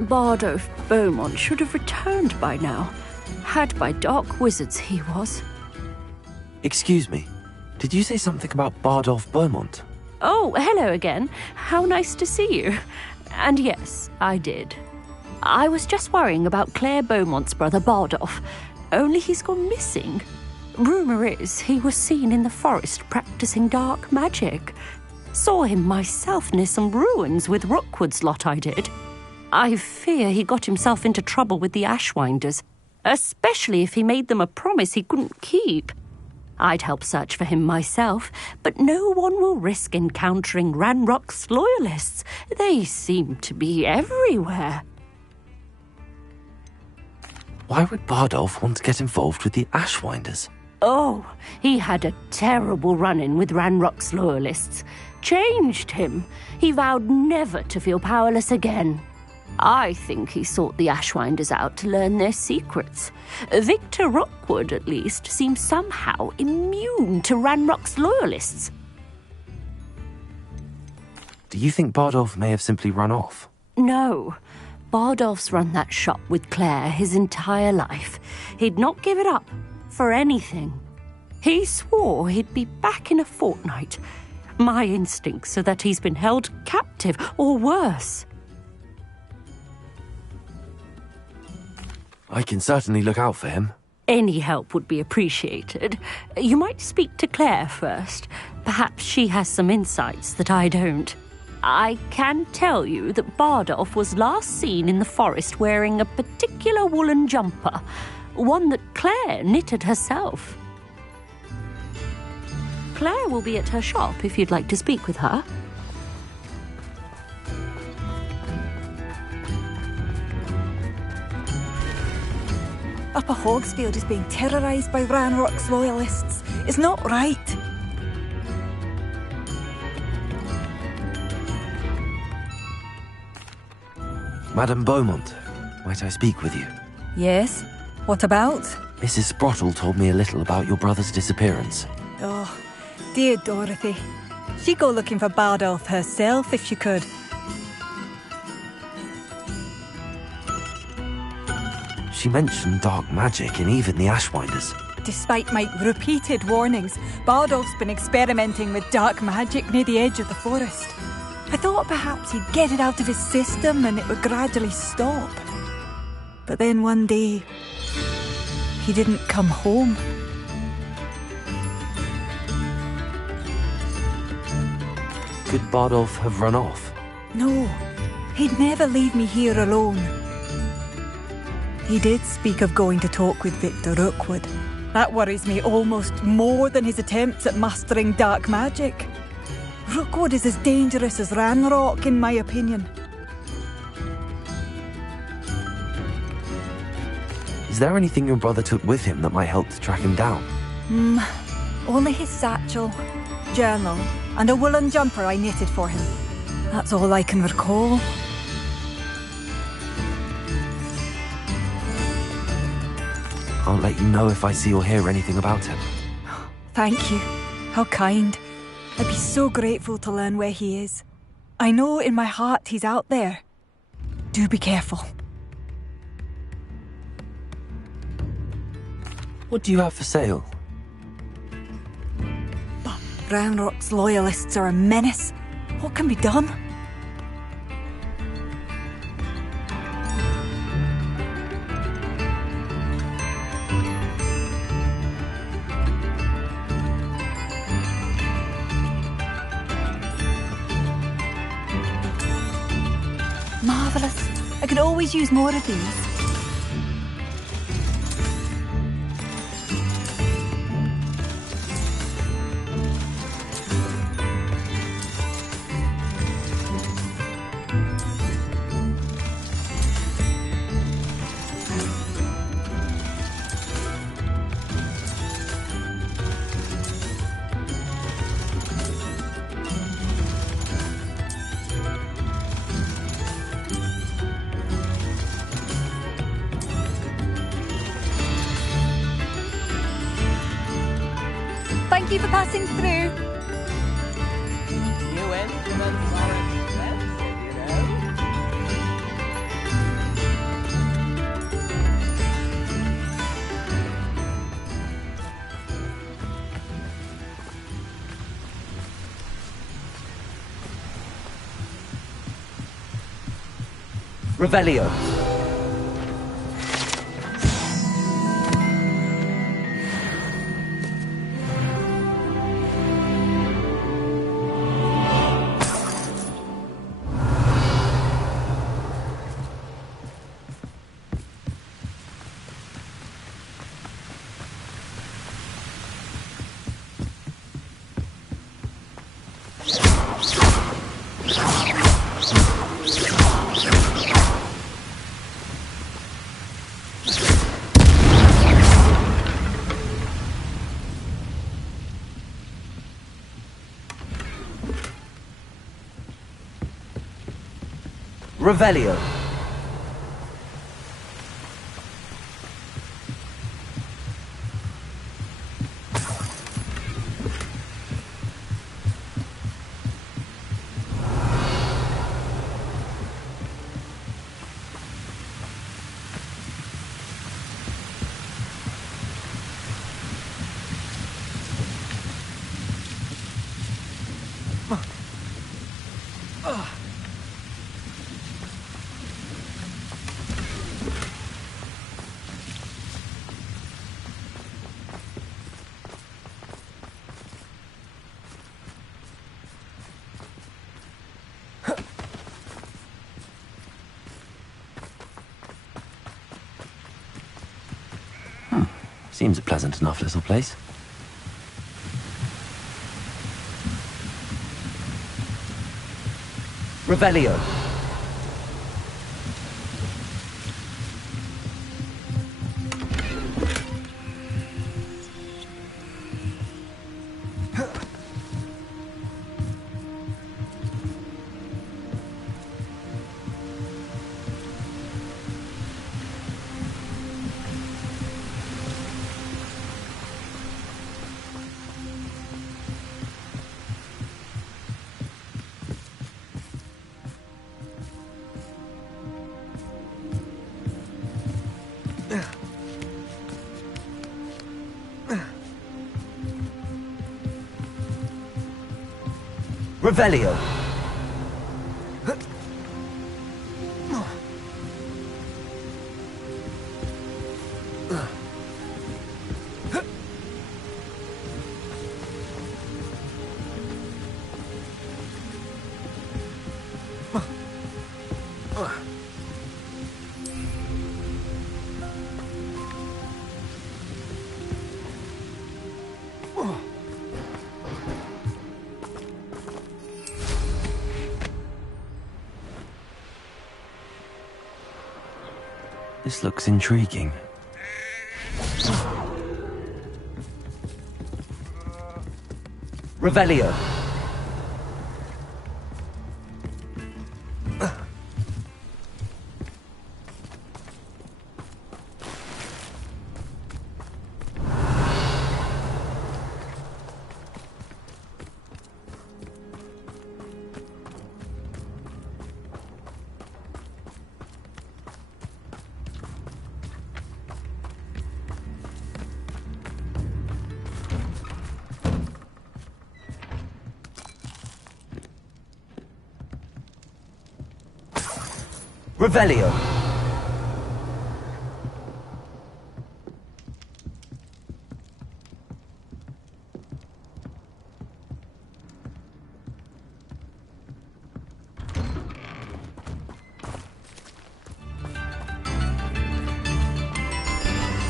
Bardolph Beaumont should have returned by now. Had by dark wizards he was. Excuse me, did you say something about Bardolph Beaumont? Oh, hello again. How nice to see you. And yes, I did. I was just worrying about Claire Beaumont's brother Bardolph, only he's gone missing. Rumour is he was seen in the forest practicing dark magic. Saw him myself near some ruins with Rookwood's lot I did. I fear he got himself into trouble with the Ashwinders, especially if he made them a promise he couldn't keep. I'd help search for him myself, but no one will risk encountering Ranrock's loyalists. They seem to be everywhere. Why would Bardolph want to get involved with the Ashwinders? Oh, he had a terrible run-in with Ranrock's loyalists. Changed him. He vowed never to feel powerless again. I think he sought the Ashwinders out to learn their secrets. Victor Rookwood, at least, seems somehow immune to Ranrock's loyalists. Do you think Bardolph may have simply run off? No. Bardolph's run that shop with Claire his entire life. He'd not give it up for anything. He swore he'd be back in a fortnight. My instincts are that he's been held captive, or worse. I can certainly look out for him. Any help would be appreciated. You might speak to Claire first. Perhaps she has some insights that I don't. I can tell you that Bardolph was last seen in the forest wearing a particular woolen jumper, one that Claire knitted herself. Claire will be at her shop if you'd like to speak with her. Upper Hogsfield is being terrorised by Ranrock's loyalists. It's not right. Madame Beaumont, might I speak with you? Yes? What about? Mrs. Sprottle told me a little about your brother's disappearance. Oh, dear Dorothy. She'd go looking for Bardolph herself if she could. She mentioned dark magic and even the Ashwinders. Despite my repeated warnings, Bardolph's been experimenting with dark magic near the edge of the forest. I thought perhaps he'd get it out of his system and it would gradually stop. But then one day, he didn't come home. Could Bardolph have run off? No, he'd never leave me here alone. He did speak of going to talk with Victor Rookwood. That worries me almost more than his attempts at mastering dark magic. Rookwood is as dangerous as Ranrock, in my opinion. Is there anything your brother took with him that might help to track him down? Only his satchel, journal, and a woolen jumper I knitted for him. That's all I can recall. I'll let you know if I see or hear anything about him. Thank you. How kind. I'd be so grateful to learn where he is. I know in my heart he's out there. Do be careful. What do you have for sale? Ranrock's loyalists are a menace. What can be done? Marvellous. I could always use more of these. Thank you for passing through. You instruments are expensive, you know. Revelio. Revelio. Seems a pleasant enough little place. Revelio. Revelio. This looks intriguing. Revelio. Revelio.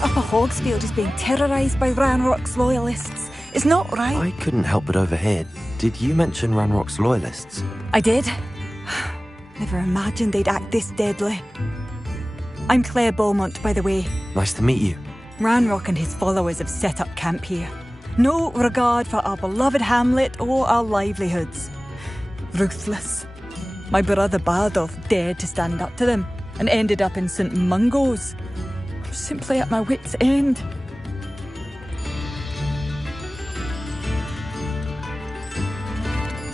Upper Hogsfield is being terrorised by Ranrock's loyalists. It's not right. I couldn't help but overhear. Did you mention Ranrock's loyalists? I did. Never imagined they'd act this deadly. I'm Claire Beaumont, by the way. Nice to meet you. Ranrock and his followers have set up camp here. No regard for our beloved hamlet or our livelihoods. Ruthless. My brother Bardolph dared to stand up to them and ended up in St. Mungo's. I'm simply at my wit's end.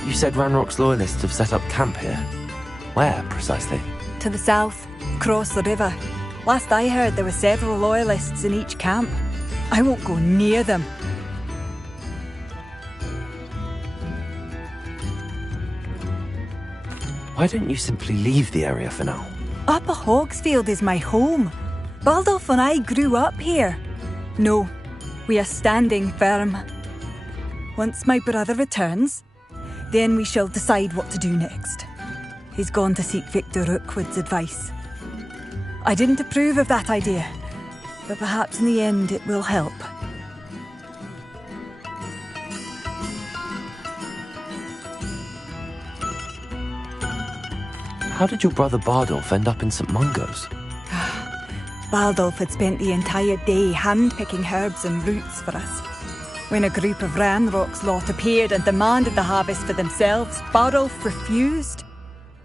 You said Ranrock's loyalists have set up camp here. Where, precisely? To the south, across the river. Last I heard, there were several loyalists in each camp. I won't go near them. Why don't you simply leave the area for now? Upper Hogsfield is my home. Baldolf and I grew up here. No, we are standing firm. Once my brother returns, then we shall decide what to do next. He's gone to seek Victor Rookwood's advice. I didn't approve of that idea, but perhaps in the end it will help. How did your brother Bardolph end up in St. Mungo's? Baldolf had spent the entire day hand-picking herbs and roots for us. When a group of Ranrock's lot appeared and demanded the harvest for themselves, Bardolph refused.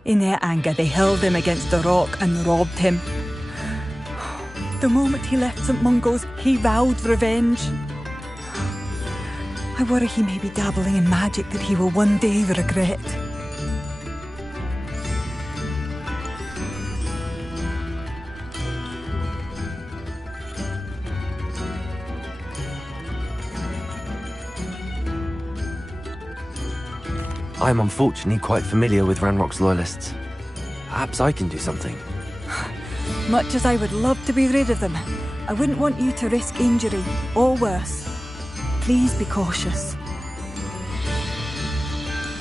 In their anger, they hurled him against a rock and robbed him. The moment he left St. Mungo's, he vowed revenge. I worry he may be dabbling in magic that he will one day regret. I am unfortunately quite familiar with Ranrock's loyalists. Perhaps I can do something. Much as I would love to be rid of them, I wouldn't want you to risk injury, or worse. Please be cautious.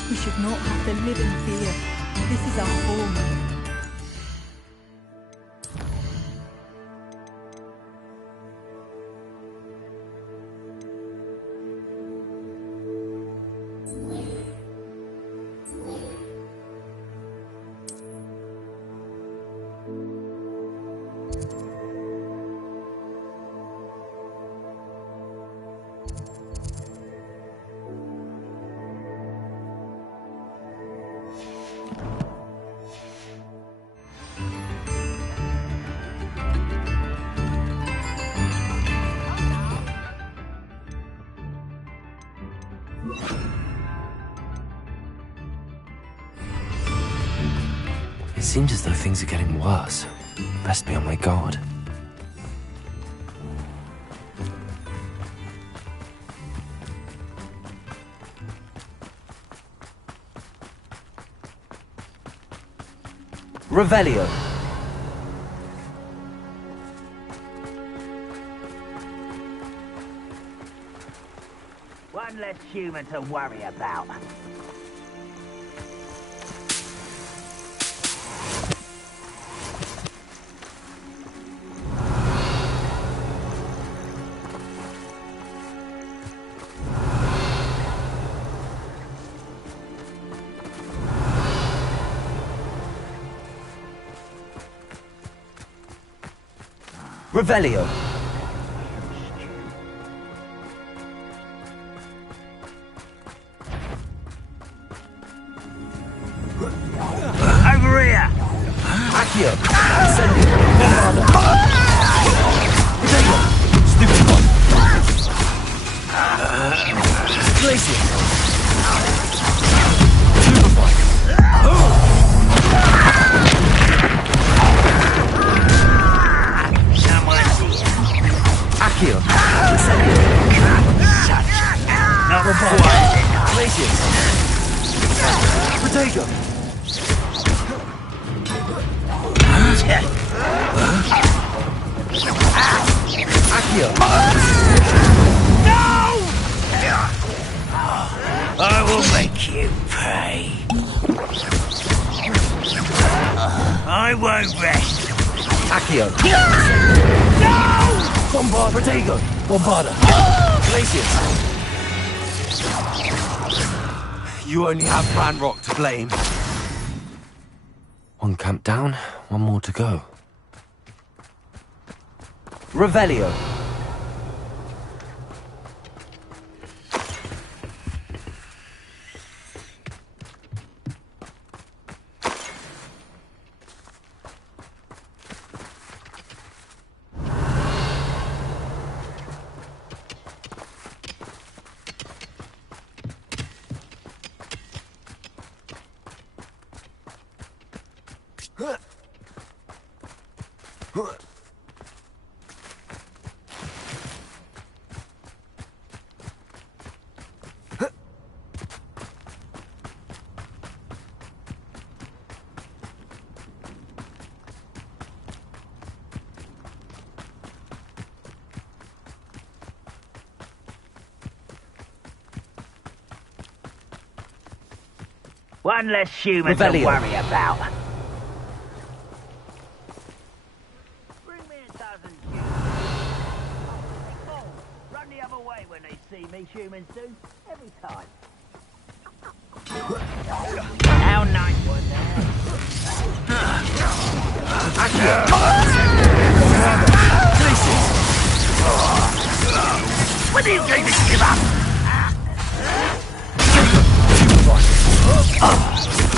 We should not have to live in fear. This is our home. It seems as though things are getting worse. Best be on my guard. Revelio. One less human to worry about. Revelio. Over here! Accio. Ascendio. Potato. Stupid one. Glacier. Superfly. Accio. Ascendio. Not required. Glacier. Potato. Accio. No! I will make you pay. I won't rest. Accio. No! Bombard. Protego. Bombarda. Glaciers. You only have Ranrock to blame. One camp down, one more to go. Revelio. One less human to Revelio. worry about. Bring me a dozen humans. Oh, run the other way when they see me, humans do. Every time. How nice was that? When are you going to give up?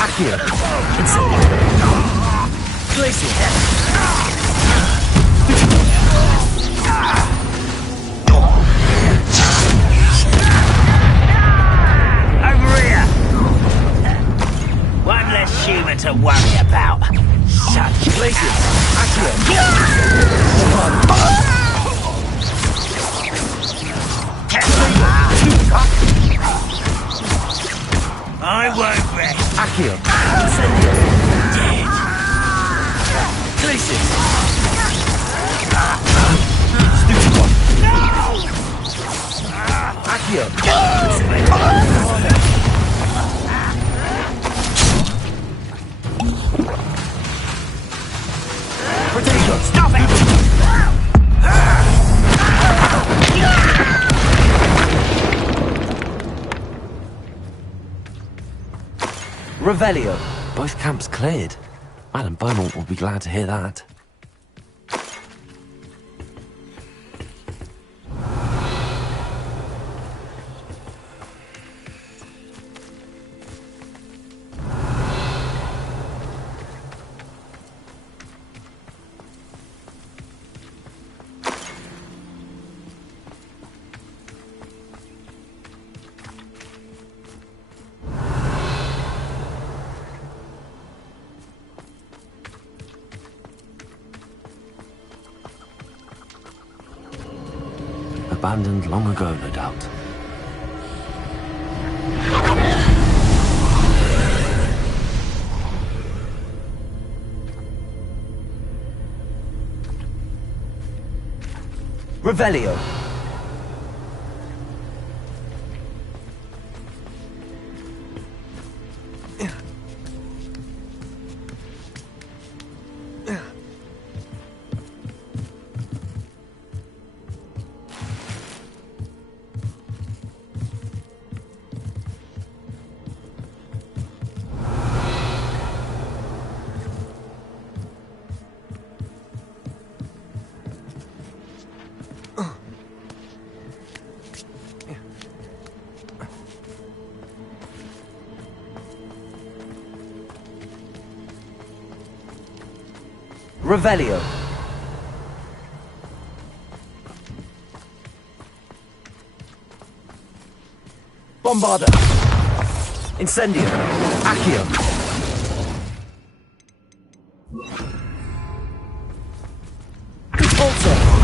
Accio. Incendio. Glacier. Over here! One less human to worry about. Such Glacier. Accio. I won't rest. Accio. Incendio. Dead. Glacier. Stupid one. Accio. Potato. Stop it! Revelio. Both camps cleared. Madam Beaumont will be glad to hear that. Abandoned long ago, no doubt. Revelio. Revelio. Bombarda. Incendio. Accio. Expulso.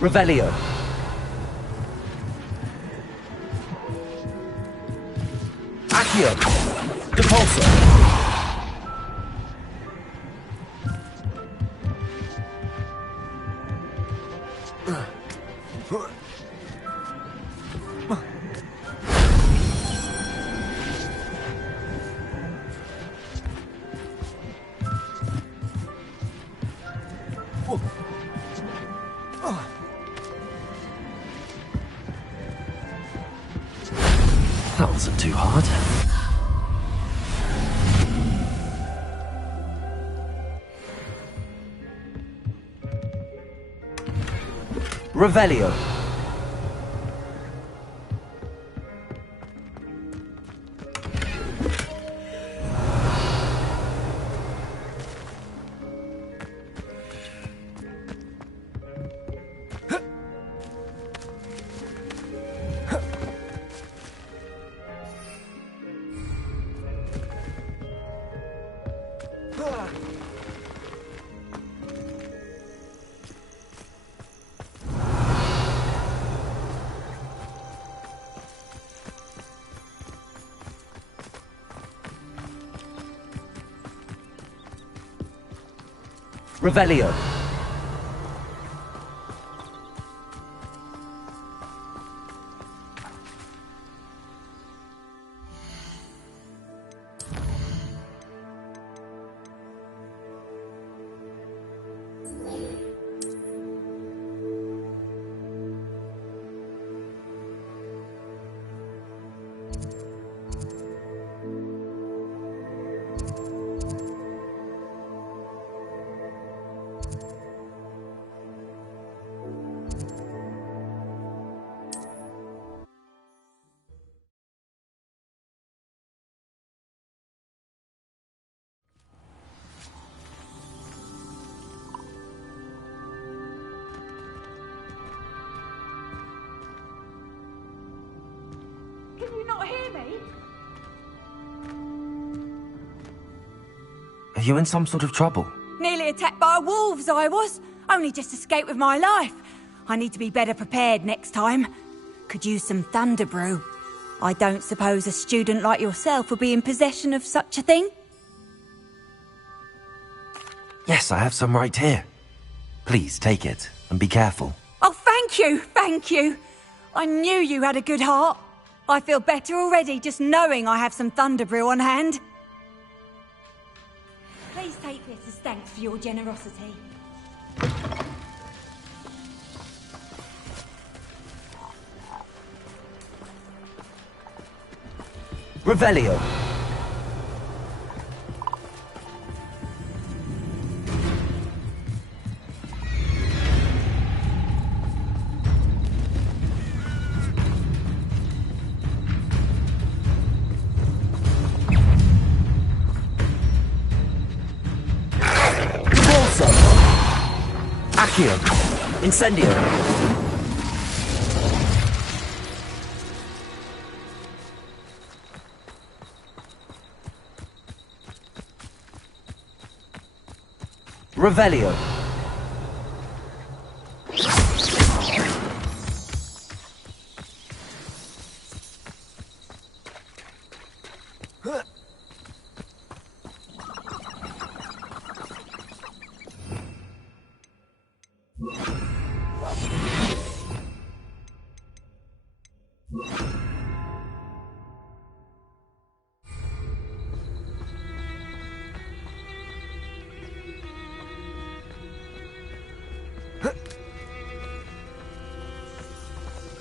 Revelio. Accio. Depulso. That wasn't too hard. Revelio. Revelio. Can you not hear me? Are you in some sort of trouble? Nearly attacked by wolves, I was. Only just escaped with my life. I need to be better prepared next time. Could use some thunder brew. I don't suppose a student like yourself would be in possession of such a thing? Yes, I have some right here. Please take it, and be careful. Oh, thank you, thank you. I knew you had a good heart. I feel better already just knowing I have some thunder brew on hand. Please take this as thanks for your generosity. Revelio. Accio. Incendio. Revelio.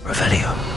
Revelio.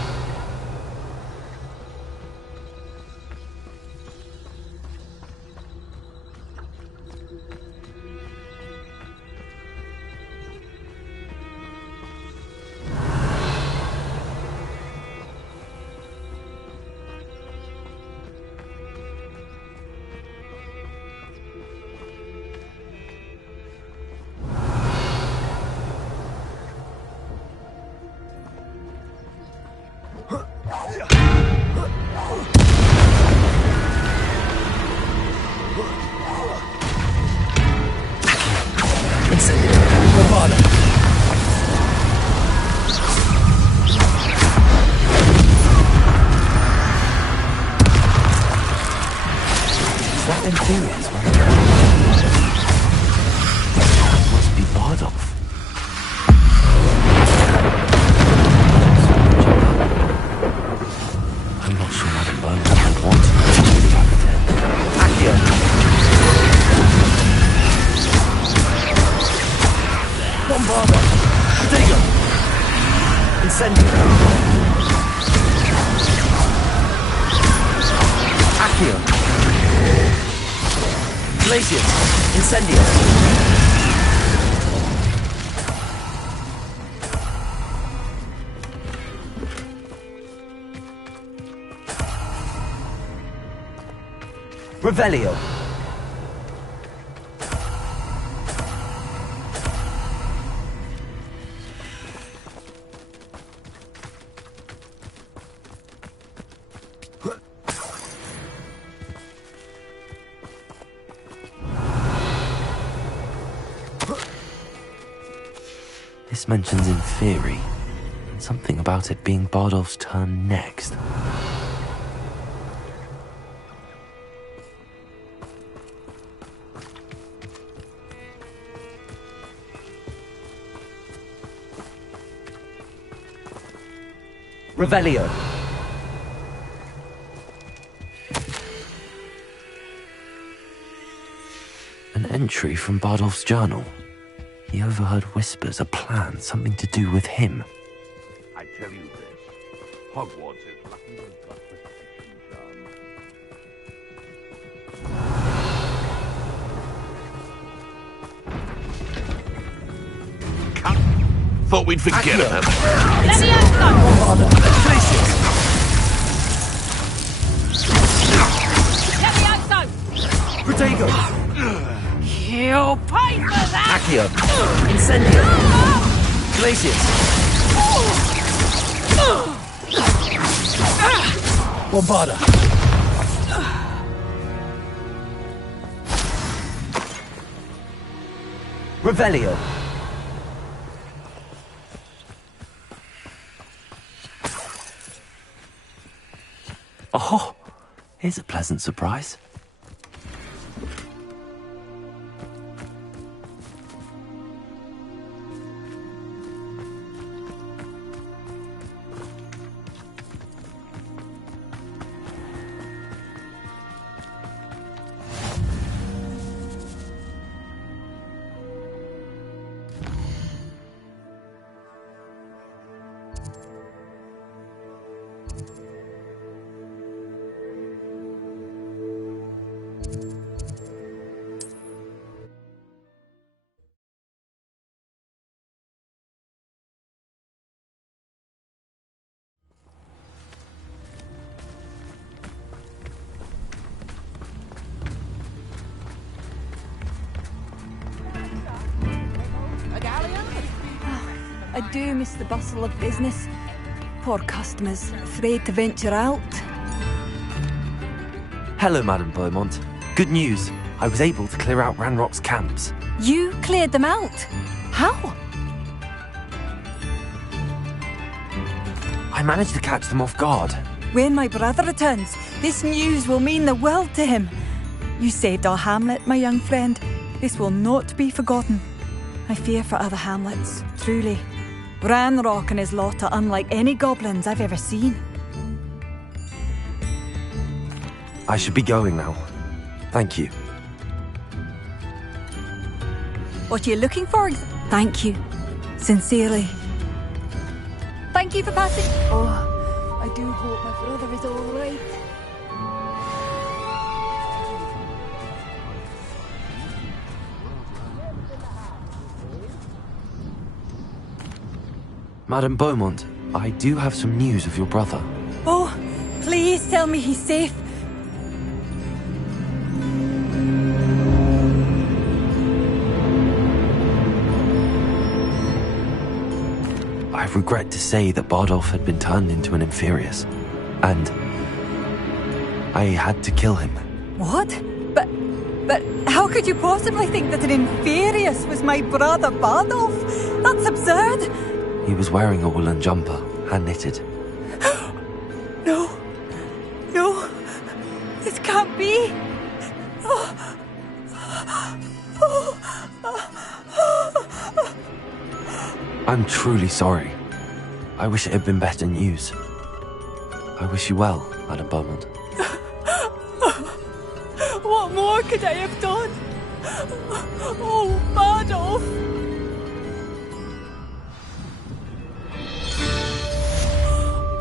Must be Bardolph. I'm not sure Madam Bowman would want to Accio. Bombarda. Digo. Incendio. Accio. Glacius. Incendio. Revelio. This mentions in theory, and something about it being Bardolph's turn next. Revelio. An entry from Bardolph's journal. He overheard whispers, a plan, something to do with him. I tell you this, Hogwarts is lucky they've got protection charms. Come. Thought we'd forget about that. Protego! You'll pay for that! Accio! Incendio! Glacius! Bombarda! Revelio! Oh, here's a pleasant surprise. I do miss the bustle of business. Poor customers, afraid to venture out. Hello, Madame Beaumont. Good news. I was able to clear out Ranrock's camps. You cleared them out? How? I managed to catch them off guard. When my brother returns, this news will mean the world to him. You saved our hamlet, my young friend. This will not be forgotten. I fear for other hamlets, truly. Ranrock and his lot are unlike any goblins I've ever seen. I should be going now. Thank you. What are you looking for? Thank you. Sincerely. Thank you for passing. Oh, I do hope my brother is all right. Madame Beaumont, I do have some news of your brother. Oh, please tell me he's safe. I regret to say that Bardolph had been turned into an Inferius, and I had to kill him. What? But how could you possibly think that an Inferius was my brother Bardolph? That's absurd. He was wearing a woolen jumper, hand-knitted. No. No. This can't be. I'm truly sorry. I wish it had been better news. I wish you well, Madame Beaumont. What more could I have done? Oh, Bardolph!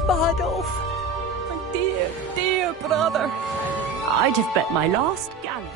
Bardolph, my dear, dear brother. I'd have bet my last galleon.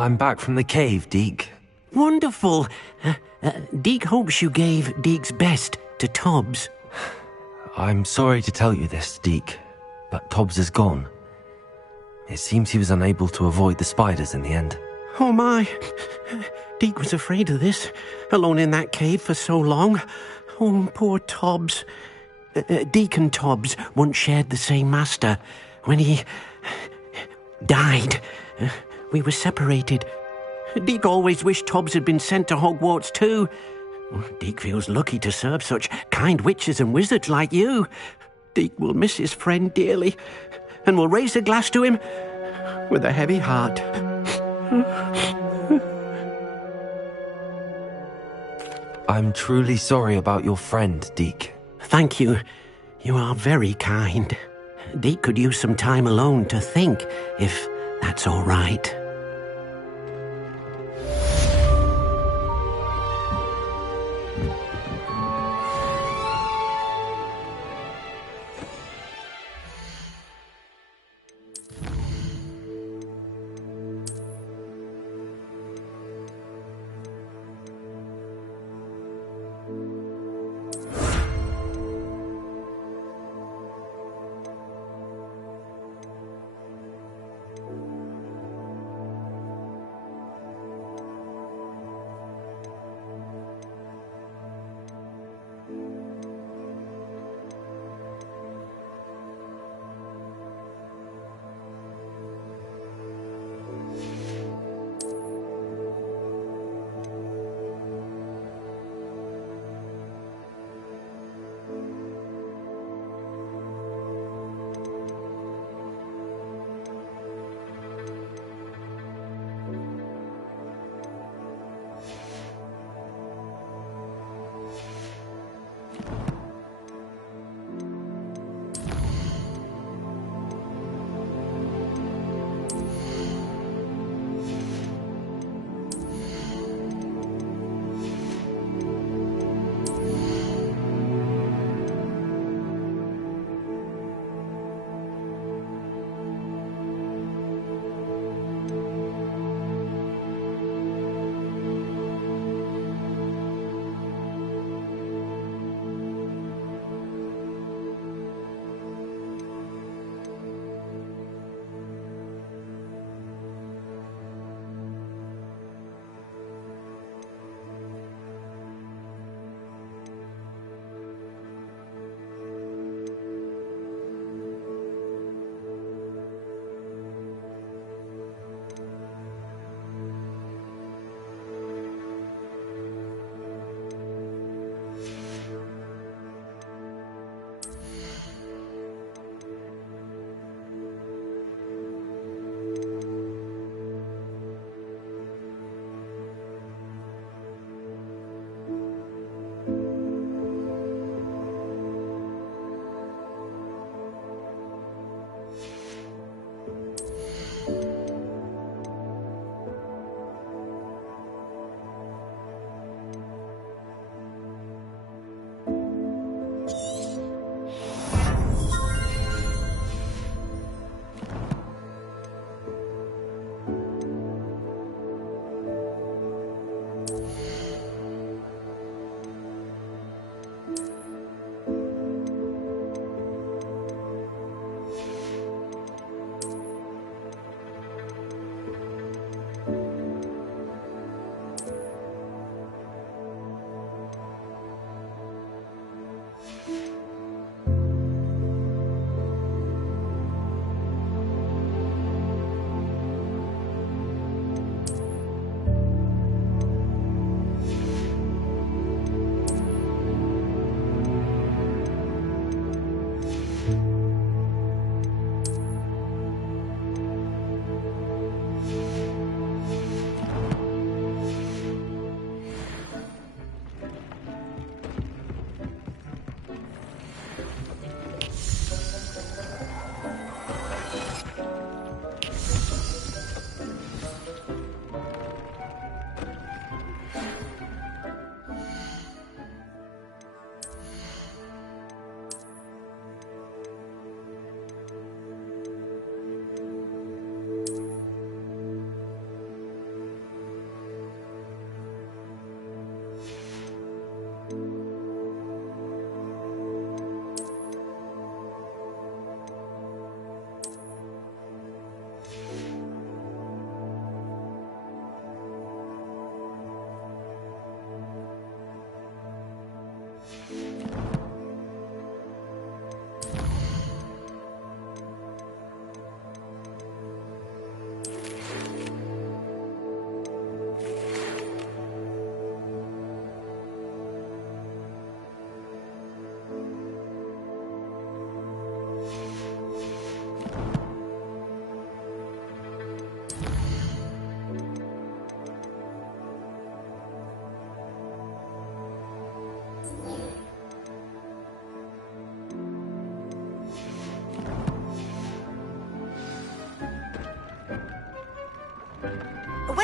I'm back from the cave, Deke. Wonderful. Deke hopes you gave Deke's best to Tobbs. I'm sorry to tell you this, Deke, but Tobbs is gone. It seems he was unable to avoid the spiders in the end. Oh my. Deke was afraid of this, alone in that cave for so long. Oh, poor Tobbs. Deke and Tobbs once shared the same master. When he died, we were separated. Deke always wished Tobbs had been sent to Hogwarts too. Deke feels lucky to serve such kind witches and wizards like you. Deke will miss his friend dearly, and will raise a glass to him with a heavy heart. I'm truly sorry about your friend, Deke. Thank you. You are very kind. Deke could use some time alone to think, if that's all right.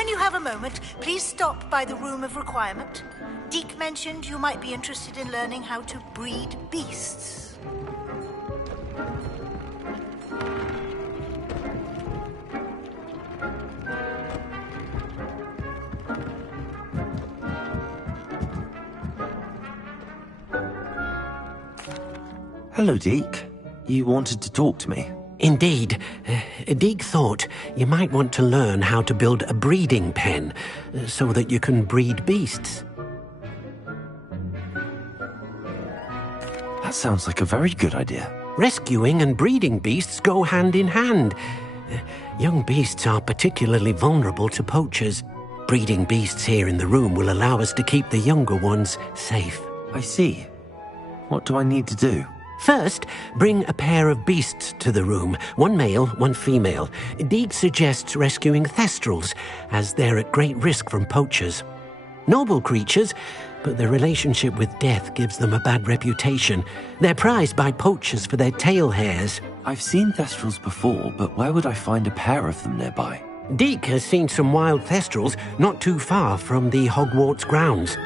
When you have a moment, please stop by the Room of Requirement. Deke mentioned you might be interested in learning how to breed beasts. Hello, Deke. You wanted to talk to me? Indeed. Deke thought you might want to learn how to build a breeding pen so that you can breed beasts. That sounds like a very good idea. Rescuing and breeding beasts go hand in hand. Young beasts are particularly vulnerable to poachers. Breeding beasts here in the room will allow us to keep the younger ones safe. I see. What do I need to do? First, bring a pair of beasts to the room, one male, one female. Deke suggests rescuing thestrals, as they're at great risk from poachers. Noble creatures, but their relationship with death gives them a bad reputation. They're prized by poachers for their tail hairs. I've seen thestrals before, but where would I find a pair of them nearby? Deke has seen some wild thestrals not too far from the Hogwarts grounds.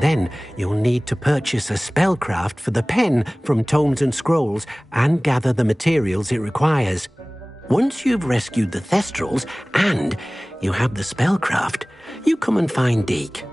Then you'll need to purchase a spellcraft for the pen from Tomes and Scrolls and gather the materials it requires. Once you've rescued the thestrals and you have the spellcraft, you come and find Deke.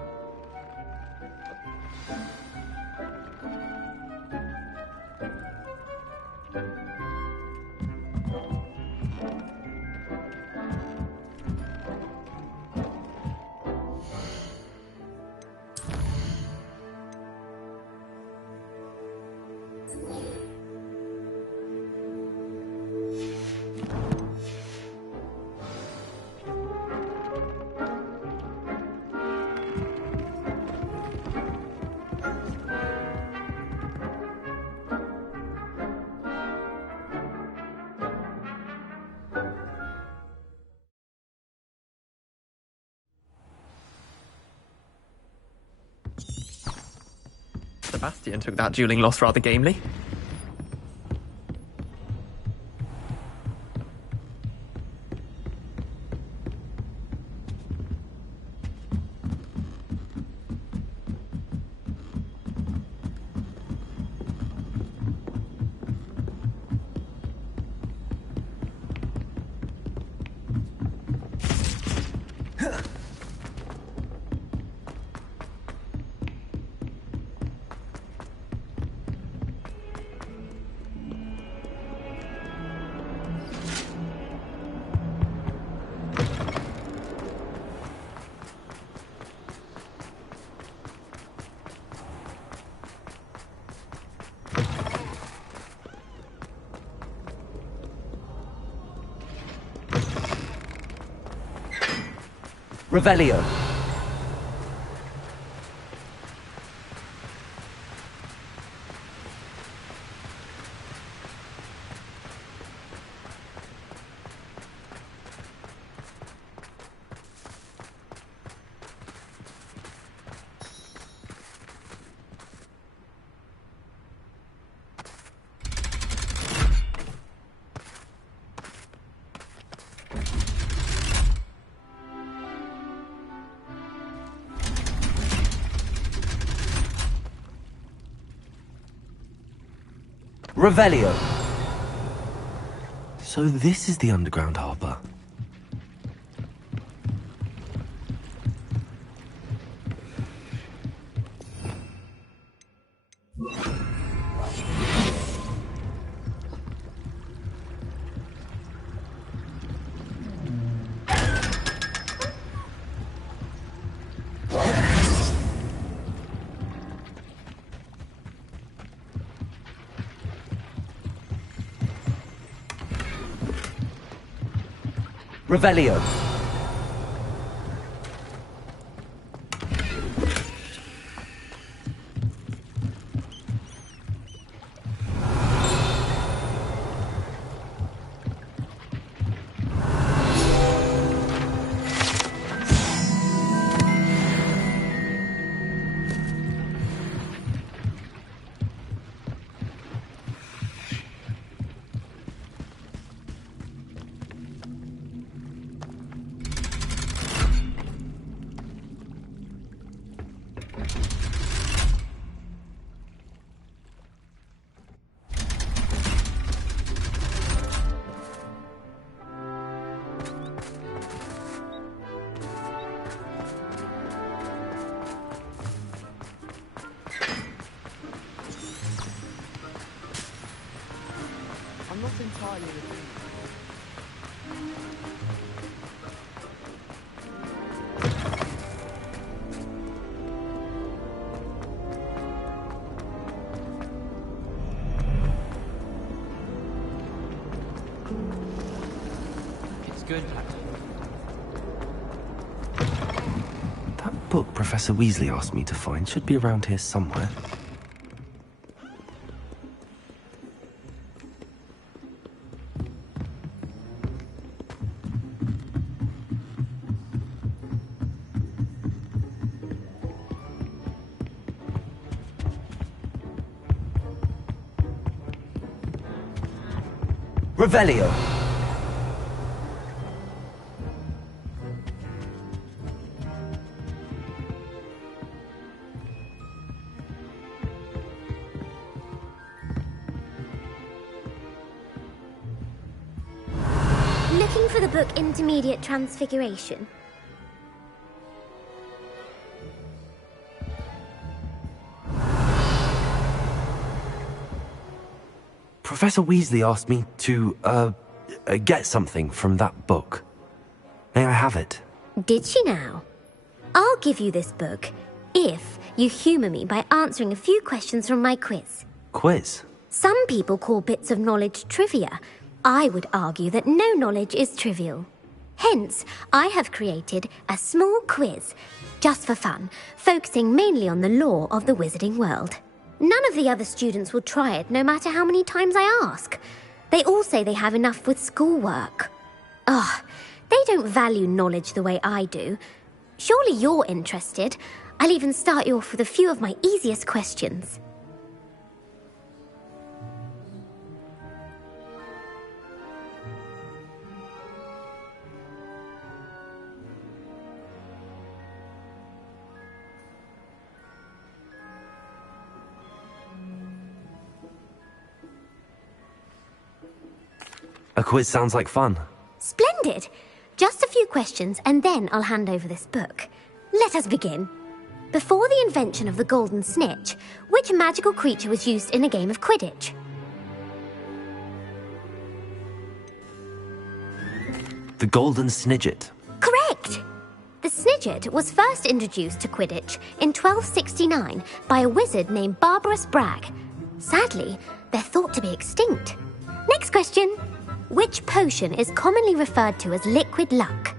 Sebastian took that dueling loss rather gamely. Revelio. Revelio. So this is the underground harbour. Revelio. I'm not entirely agreeing. It's good, Captain. That book Professor Weasley asked me to find should be around here somewhere. Revelio. Looking for the book Intermediate Transfiguration. Professor Weasley asked me to, get something from that book. May I have it? Did she now? I'll give you this book if you humour me by answering a few questions from my quiz. Quiz? Some people call bits of knowledge trivia. I would argue that no knowledge is trivial. Hence, I have created a small quiz, just for fun, focusing mainly on the lore of the wizarding world. None of the other students will try it, no matter how many times I ask. They all say they have enough with schoolwork. Ugh, they don't value knowledge the way I do. Surely you're interested. I'll even start you off with a few of my easiest questions. A quiz sounds like fun. Splendid! Just a few questions and then I'll hand over this book. Let us begin. Before the invention of the golden snitch, which magical creature was used in a game of Quidditch? The golden snidget. Correct! The snidget was first introduced to Quidditch in 1269 by a wizard named Barbarous Bragg. Sadly, they're thought to be extinct. Next question. Which potion is commonly referred to as liquid luck?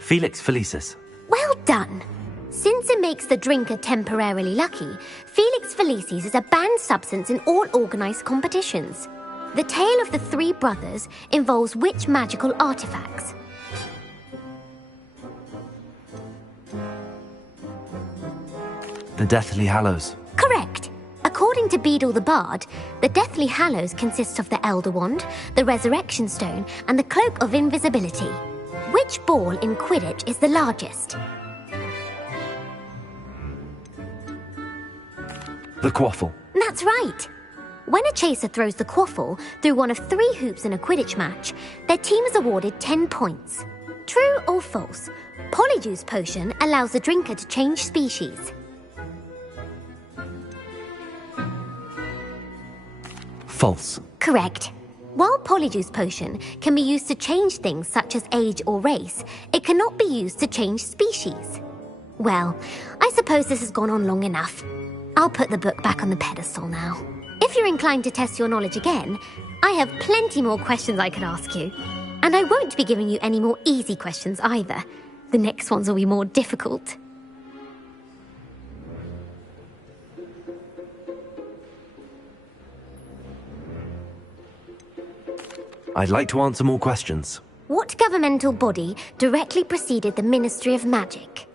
Felix Felicis. Well done! Since it makes the drinker temporarily lucky, Felix Felicis is a banned substance in all organised competitions. The tale of the three brothers involves which magical artifacts? The Deathly Hallows. Correct! According to Beedle the Bard, the Deathly Hallows consists of the Elder Wand, the Resurrection Stone, and the Cloak of Invisibility. Which ball in Quidditch is the largest? The Quaffle. That's right! When a chaser throws the quaffle through one of 3 hoops in a Quidditch match, their team is awarded 10 points. True or false? Polyjuice Potion allows the drinker to change species. False. Correct. While Polyjuice Potion can be used to change things such as age or race, it cannot be used to change species. Well, I suppose this has gone on long enough. I'll put the book back on the pedestal now. If you're inclined to test your knowledge again, I have plenty more questions I could ask you. And I won't be giving you any more easy questions either. The next ones will be more difficult. I'd like to answer more questions. What governmental body directly preceded the Ministry of Magic?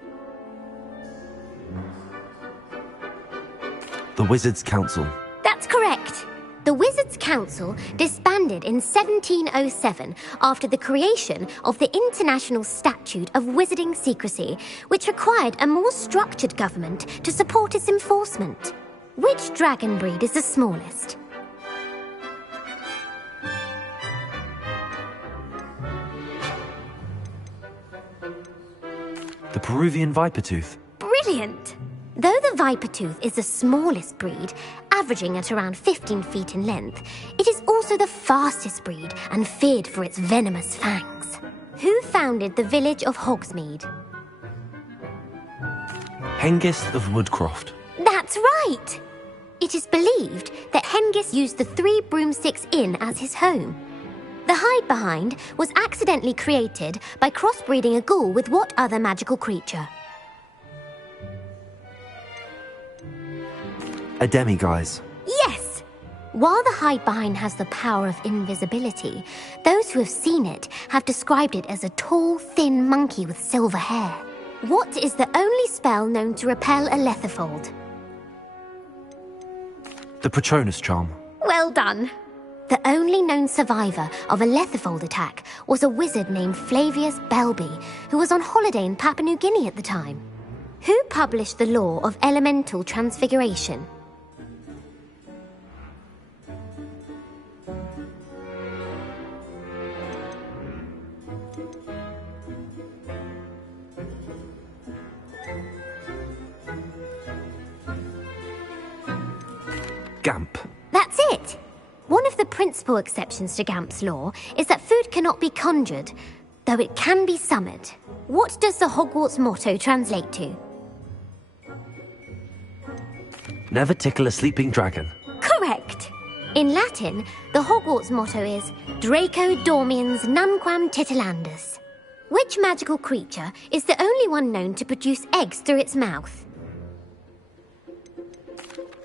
The Wizards' Council. That's correct. The Wizards' Council disbanded in 1707 after the creation of the International Statute of Wizarding Secrecy, which required a more structured government to support its enforcement. Which dragon breed is the smallest? The Peruvian Vipertooth. Brilliant! Though the Vipertooth is the smallest breed, averaging at around 15 feet in length, it is also the fastest breed and feared for its venomous fangs. Who founded the village of Hogsmeade? Hengist of Woodcroft. That's right! It is believed that Hengist used the Three Broomsticks Inn as his home. The hide-behind was accidentally created by crossbreeding a ghoul with what other magical creature? A demiguise. Yes! While the hide-behind has the power of invisibility, those who have seen it have described it as a tall, thin monkey with silver hair. What is the only spell known to repel a letherfold? The Patronus charm. Well done. The only known survivor of a letherfold attack was a wizard named Flavius Belby, who was on holiday in Papua New Guinea at the time. Who published the law of elemental transfiguration? Gamp. That's it! One of the principal exceptions to Gamp's law is that food cannot be conjured, though it can be summoned. What does the Hogwarts motto translate to? Never tickle a sleeping dragon. Correct! In Latin, the Hogwarts motto is Draco Dormiens Nunquam Titilandus. Which magical creature is the only one known to produce eggs through its mouth?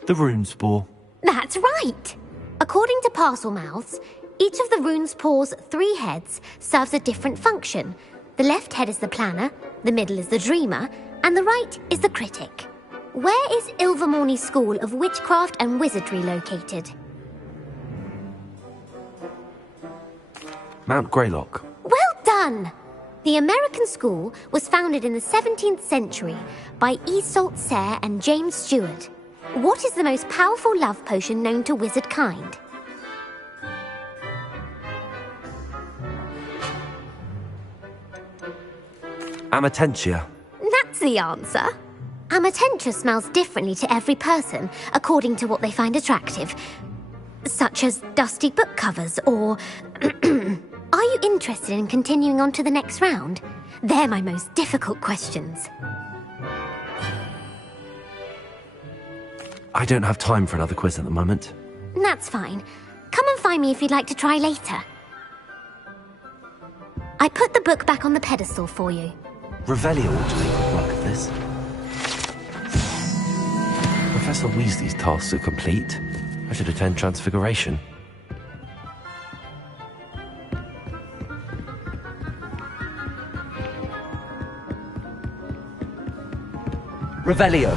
The Runespore. That's right! According to Parselmouths, each of the Runespore's 3 heads serves a different function. The left head is the planner, the middle is the dreamer, and the right is the critic. Where is Ilvermorny School of Witchcraft and Wizardry located? Mount Greylock. Well done! The American school was founded in the 17th century by Iseult Sayre and James Stewart. What is the most powerful love potion known to wizard kind? Amatentia. That's the answer. Amatentia smells differently to every person, according to what they find attractive. Such as dusty book covers, or... Are you interested in continuing on to the next round? They're my most difficult questions. I don't have time for another quiz at the moment. That's fine. Come and find me if you'd like to try later. I put the book back on the pedestal for you. Revelio ought to make good work of this. Professor Weasley's tasks are complete. I should attend Transfiguration. Revelio.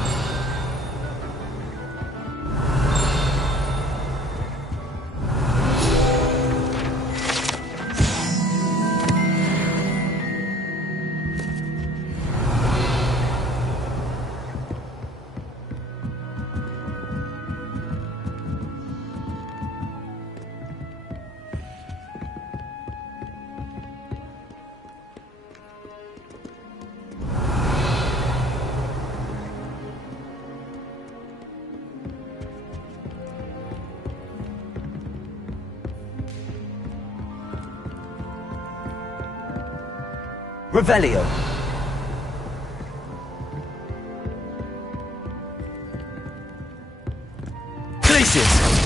Revelio. Glacius.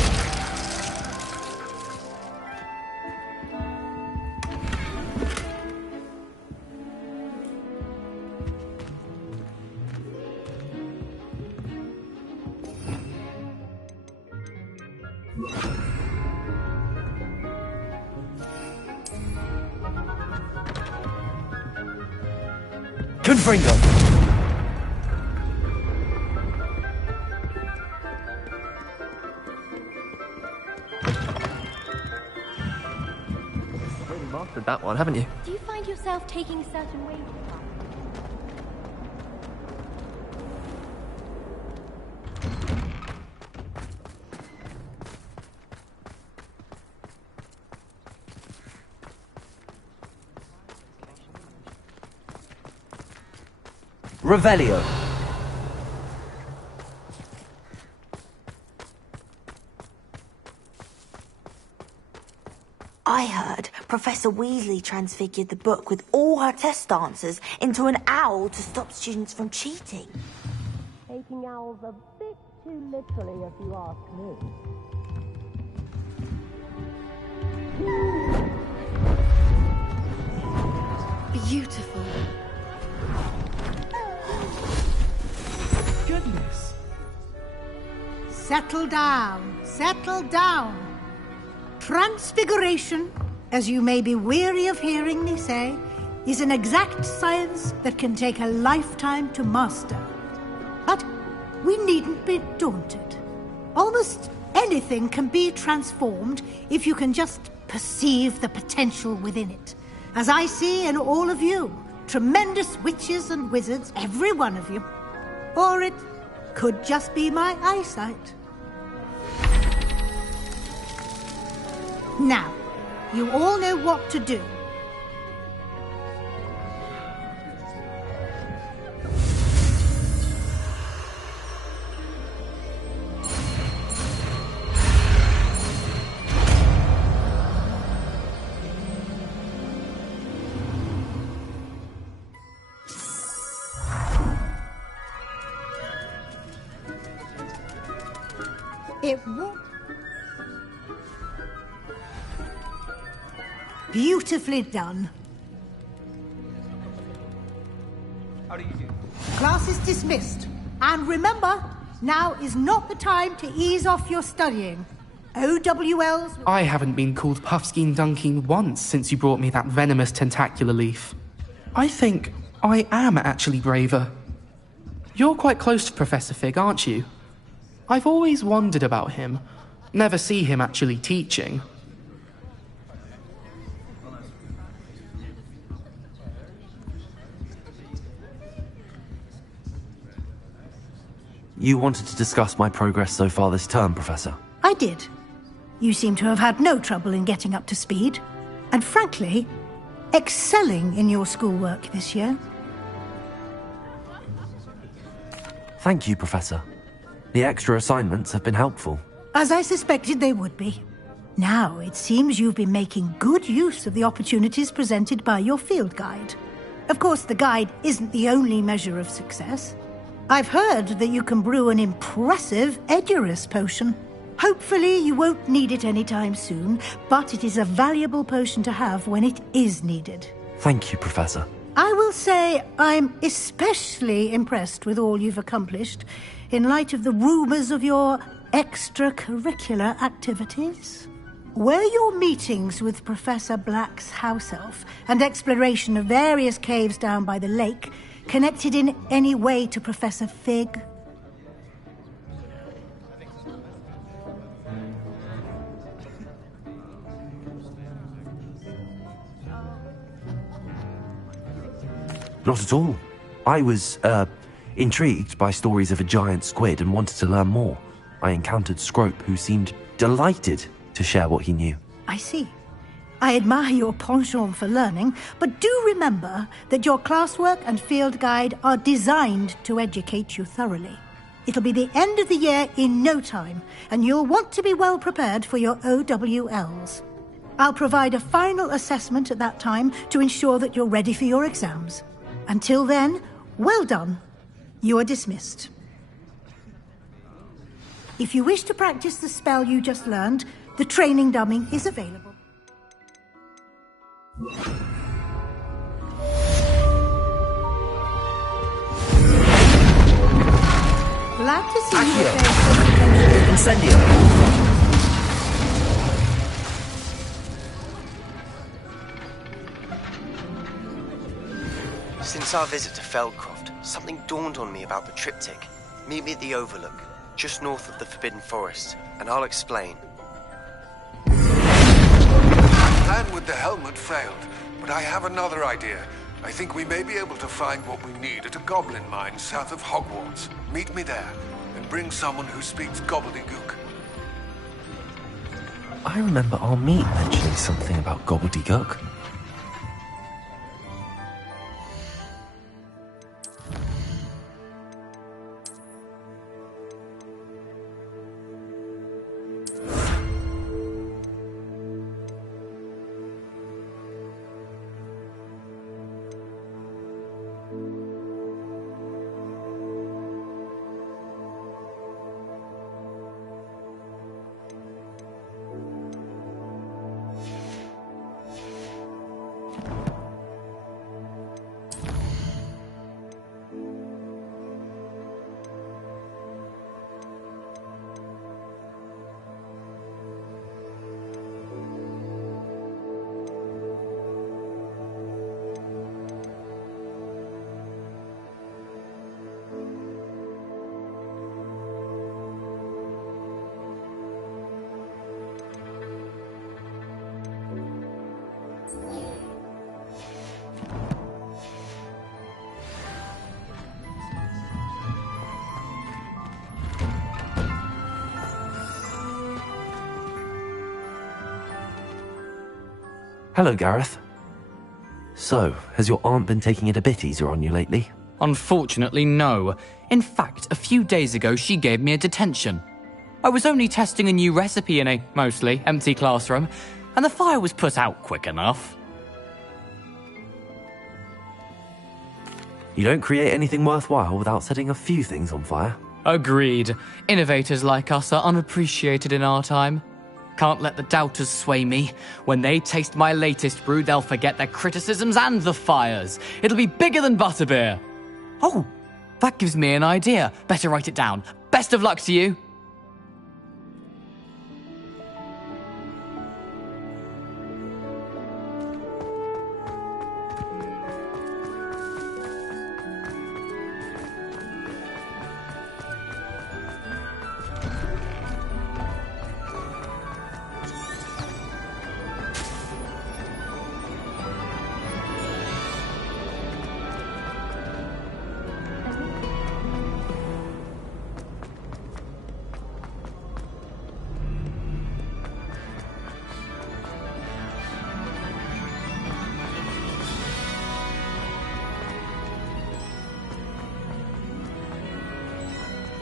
Confringo. Really mastered that one, haven't you? Do you find yourself taking certain ways? Revelio. I heard Professor Weasley transfigured the book with all her test answers into an owl to stop students from cheating. Taking owls a bit too literally, if you ask me. Beautiful. Goodness. Settle down. Settle down. Transfiguration, as you may be weary of hearing me say, is an exact science that can take a lifetime to master. But we needn't be daunted. Almost anything can be transformed if you can just perceive the potential within it. As I see in all of you, tremendous witches and wizards, every one of you. Or it could just be my eyesight. Now, you all know what to do. It won't. Beautifully done. How do you do? Class is dismissed. And remember, now is not the time to ease off your studying. OWLs... I haven't been called Puffskein Dunking once since you brought me that venomous tentacular leaf. I think I am actually braver. You're quite close to Professor Fig, aren't you? I've always wondered about him. Never see him actually teaching. You wanted to discuss my progress so far this term, Professor? I did. You seem to have had no trouble in getting up to speed. And frankly, excelling in your schoolwork this year. Thank you, Professor. The extra assignments have been helpful. As I suspected they would be. Now, it seems you've been making good use of the opportunities presented by your field guide. Of course, the guide isn't the only measure of success. I've heard that you can brew an impressive Edurus potion. Hopefully you won't need it anytime soon, but it is a valuable potion to have when it is needed. Thank you, Professor. I will say I'm especially impressed with all you've accomplished in light of the rumours of your extracurricular activities. Were your meetings with Professor Black's house elf and exploration of various caves down by the lake connected in any way to Professor Fig? Not at all. I was, intrigued by stories of a giant squid and wanted to learn more. I encountered Scrope, who seemed delighted to share what he knew. I see. I admire your penchant for learning, but do remember that your classwork and field guide are designed to educate you thoroughly. It'll be the end of the year in no time, and you'll want to be well prepared for your OWLs. I'll provide a final assessment at that time to ensure that you're ready for your exams. Until then, well done. You are dismissed. If you wish to practice the spell you just learned, the training dummy is available. Glad to see you again. Incendio. Since our visit to Feldcroft, something dawned on me about the triptych. Meet me at the Overlook, just north of the Forbidden Forest, and I'll explain. My plan with the helmet failed, but I have another idea. I think we may be able to find what we need at a goblin mine south of Hogwarts. Meet me there, and bring someone who speaks gobbledygook. I remember our meet mentioning something about gobbledygook. Hello, Gareth. So, has your aunt been taking it a bit easier on you lately? Unfortunately, no. In fact, a few days ago, she gave me a detention. I was only testing a new recipe in a mostly empty classroom, and the fire was put out quick enough. You don't create anything worthwhile without setting a few things on fire. Agreed. Innovators like us are unappreciated in our time. Can't let the doubters sway me. When they taste my latest brew, they'll forget their criticisms and the fires. It'll be bigger than butterbeer. Oh, that gives me an idea. Better write it down. Best of luck to you.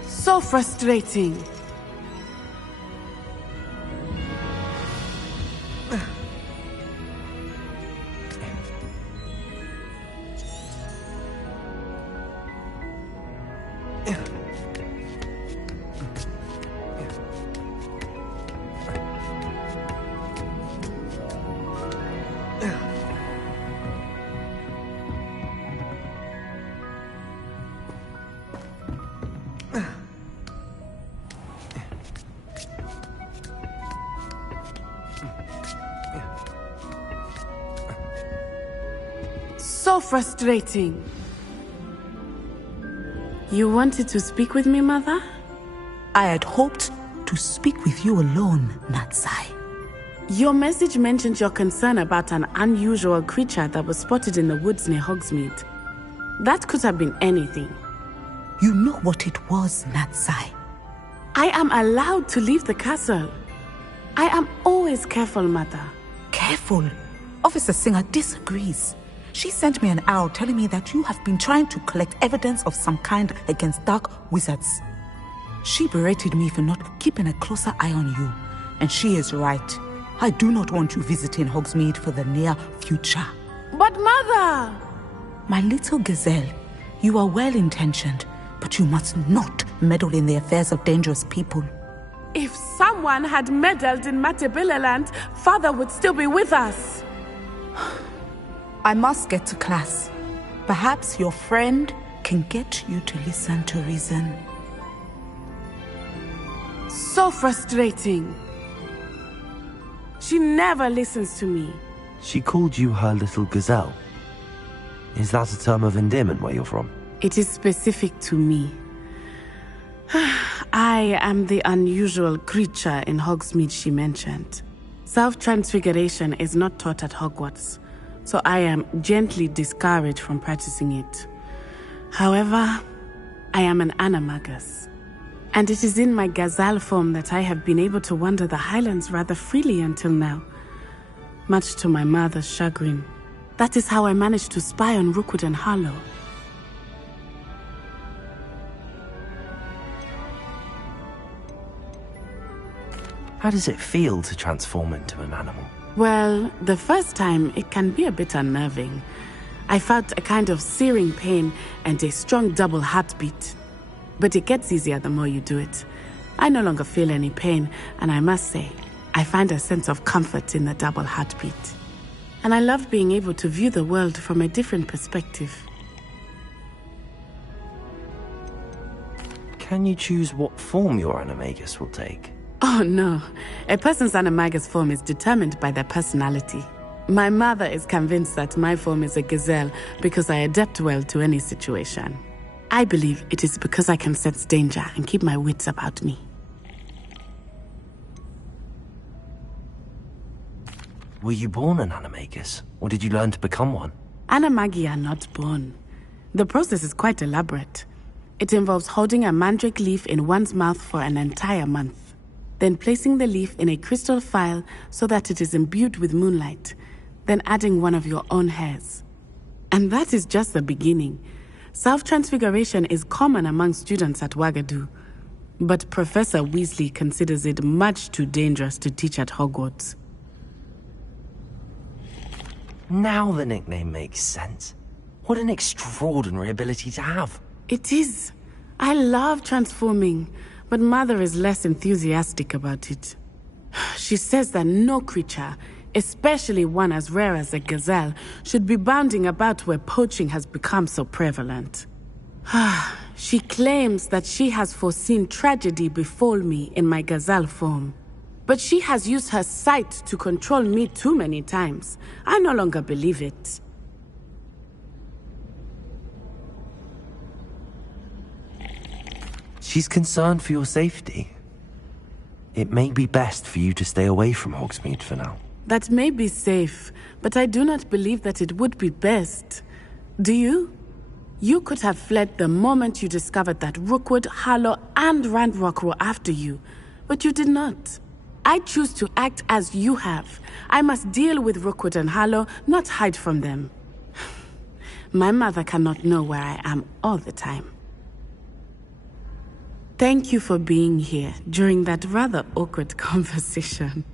So frustrating. So frustrating. You wanted to speak with me, Mother? I had hoped to speak with you alone, Natsai. Your message mentioned your concern about an unusual creature that was spotted in the woods near Hogsmeade. That could have been anything. You know what it was, Natsai. I am allowed to leave the castle. I am always careful, Mother. Careful? Officer Singer disagrees. She sent me an owl telling me that you have been trying to collect evidence of some kind against dark wizards. She berated me for not keeping a closer eye on you, and she is right. I do not want you visiting Hogsmeade for the near future. But Mother! My little gazelle, you are well-intentioned, but you must not meddle in the affairs of dangerous people. If someone had meddled in Matabeleland, Father would still be with us. I must get to class. Perhaps your friend can get you to listen to reason. So frustrating. She never listens to me. She called you her little gazelle. Is that a term of endearment where you're from? It is specific to me. I am the unusual creature in Hogsmeade she mentioned. Self-transfiguration is not taught at Hogwarts, so I am gently discouraged from practicing it. However, I am an animagus, and it is in my gazelle form that I have been able to wander the Highlands rather freely until now, much to my mother's chagrin. That is how I managed to spy on Rookwood and Harlow. How does it feel to transform into an animal? Well, the first time it can be a bit unnerving. I felt a kind of searing pain and a strong double heartbeat. But it gets easier the more you do it. I no longer feel any pain, and I must say, I find a sense of comfort in the double heartbeat. And I love being able to view the world from a different perspective. Can you choose what form your animagus will take? Oh no, a person's animagus form is determined by their personality. My mother is convinced that my form is a gazelle because I adapt well to any situation. I believe it is because I can sense danger and keep my wits about me. Were you born an animagus, or did you learn to become one? Animagi are not born. The process is quite elaborate. It involves holding a mandrake leaf in one's mouth for an entire month, then placing the leaf in a crystal phial so that it is imbued with moonlight. then adding one of your own hairs. And that is just the beginning. Self-transfiguration is common among students at Wagadu, but Professor Weasley considers it much too dangerous to teach at Hogwarts. Now the nickname makes sense. What an extraordinary ability to have. It is. I love transforming, but Mother is less enthusiastic about it. She says that no creature, especially one as rare as a gazelle, should be bounding about where poaching has become so prevalent. She claims that she has foreseen tragedy befall me in my gazelle form. But she has used her sight to control me too many times. I no longer believe it. She's concerned for your safety. It may be best for you to stay away from Hogsmeade for now. That may be safe, but I do not believe that it would be best. Do you? You could have fled the moment you discovered that Rookwood, Harlow, and Ranrock were after you, but you did not. I choose to act as you have. I must deal with Rookwood and Harlow, not hide from them. My mother cannot know where I am all the time. Thank you for being here during that rather awkward conversation.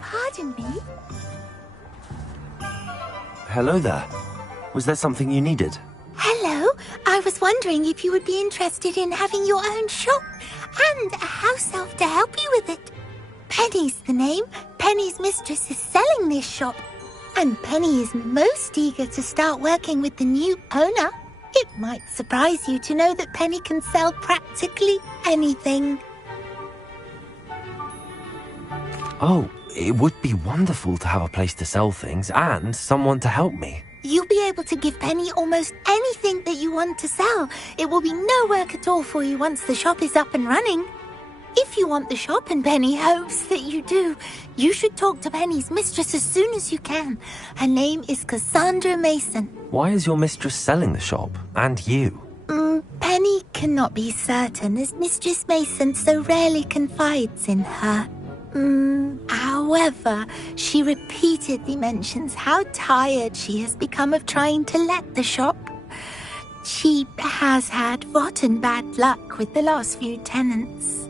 Pardon me? Hello there. Was there something you needed? Hello. I was wondering if you would be interested in having your own shop and a house elf to help you with it. Penny's the name. Penny's mistress is selling this shop. And Penny is most eager to start working with the new owner. It might surprise you to know that Penny can sell practically anything. Oh, it would be wonderful to have a place to sell things and someone to help me. You'll be able to give Penny almost anything that you want to sell. It will be no work at all for you once the shop is up and running. If you want the shop, and Penny hopes that you do, you should talk to Penny's mistress as soon as you can. Her name is Cassandra Mason. Why is your mistress selling the shop? And you? Penny cannot be certain, as Mistress Mason so rarely confides in her. However, she repeatedly mentions how tired she has become of trying to let the shop. She has had rotten bad luck with the last few tenants.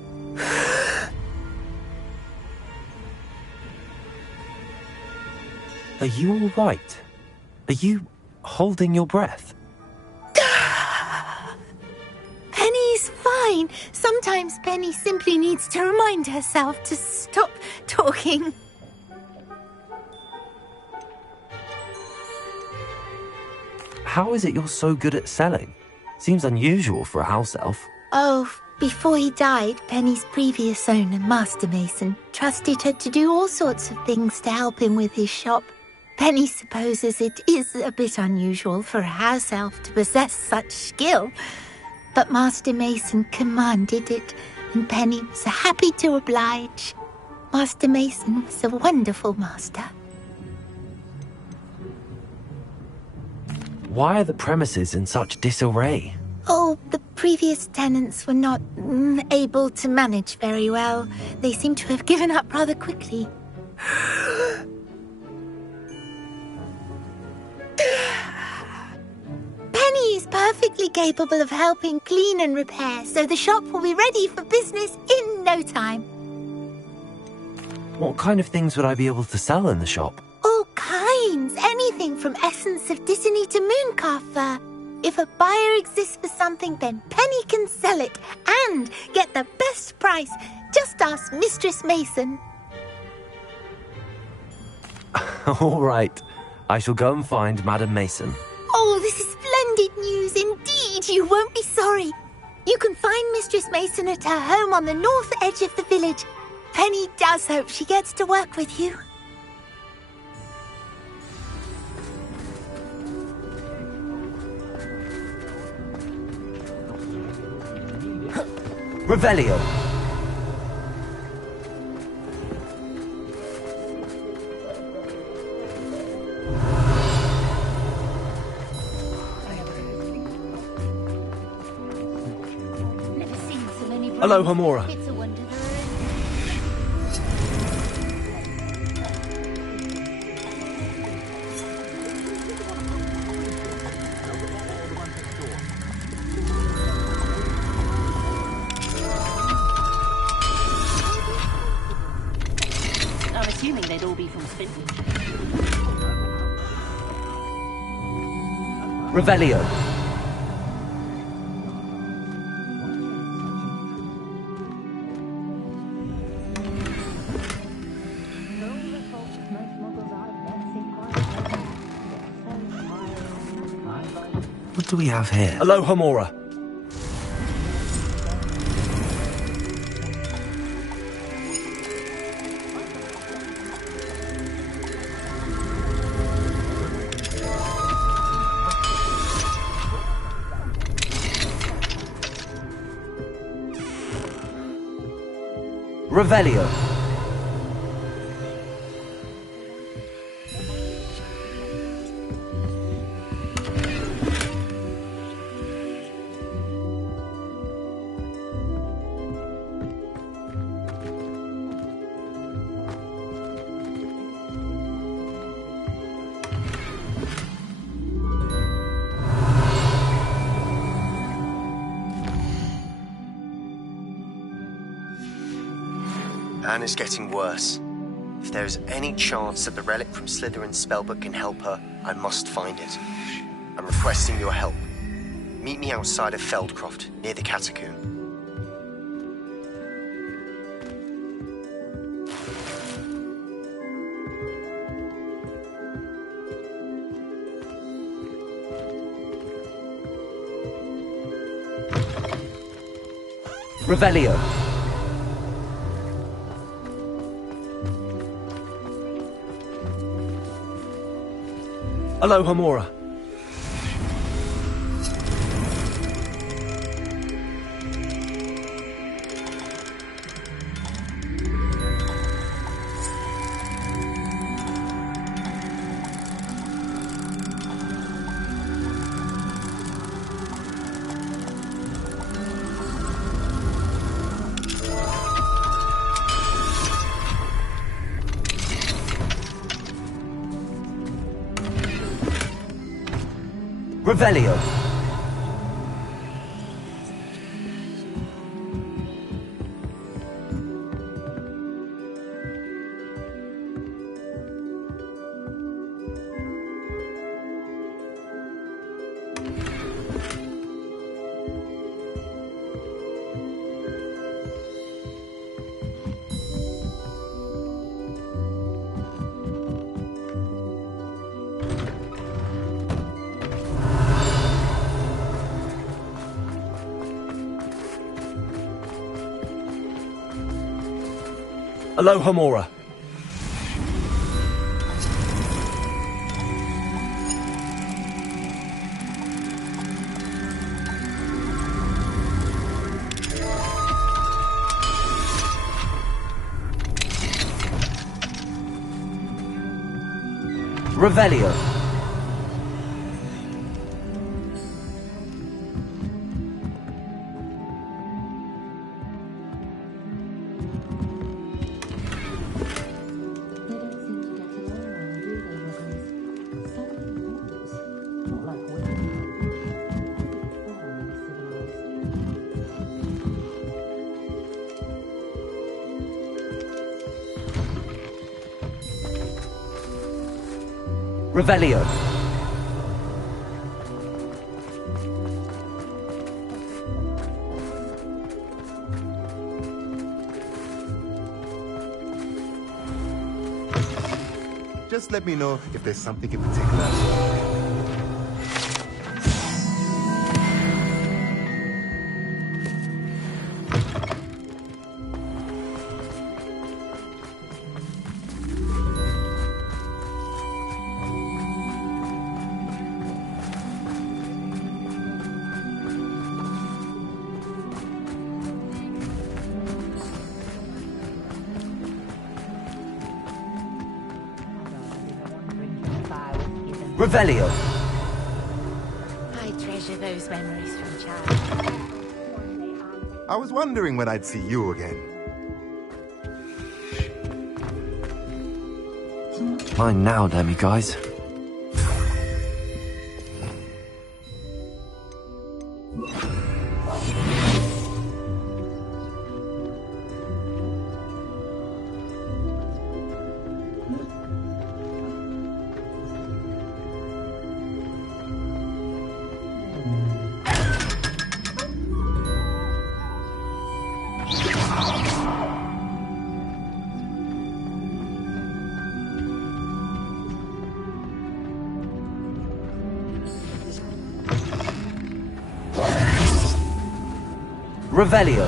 Are you all right? Are you holding your breath? Penny's fine. Sometimes Penny simply needs to remind herself to stop talking. How is it you're so good at selling? Seems unusual for a house elf. Oh, before he died, Penny's previous owner, Master Mason, trusted her to do all sorts of things to help him with his shop. Penny supposes it is a bit unusual for a house elf to possess such skill, but Master Mason commanded it, and Penny was happy to oblige. Master Mason was a wonderful master. Why are the premises in such disarray? Oh, the previous tenants were not able to manage very well. They seem to have given up rather quickly. perfectly capable of helping clean and repair, so the shop will be ready for business in no time. What kind of things would I be able to sell in the shop? All kinds. Anything from essence of Disney to mooncalf fur. If a buyer exists for something, then Penny can sell it and get the best price. Just ask Mistress Mason. All right. I shall go and find Madam Mason. Oh, this is splendid news indeed. You won't be sorry. You can find Mistress Mason at her home on the north edge of the village. Penny does hope she gets to work with you. Revelio. Hello, Hamora. I'm assuming they'd all be from Spindle. Revelio. What do we have here? Hello, Hamora. Revelio. Anna's getting worse. If there is any chance that the relic from Slytherin's spellbook can help her, I must find it. I'm requesting your help. Meet me outside of Feldcroft, near the catacomb. Revelio. Hello, Hamora. Revelio. Hello, Hamora. Revelio. Revelio. Just let me know if there's something in particular. Revelio. I treasure those memories from childhood. I was wondering when I'd see you again. Mine now, Demi, guys. Revelio.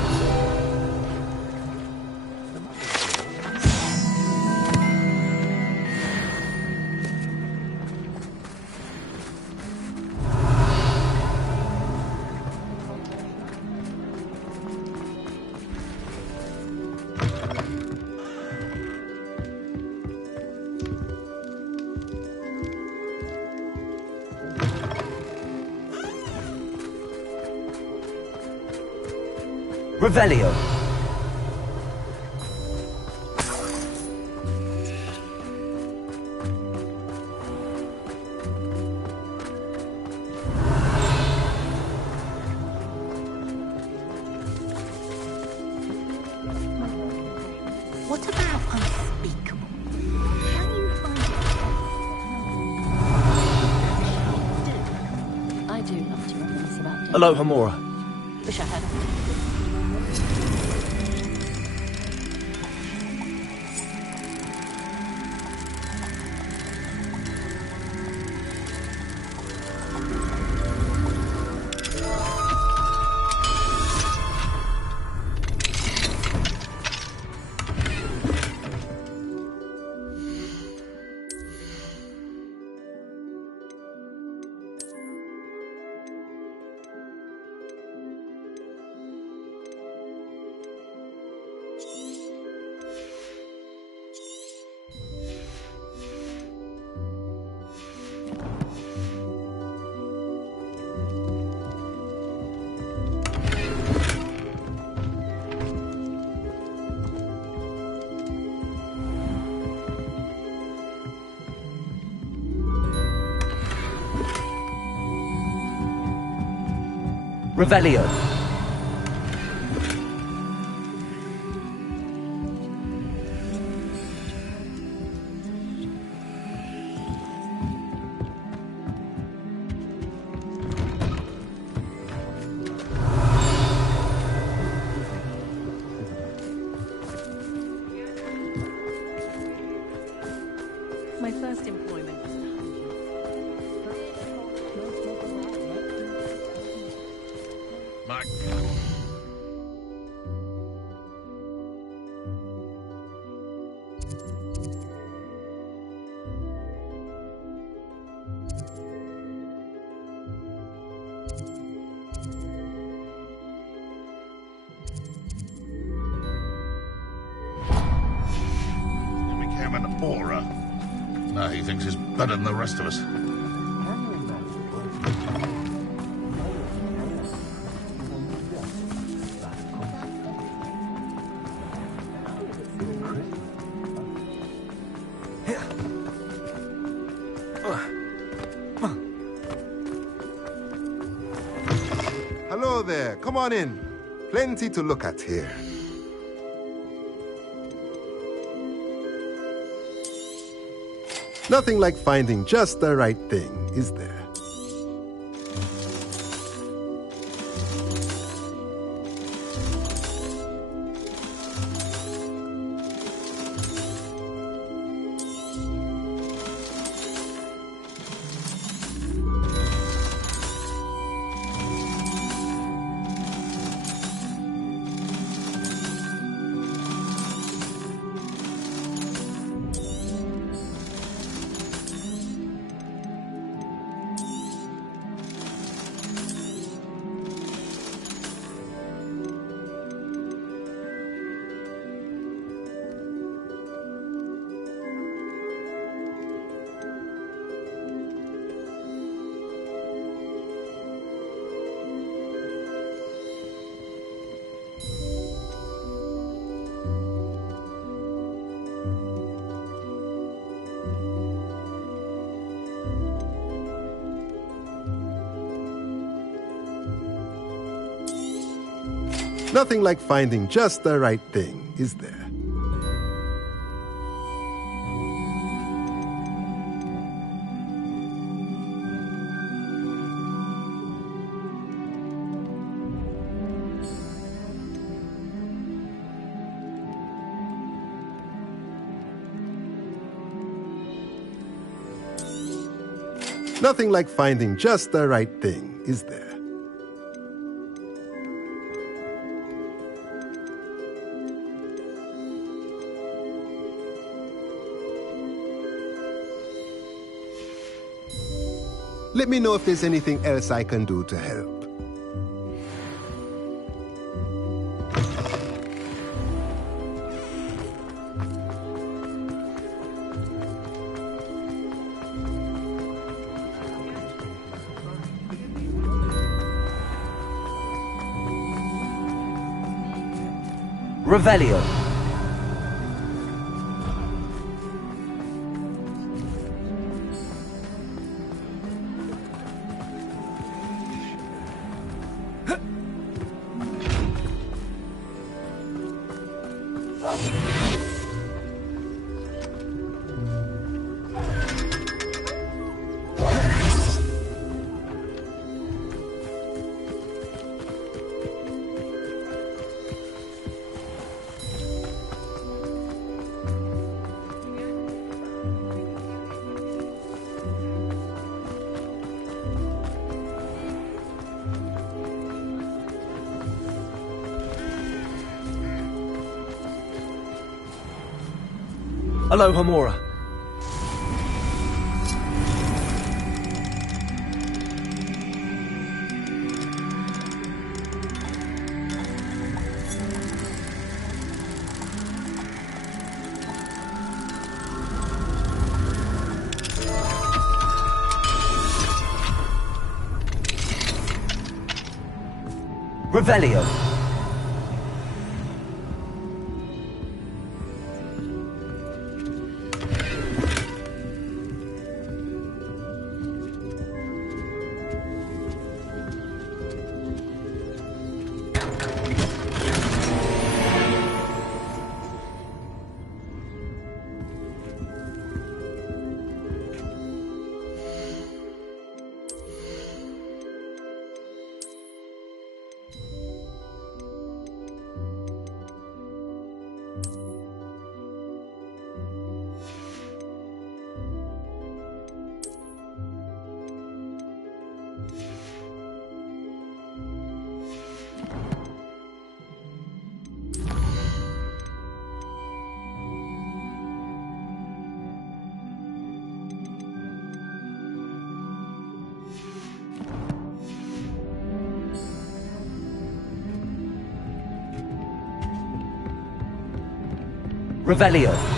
Revelio. What about unspeakable? Can you find it? I do love to reminisce about it. Hello, Hamora. Wish I had. Revelio. My first employment was He became an aura. Now he thinks he's better than the rest of us. Hello there. Come on in. Plenty to look at here. Nothing like finding just the right thing, is there? Nothing like finding just the right thing, is there? Nothing like finding just the right thing, is there? Let me know if there's anything else I can do to help. Revelio. Aloha Mora. Revelio. Revelio.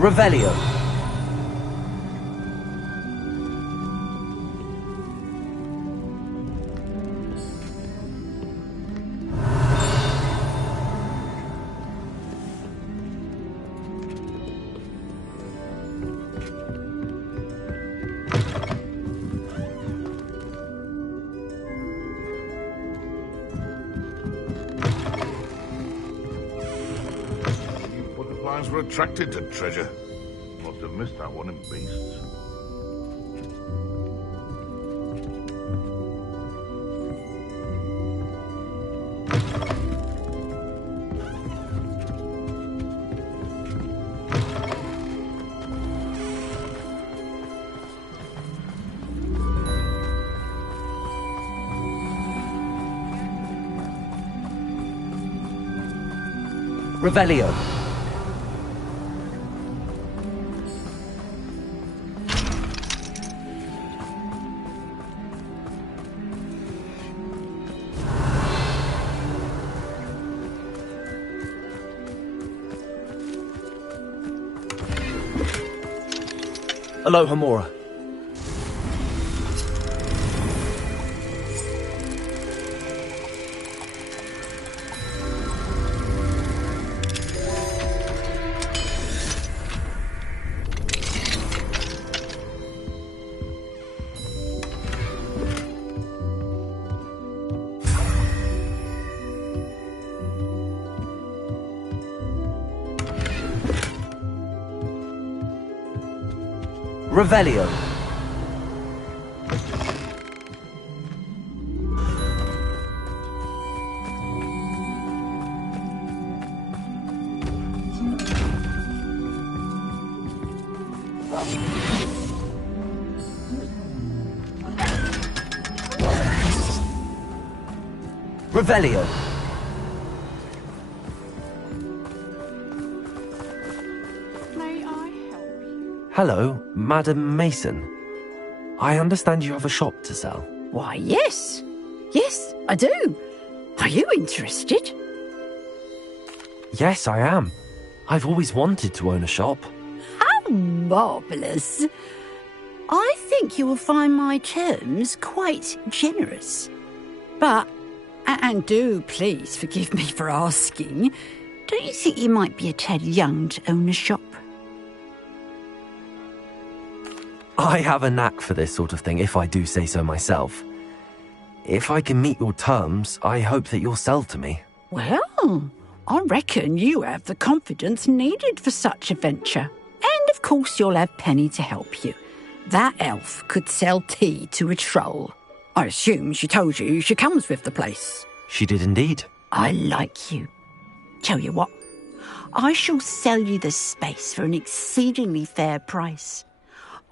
Revelio. Butterflies were attracted to treasure. Must have missed that one in beasts. Revelio. Aloha Mora. Revelio. Revelio. Hello, Madam Mason. I understand you have a shop to sell. Why, yes. Yes, I do. Are you interested? Yes, I am. I've always wanted to own a shop. How marvellous. I think you will find my terms quite generous. But, and do please forgive me for asking, don't you think you might be a tad young to own a shop? I have a knack for this sort of thing, if I do say so myself. If I can meet your terms, I hope that you'll sell to me. Well, I reckon you have the confidence needed for such a venture. And of course you'll have Penny to help you. That elf could sell tea to a troll. I assume she told you she comes with the place. She did indeed. I like you. Tell you what, I shall sell you the space for an exceedingly fair price.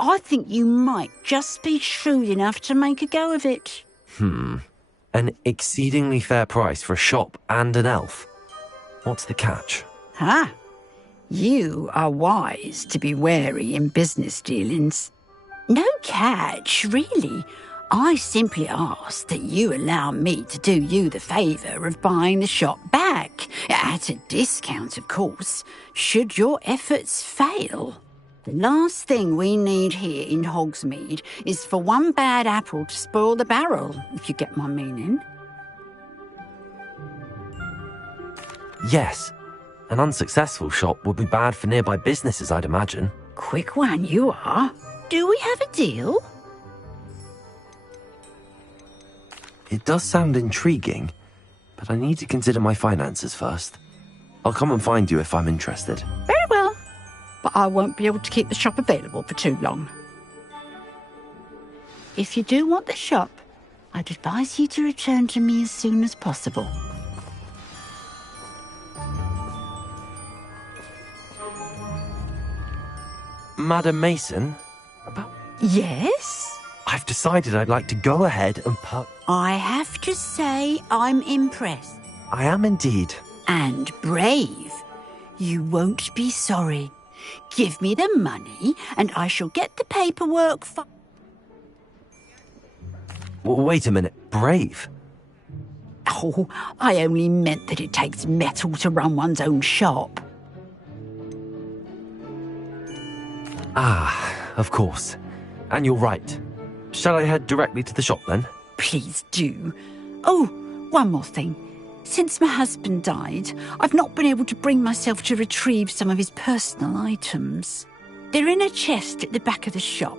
I think you might just be shrewd enough to make a go of it. An exceedingly fair price for a shop and an elf. What's the catch? You are wise to be wary in business dealings. No catch, really. I simply ask that you allow me to do you the favour of buying the shop back, at a discount, of course, should your efforts fail. The last thing we need here in Hogsmeade is for one bad apple to spoil the barrel, if you get my meaning. Yes. An unsuccessful shop would be bad for nearby businesses, I'd imagine. Quick one you are. Do we have a deal? It does sound intriguing, but I need to consider my finances first. I'll come and find you if I'm interested. Very well. But I won't be able to keep the shop available for too long. If you do want the shop, I'd advise you to return to me as soon as possible. Madam Mason? Yes? I've decided I'd like to go ahead and I have to say I'm impressed. I am indeed. And brave. You won't be sorry. Give me the money, and I shall get the paperwork for... Wait a minute. Brave? Oh, I only meant that it takes metal to run one's own shop. Ah, of course. And you're right. Shall I head directly to the shop then? Please do. Oh, one more thing. Since my husband died, I've not been able to bring myself to retrieve some of his personal items. They're in a chest at the back of the shop.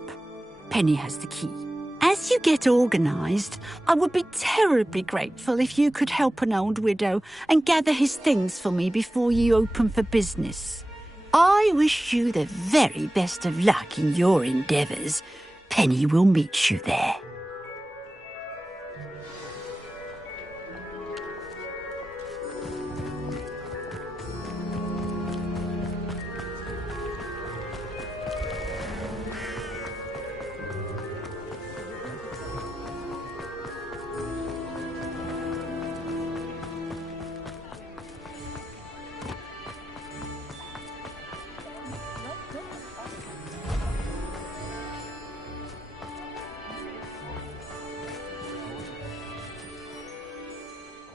Penny has the key. As you get organised, I would be terribly grateful if you could help an old widow and gather his things for me before you open for business. I wish you the very best of luck in your endeavours. Penny will meet you there.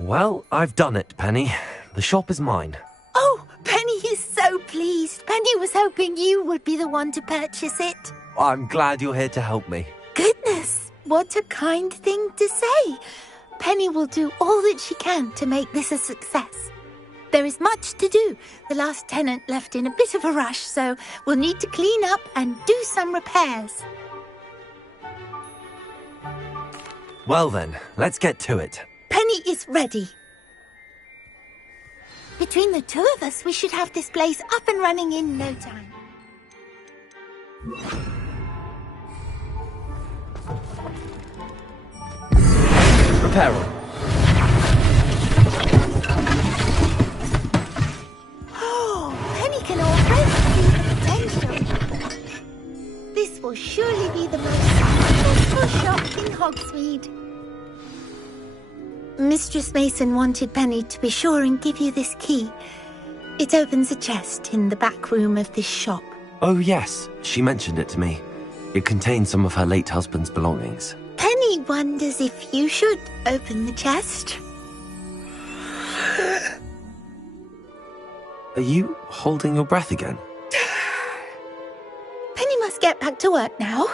Well, I've done it, Penny. The shop is mine. Oh, Penny is so pleased. Penny was hoping you would be the one to purchase it. I'm glad you're here to help me. Goodness, what a kind thing to say. Penny will do all that she can to make this a success. There is much to do. The last tenant left in a bit of a rush, so we'll need to clean up and do some repairs. Well then, let's get to it. Penny is ready. Between the two of us, we should have this place up and running in no time. Repair on. Oh, Penny can already see the potential. This will surely be the most successful shop in Hogsmeade. Mistress Mason wanted Penny to be sure and give you this key. It opens a chest in the back room of this shop. Oh yes, she mentioned it to me. It contains some of her late husband's belongings. Penny wonders if you should open the chest. Are you holding your breath again? Penny must get back to work now.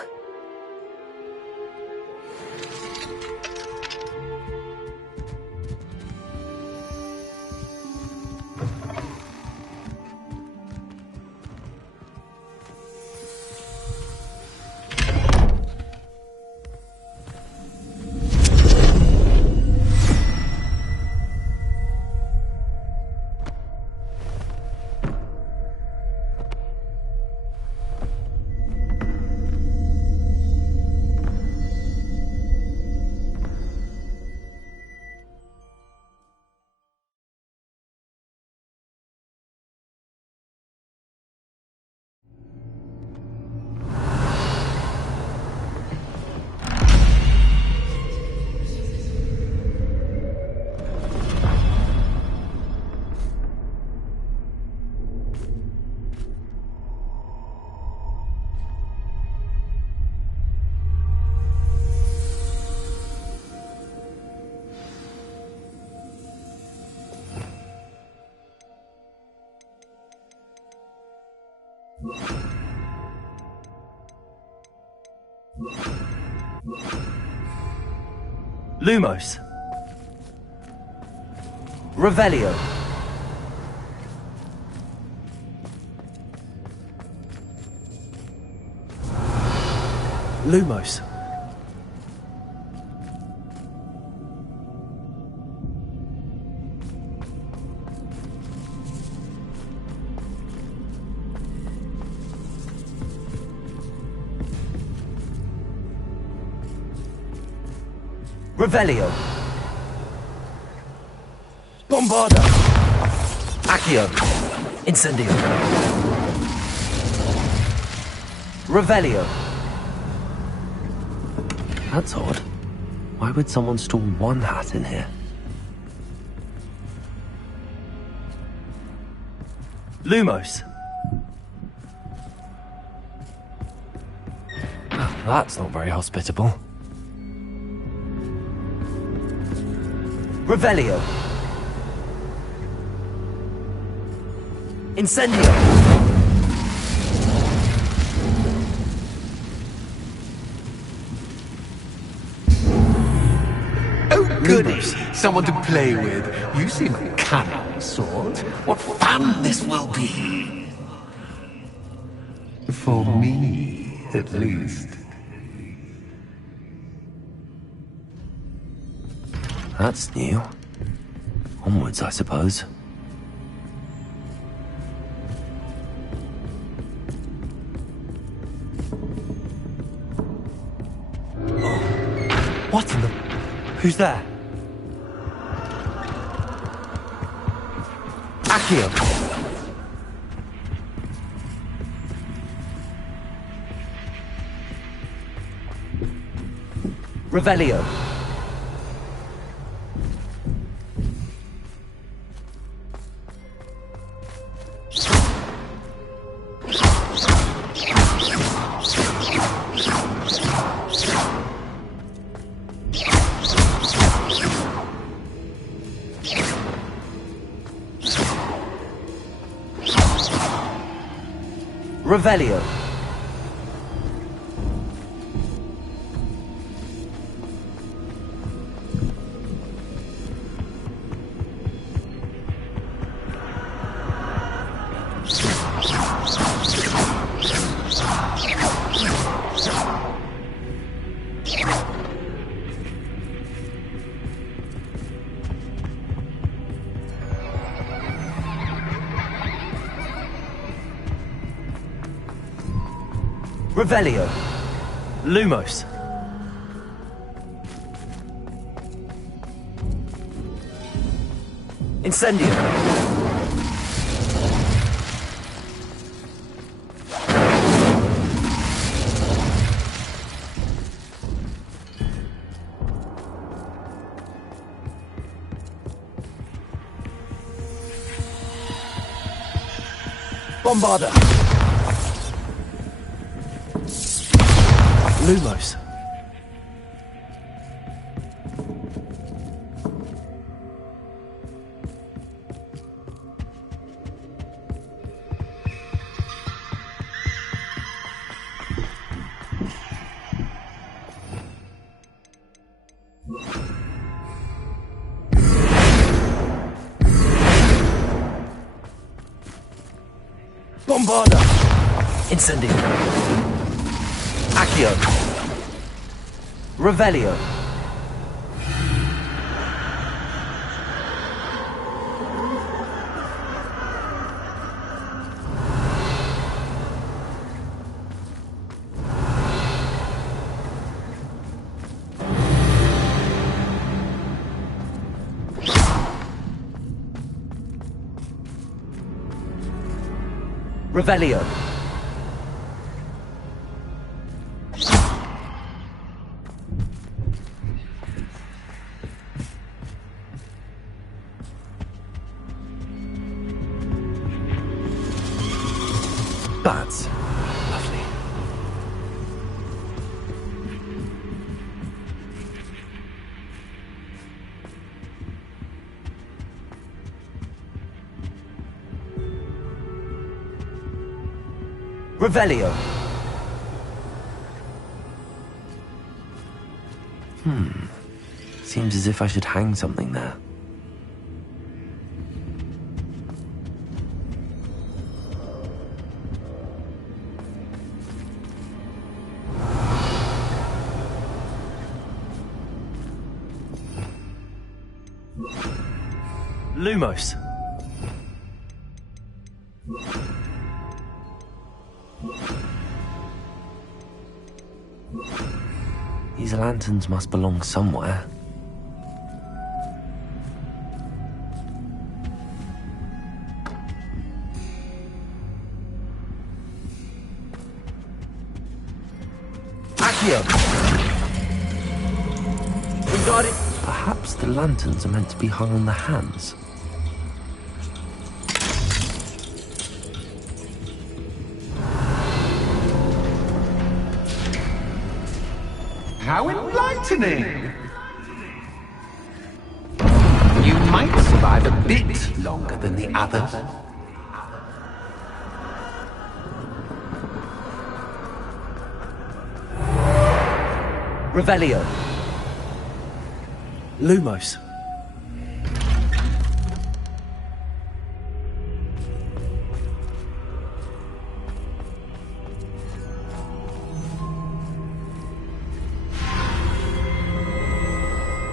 Lumos. Revelio. Lumos. Revelio. Bombarda. Accio. Incendio. Revelio. That's odd. Why would someone store one hat in here? Lumos. That's not very hospitable. Revelio. Incendio. goody! Someone to play with. You seem a cunning sort. What fun this will be! For me, at least. That's new. Onwards, I suppose. What in the... Who's there? Accio! Revelio! Revelio. Revelio. Lumos. Incendio. Bombarda. Lumos. Bombarda. Incendio. Accio. Revelio. Revelio. That's lovely. Revelio. Seems as if I should hang something there. Lumos. These lanterns must belong somewhere. Accio! We got it! Perhaps the lanterns are meant to be hung on the hands. How enlightening! You might survive a bit longer than the others. Revelio. Lumos.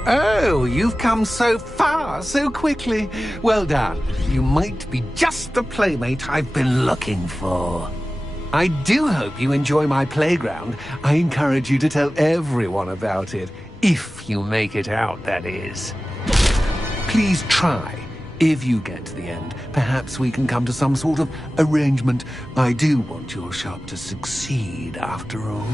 Oh, you've come so far, so quickly. Well done. You might be just the playmate I've been looking for. I do hope you enjoy my playground. I encourage you to tell everyone about it. If you make it out, that is. Please try. If you get to the end, perhaps we can come to some sort of arrangement. I do want your shop to succeed, after all.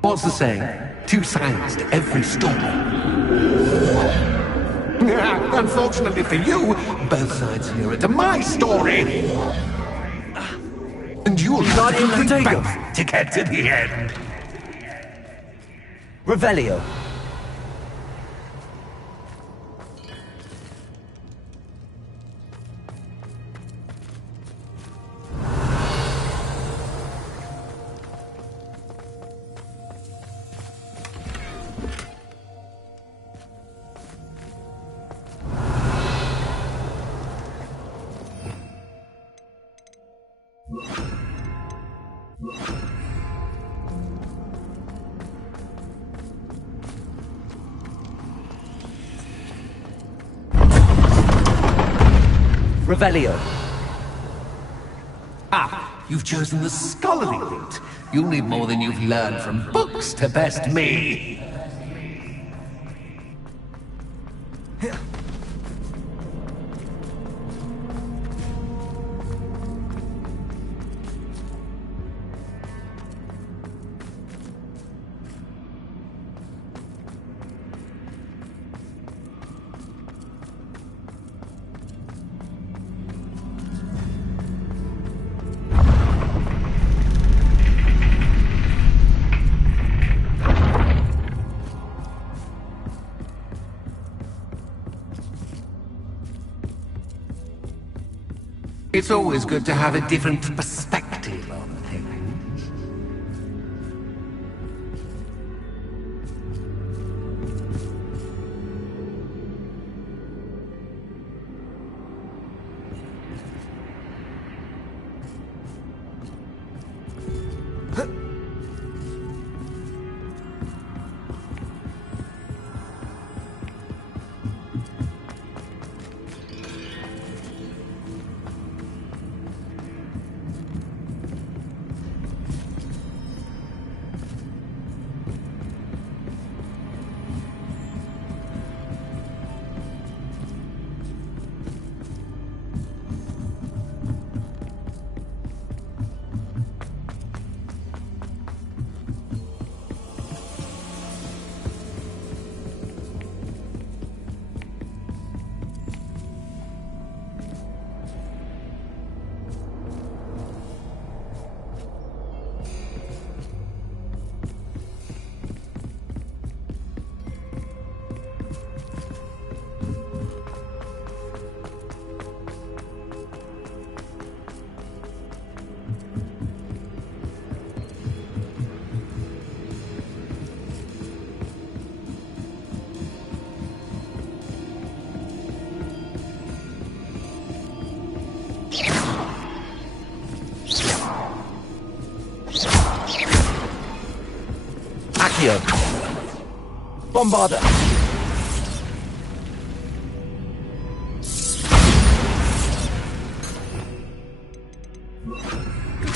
What's the saying? 2 sides to every story. Unfortunately for you, both sides here are to my story. And you'll not even both to get to the end. Revelio. Revelio. Ah, you've chosen the scholarly route. You'll need more than you've learned from books to best me. It's always good to have a different perspective on things. Accio. Bombarda.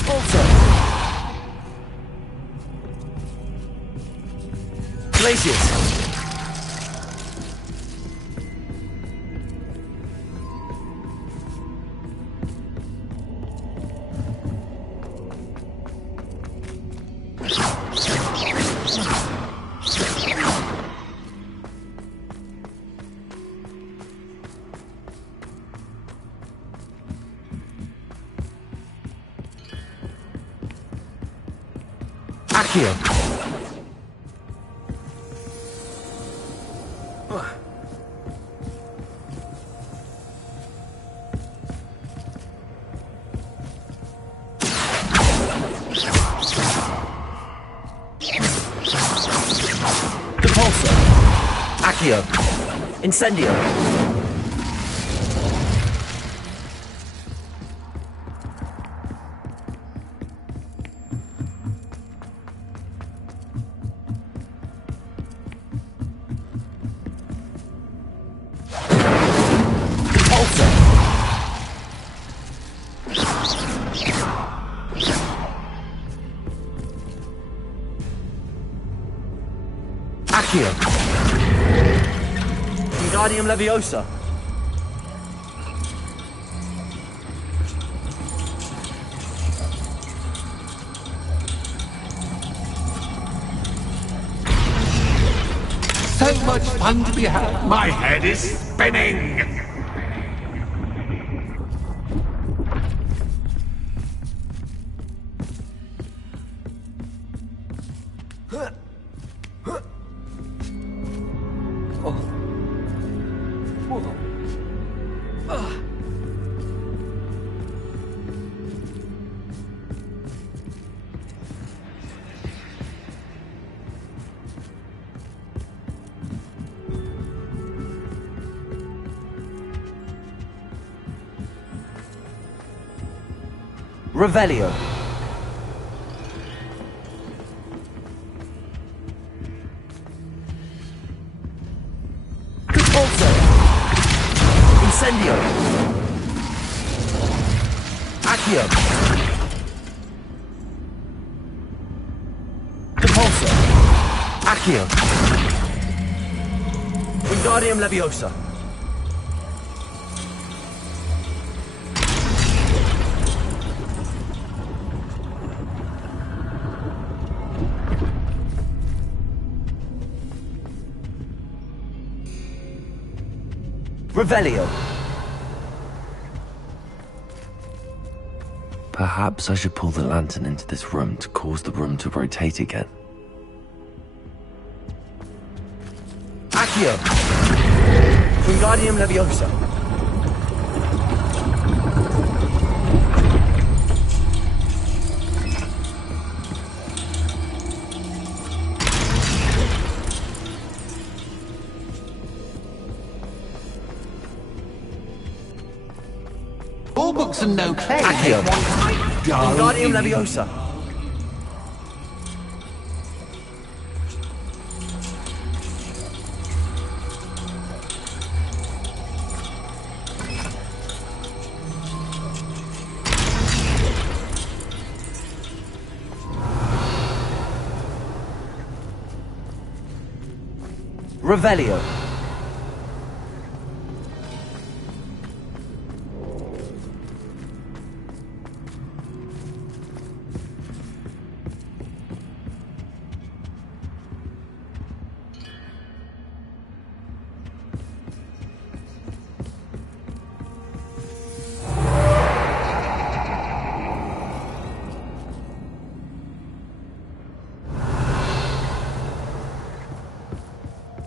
Volta. Glacius. Accio. Accio. Incendio. Accio. Wingardium Leviosa. So much fun to be had. My head is spinning. Revelio. Repulso. Incendio. Accio. Repulso. Accio. Wingardium Leviosa. Revelio. Perhaps I should pull the lantern into this room to cause the room to rotate again. Accio. Wingardium Leviosa. All books and no clay. Accio. Wingardium Leviosa. Revelio.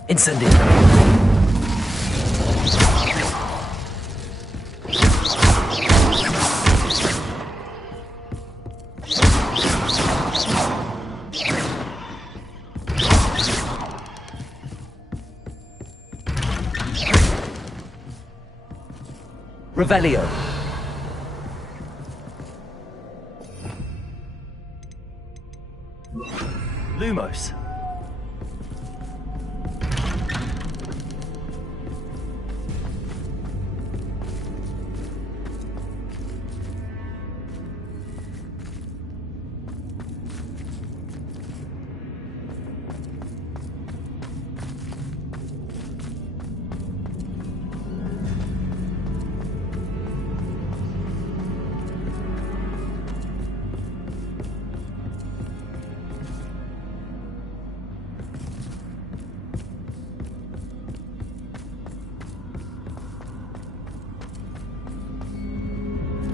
Incendio. Revelio. Lumos.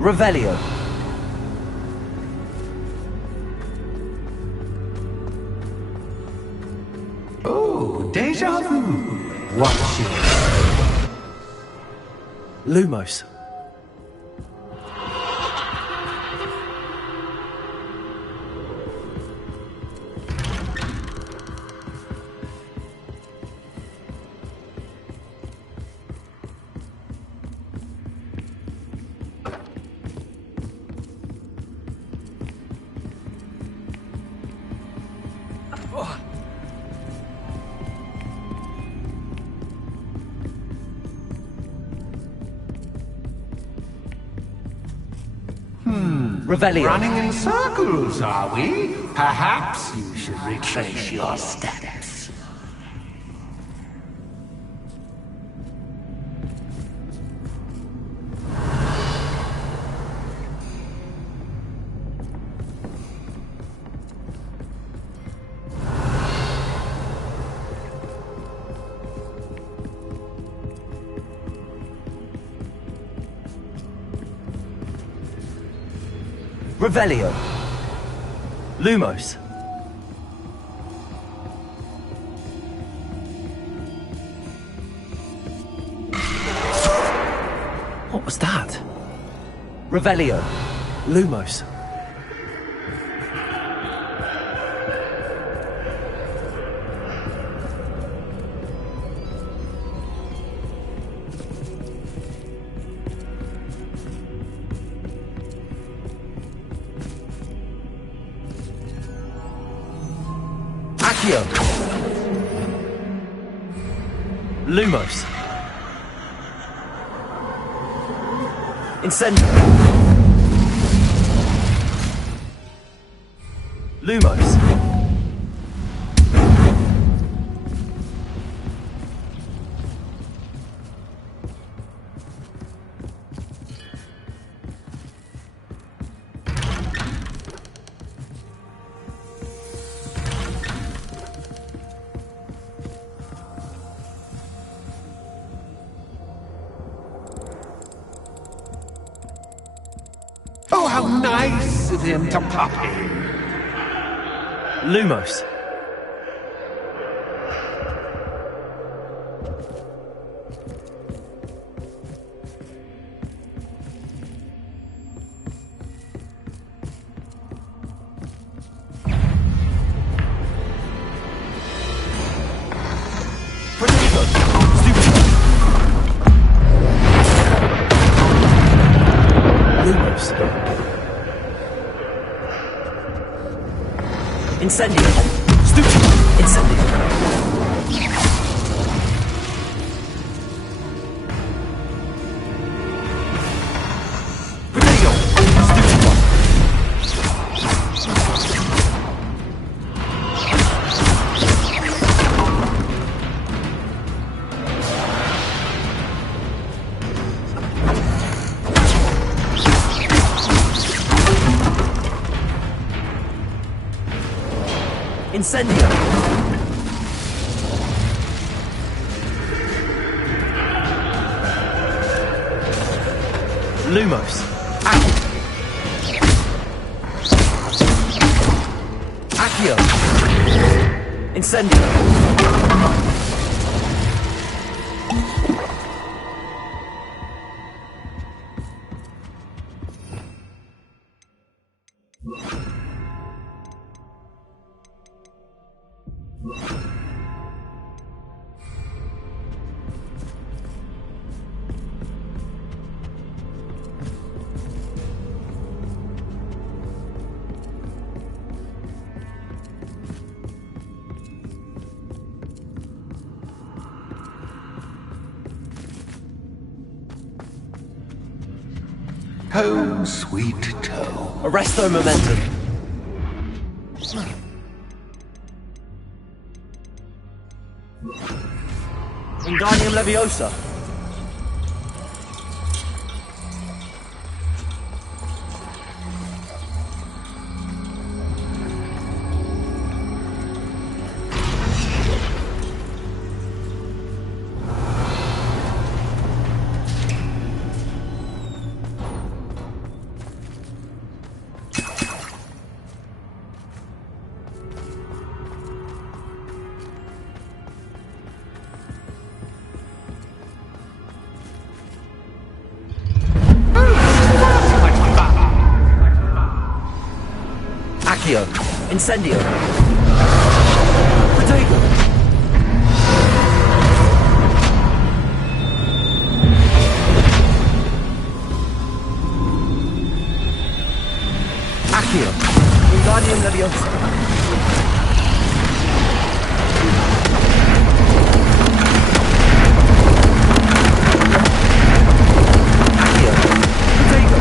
Revelio. Oh, deja vu. Watch it. Lumos. Revelio. Running in circles, are we? Perhaps you should retrace your steps. Revelio. Lumos. What was that? Revelio. Lumos. Accio. Lumos. Incendio. Lumos. Oh, how nice of him to pop in. Lumos. Incendio. Stupid. Incendio. Potato. Stupid one. Incendio. Lumos. Accio. Incendio. Home sweet toe. Arresto momentum. Wingardium Leviosa. Accio. Incendio. Potato. Accio. Wingardium Leviosa. Accio. Potato.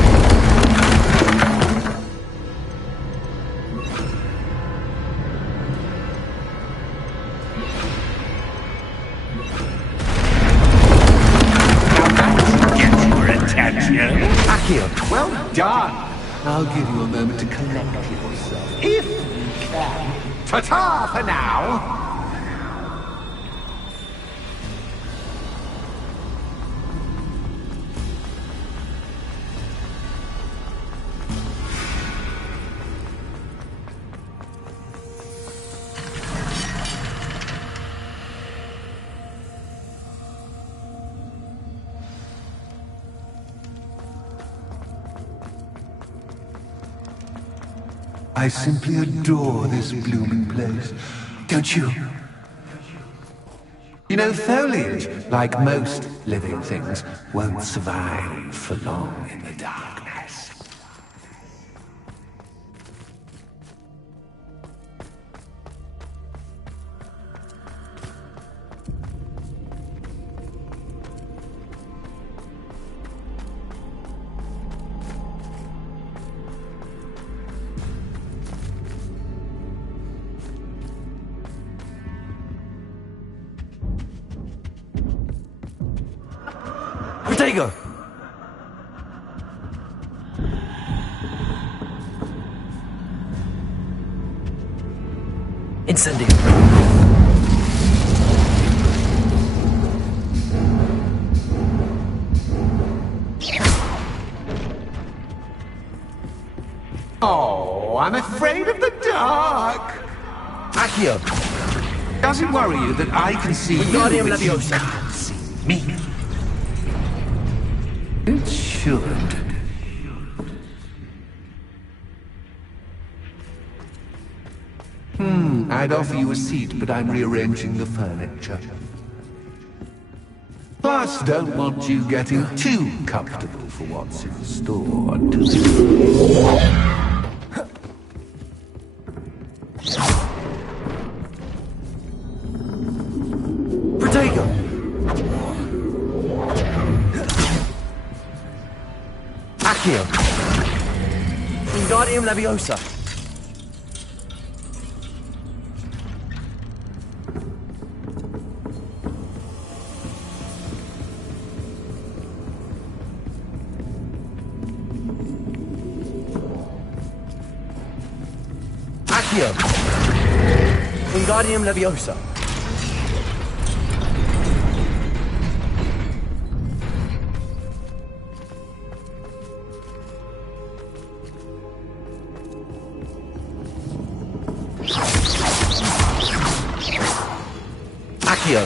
Accio, well done. I'll give you a moment to collect yourself, if you can. Ta-ta for now! I simply adore this blooming place, don't you? You know, foliage, like most living things, won't survive for long in the darkness. Protego! Incendio. Oh, I'm afraid of the dark. Accio! Does it worry you that I can see Wingardium you, but you Leviosa. can't see me? It should. I'd offer you a seat, but I'm rearranging the furniture. Plus, don't want you getting too comfortable for what's in store, do you? Protego! Accio! Wingardium Leviosa. Accio! Wingardium Leviosa. Accio!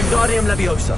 Wingardium Leviosa.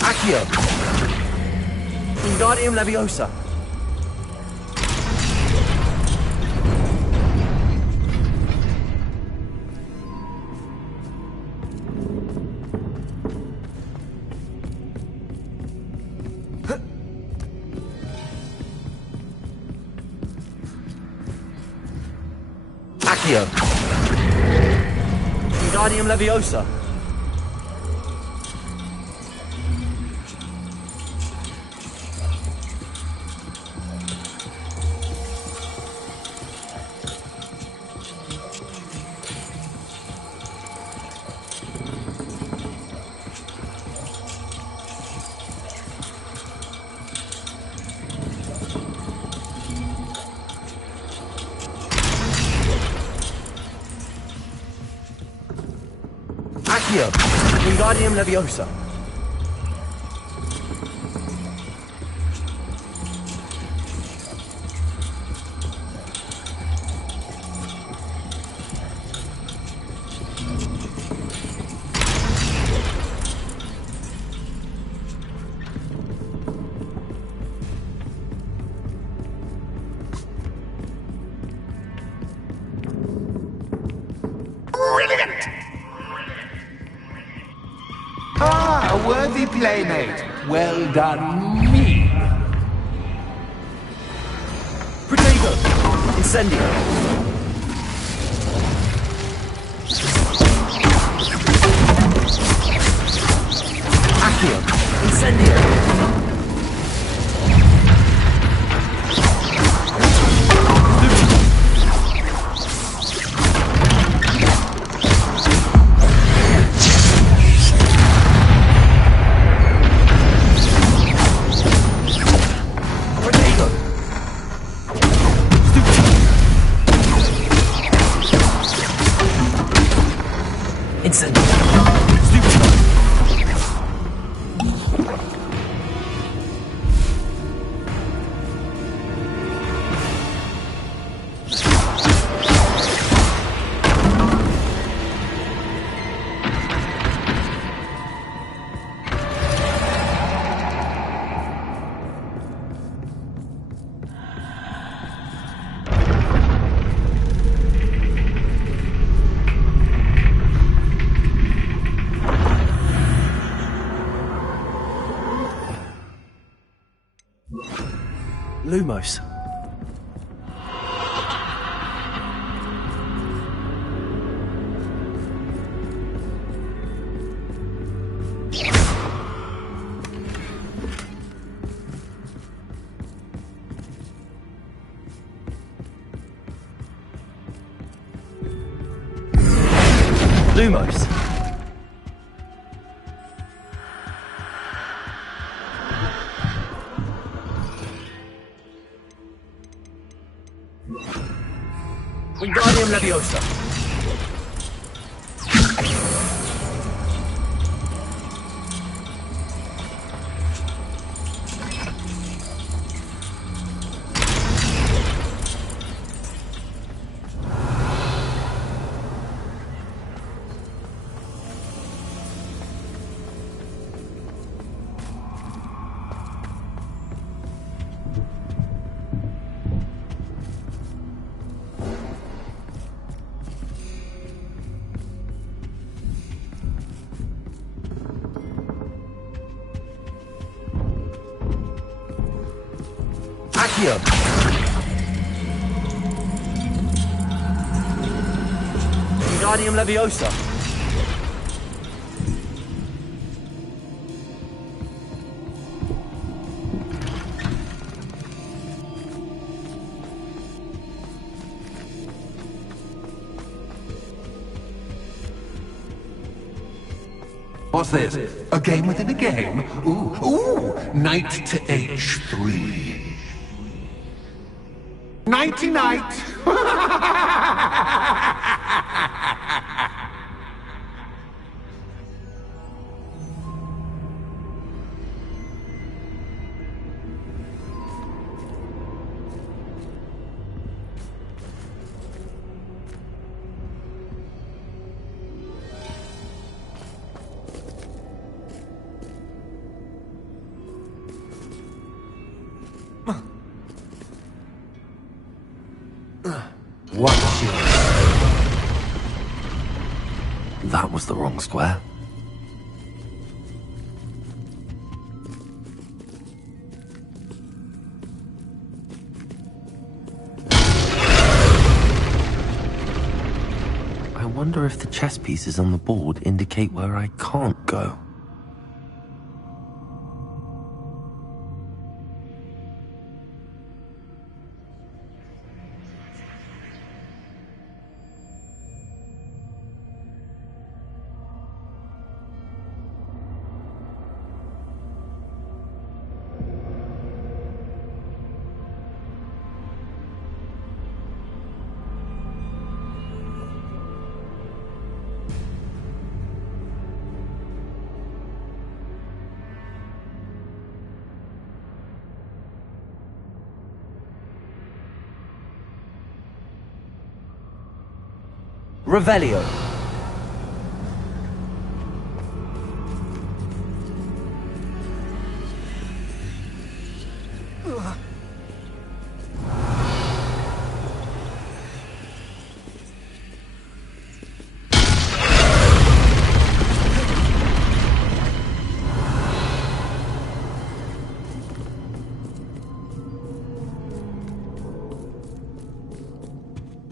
Accio! Wingardium Leviosa. Accio! Wingardium Leviosa. Accio! Wingardium Leviosa! Brilliant! Ah, a worthy playmate. Well done, me. Protego! Incendio! Accio! Incendio! Lumos. Lumos. Wingardium Leviosa. Accio! Wingardium Leviosa. What's this? A game within a game? Ooh, knight to h3. Nighty-night! What? That was the wrong square. I wonder if the chess pieces on the board indicate where I can't go. Revelio.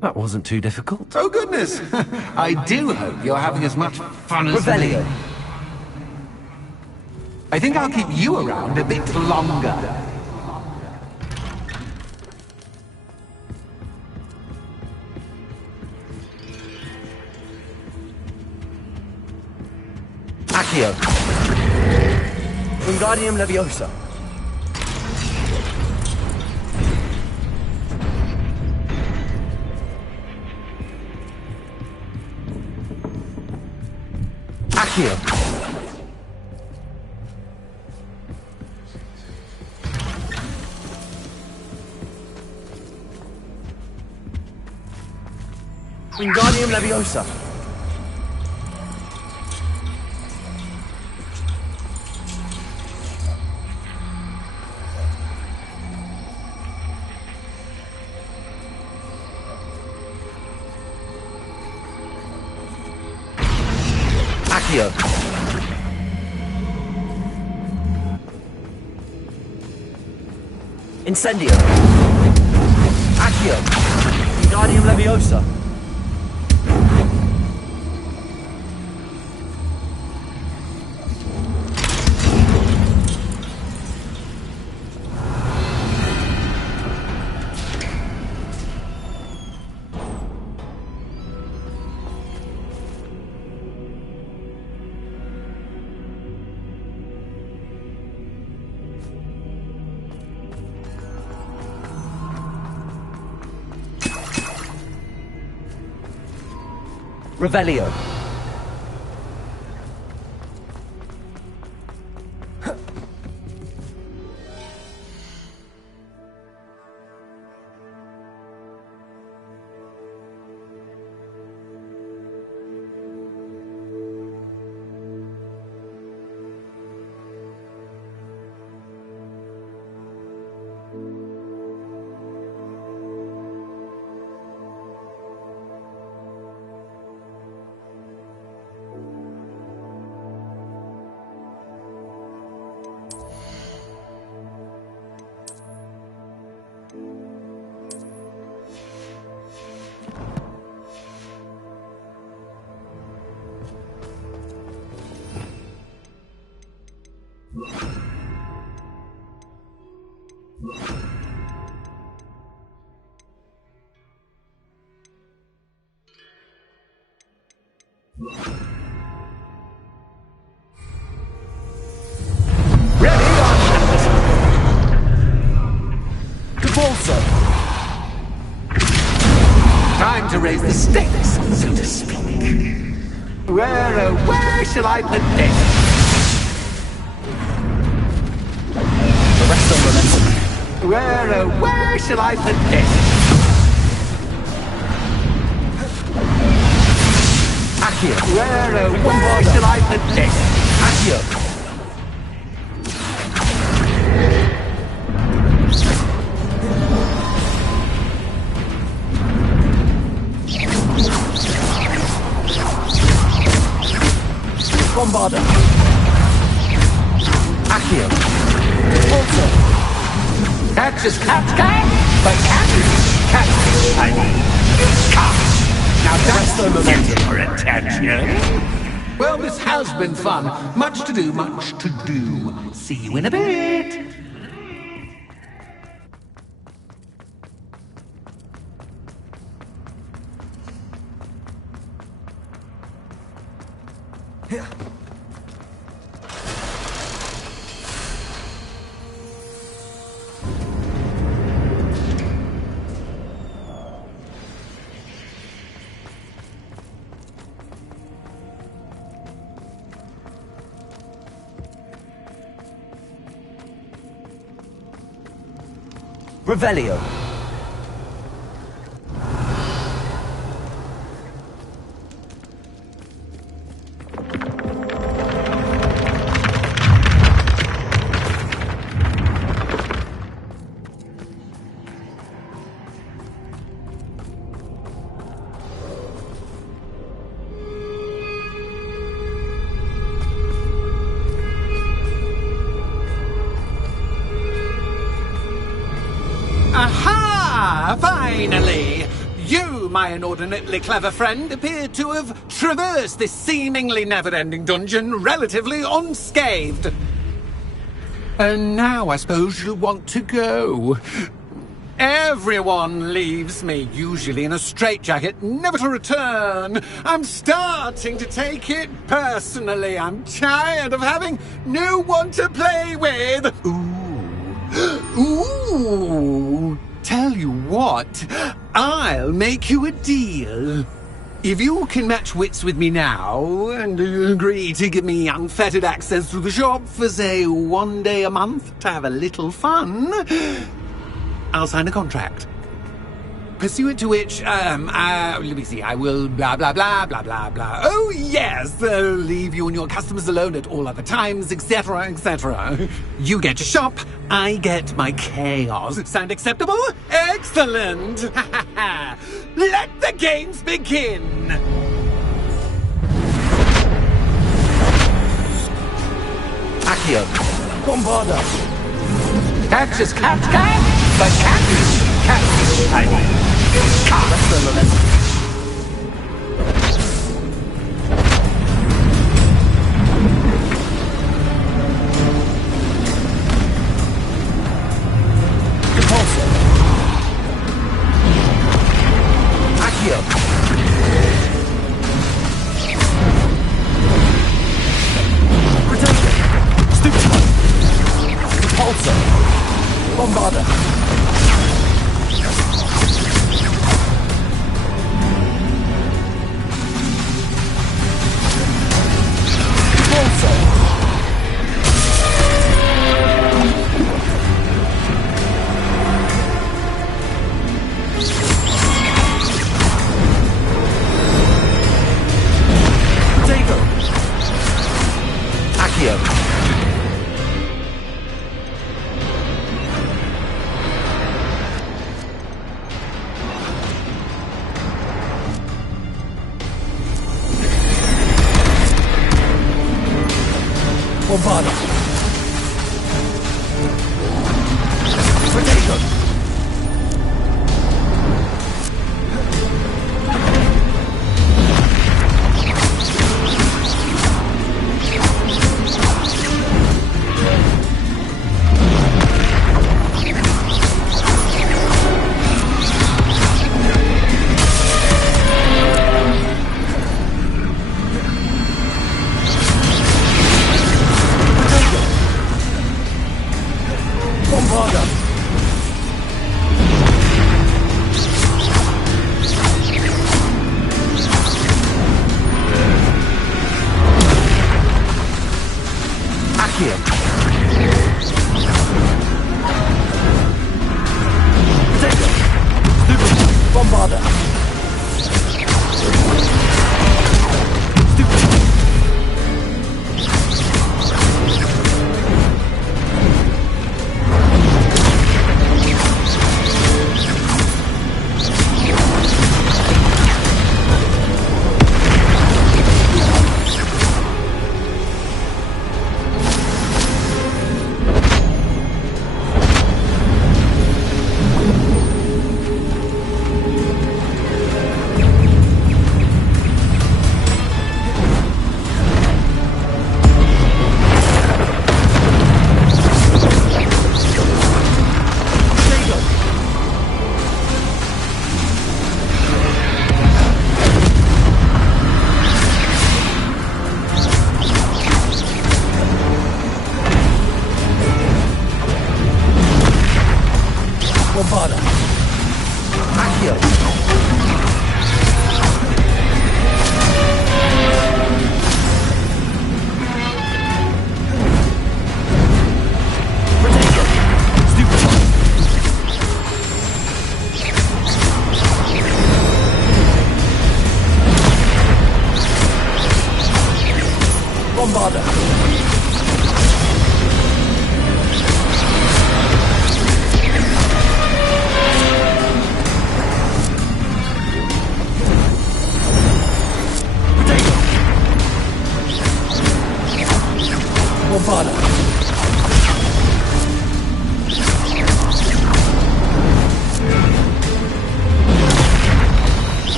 That wasn't too difficult. Oh, goodness! I do hope you're having as much fun as Revelio. me. I think I'll keep you around a bit longer. Accio. Wingardium Leviosa. Accio. Wingardium Leviosa. Accio. Incendio. Accio. Wingardium Leviosa. Revelio. Time to raise the stakes, so to speak. Where shall I put this? Arresto Momentum. Where shall I put this? Accio. Where shall I put this? Accio. Bombarda. Accio. Also. Catch is catch, but catch. I mean, now that's the momentum for attention. Well, this has been fun. Much to do, much to do. See you in a bit. Revelio. Finally! You, my inordinately clever friend, appear to have traversed this seemingly never-ending dungeon relatively unscathed. And now I suppose you'll want to go. Everyone leaves me, usually in a straitjacket, never to return. I'm starting to take it personally. I'm tired of having no one to play with. Ooh. Tell you what, I'll make you a deal. If you can match wits with me now, and agree to give me unfettered access to the shop for, say, 1 day a month to have a little fun, I'll sign a contract. Pursuant to which, let me see, I will blah, blah, blah, blah, blah, blah. Oh, yes, leave you and your customers alone at all other times, etc., etc. You get your shop, I get my chaos. Sound acceptable? Excellent! Let the games begin! Accio, Bombarda. Catch is catch, but catfish, catfish. I mean, Repulsor. Accio. Protector. Stupid. Repulsor. Bombarda. Bombarda. Potato.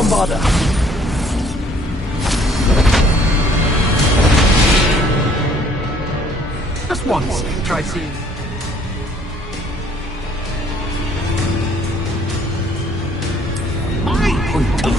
Bombarder! Just once, try seeing. My point of...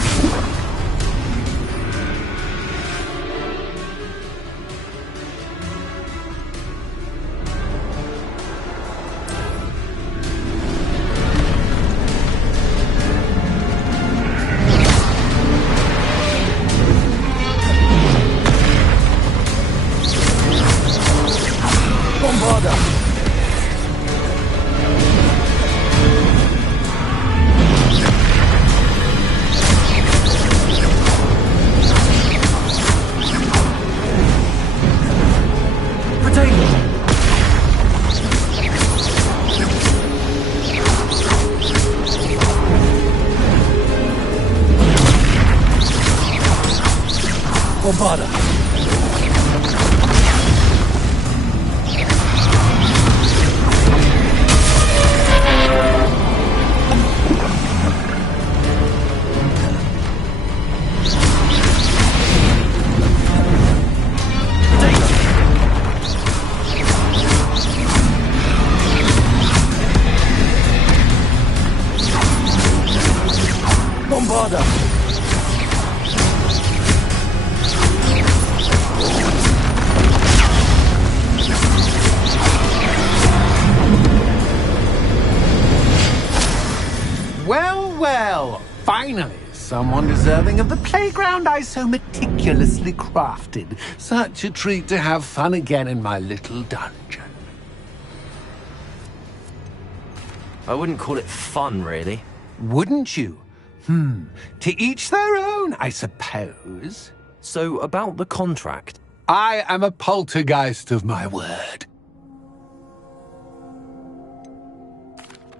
Bombarder! Bombarder! Well, finally, someone deserving of the playground I so meticulously crafted. Such a treat to have fun again in my little dungeon. I wouldn't call it fun, really. Wouldn't you? To each their own, I suppose. So, about the contract. I am a poltergeist of my word.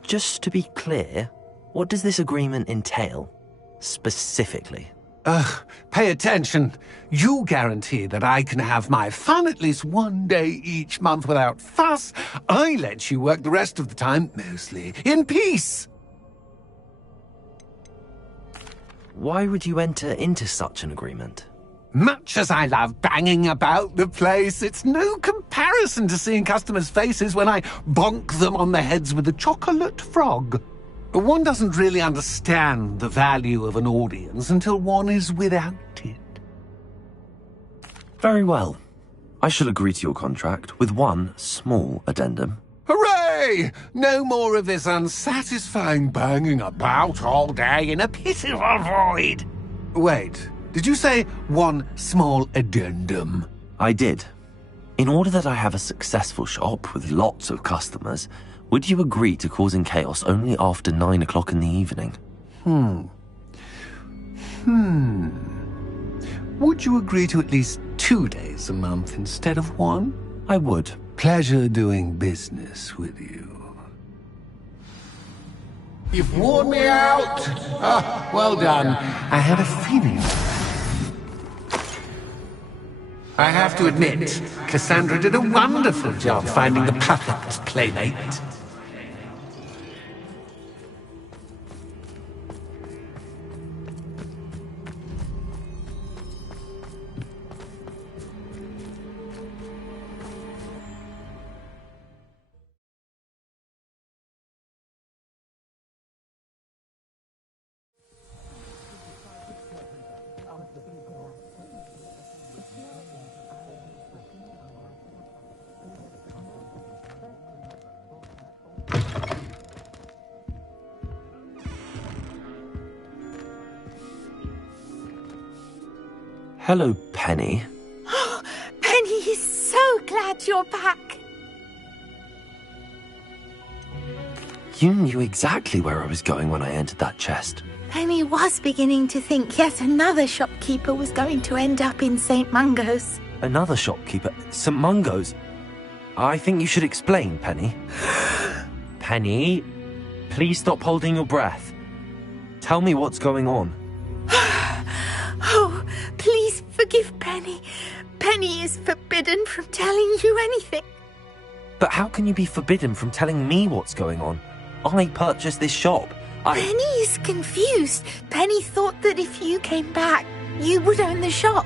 Just to be clear, what does this agreement entail, specifically? Pay attention. You guarantee that I can have my fun at least one day each month without fuss. I let you work the rest of the time, mostly in peace. Why would you enter into such an agreement? Much as I love banging about the place, it's no comparison to seeing customers' faces when I bonk them on the heads with a chocolate frog. One doesn't really understand the value of an audience until one is without it. Very well. I shall agree to your contract with one small addendum. Hooray! No more of this unsatisfying banging about all day in a pitiful void. Wait, did you say one small addendum? I did. In order that I have a successful shop with lots of customers, would you agree to causing chaos only after 9 o'clock in the evening? Would you agree to at least 2 days a month instead of one? I would. Pleasure doing business with you. You've worn me out. Well done. I had a feeling. I have to admit, Cassandra did a wonderful job finding the puppet playmate. Hello, Penny. Penny is so glad you're back. You knew exactly where I was going when I entered that chest. Penny was beginning to think yet another shopkeeper was going to end up in St. Mungo's. Another shopkeeper? St. Mungo's? I think you should explain, Penny. Penny, please stop holding your breath. Tell me what's going on. Oh, please forgive Penny. Penny is forbidden from telling you anything. But how can you be forbidden from telling me what's going on? I purchased this shop. Penny is confused. Penny thought that if you came back, you would own the shop.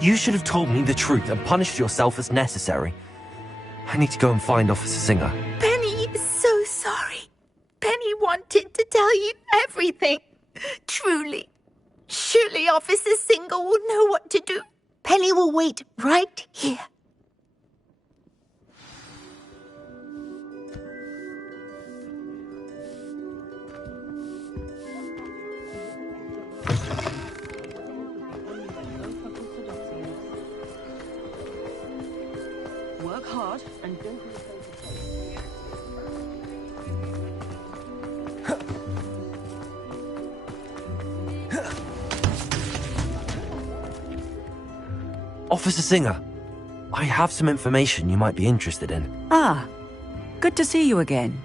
You should have told me the truth and punished yourself as necessary. I need to go and find Officer Singer. Penny is so sorry. Penny wanted to tell you everything. Truly. Surely Officer Singer will know what to do. Penny will wait right here. Work hard and don't be afraid to take. Officer Singer, I have some information you might be interested in. Ah, good to see you again.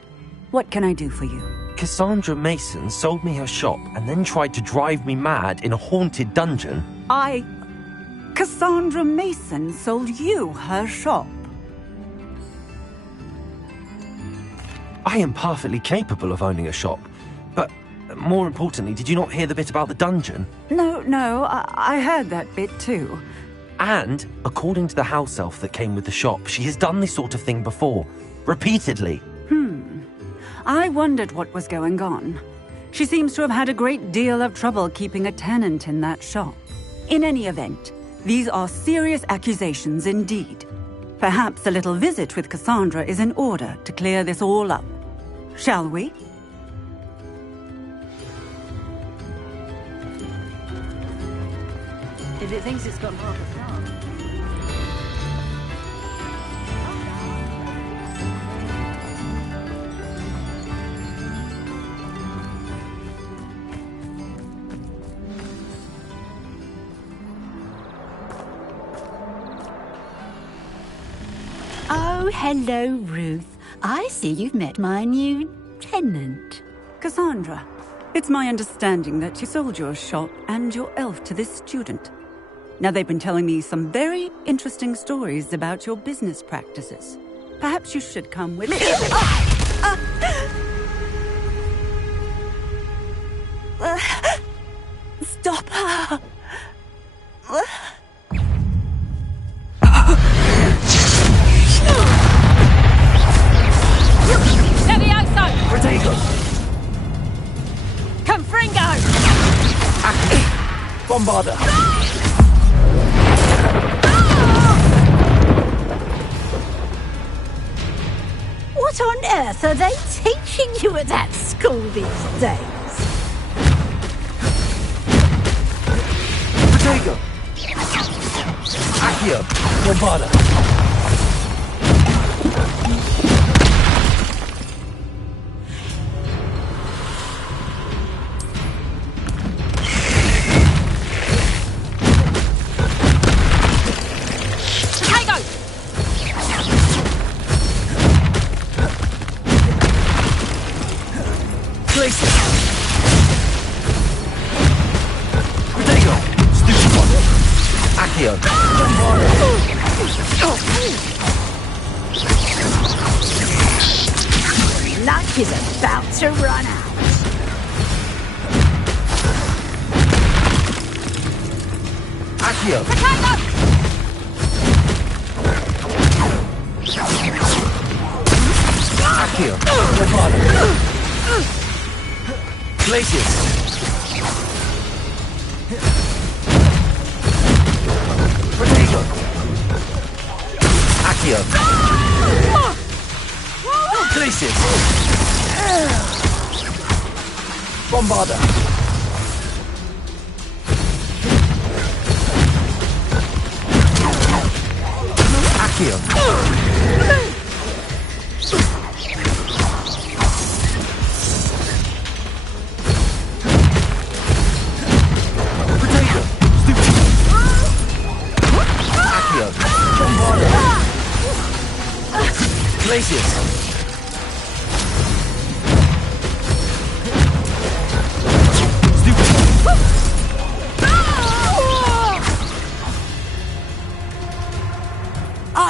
What can I do for you? Cassandra Mason sold me her shop and then tried to drive me mad in a haunted dungeon. Cassandra Mason sold you her shop? I am perfectly capable of owning a shop, but more importantly, did you not hear the bit about the dungeon? No, I heard that bit too. And, according to the house elf that came with the shop, she has done this sort of thing before. Repeatedly. I wondered what was going on. She seems to have had a great deal of trouble keeping a tenant in that shop. In any event, these are serious accusations indeed. Perhaps a little visit with Cassandra is in order to clear this all up. Shall we? If it thinks it's got half a star. Oh, hello, Ruth. I see you've met my new tenant. Cassandra, it's my understanding that you sold your shop and your elf to this student. Now, they've been telling me some very interesting stories about your business practices. Perhaps you should come with me. Stop her. Levioso! Protego! Confringo! Bombarda! What on earth are they teaching you at that school these days? Protego! Accio! Bombarda! Luck is about to run out. Accio! Accio! Bombarda! Glacius! Protego! Accio! Glacius! Bombarda! Accio! Protego! Stupid! Accio! Bombarda! Glacius!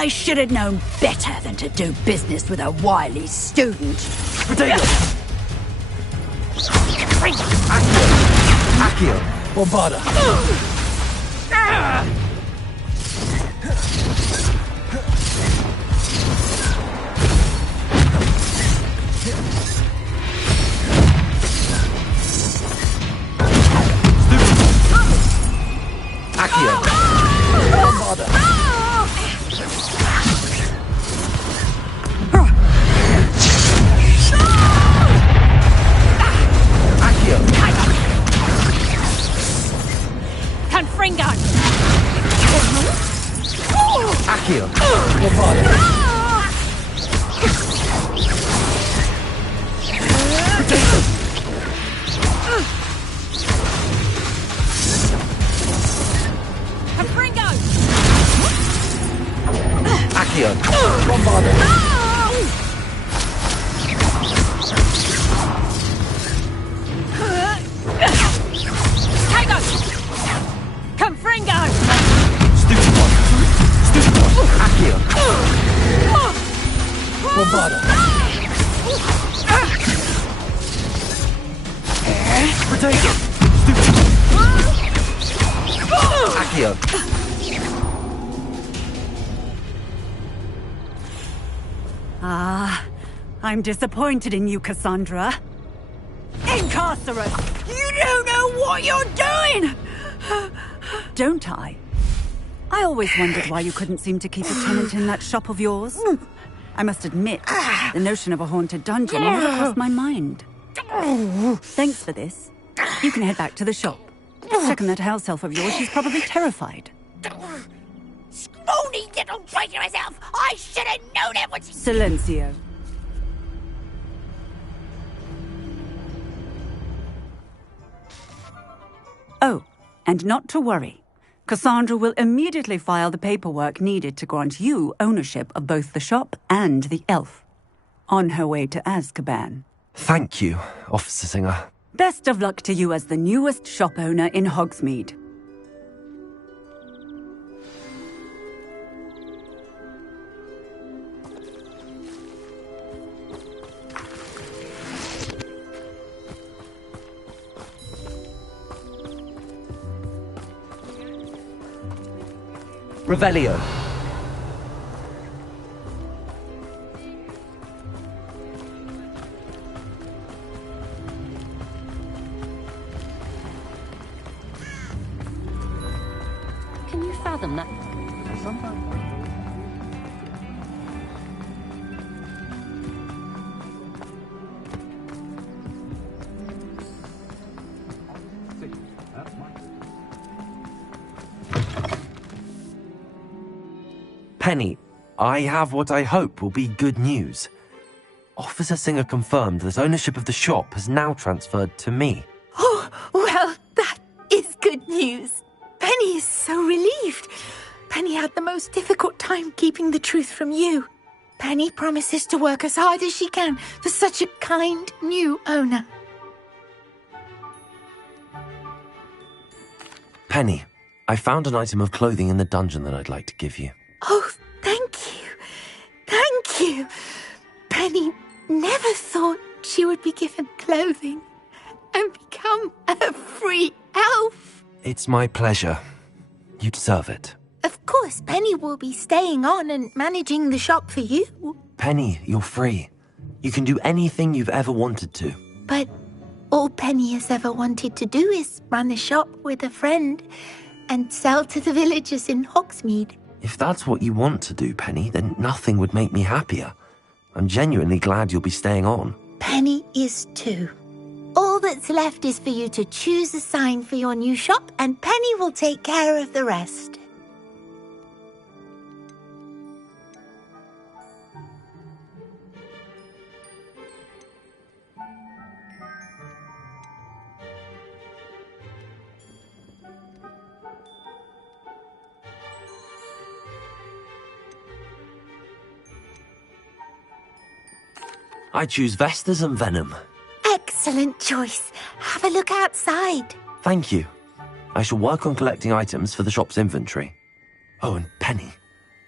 I should have known better than to do business with a wily student. Potato! Accio! Bombarda! Accio! Bombarda! Accio! Confringo! Accio! Bombarda! Confringo! Accio! Bombarda! Tango! Confringo! Stupid one! Accio! Bombarda! Potato! Stupid! Accio! Ah, I'm disappointed in you, Cassandra. Incarcerate! You don't know what you're doing! Don't I? I always wondered why you couldn't seem to keep a tenant in that shop of yours. I must admit, the notion of a haunted dungeon never crossed my mind. Thanks for this. You can head back to the shop. Checking that house elf of yours, she's probably terrified. Scrawny little traitor herself! I should have known it was... Silencio. Oh, and not to worry. Cassandra will immediately file the paperwork needed to grant you ownership of both the shop and the elf. On her way to Azkaban. Thank you, Officer Singer. Best of luck to you as the newest shop owner in Hogsmeade. Revelio. Can you fathom that? Penny, I have what I hope will be good news. Officer Singer confirmed that ownership of the shop has now transferred to me. Oh, well, that is good news. Penny is so relieved. Penny had the most difficult time keeping the truth from you. Penny promises to work as hard as she can for such a kind new owner. Penny, I found an item of clothing in the dungeon that I'd like to give you. Oh, thank you. Thank you. Penny never thought she would be given clothing and become a free elf. It's my pleasure. You deserve it. Of course, Penny will be staying on and managing the shop for you. Penny, you're free. You can do anything you've ever wanted to. But all Penny has ever wanted to do is run a shop with a friend and sell to the villagers in Hogsmeade. If that's what you want to do, Penny, then nothing would make me happier. I'm genuinely glad you'll be staying on. Penny is too. All that's left is for you to choose a sign for your new shop, and Penny will take care of the rest. I choose Vestas and Venom. Excellent choice. Have a look outside. Thank you. I shall work on collecting items for the shop's inventory. Oh, and Penny,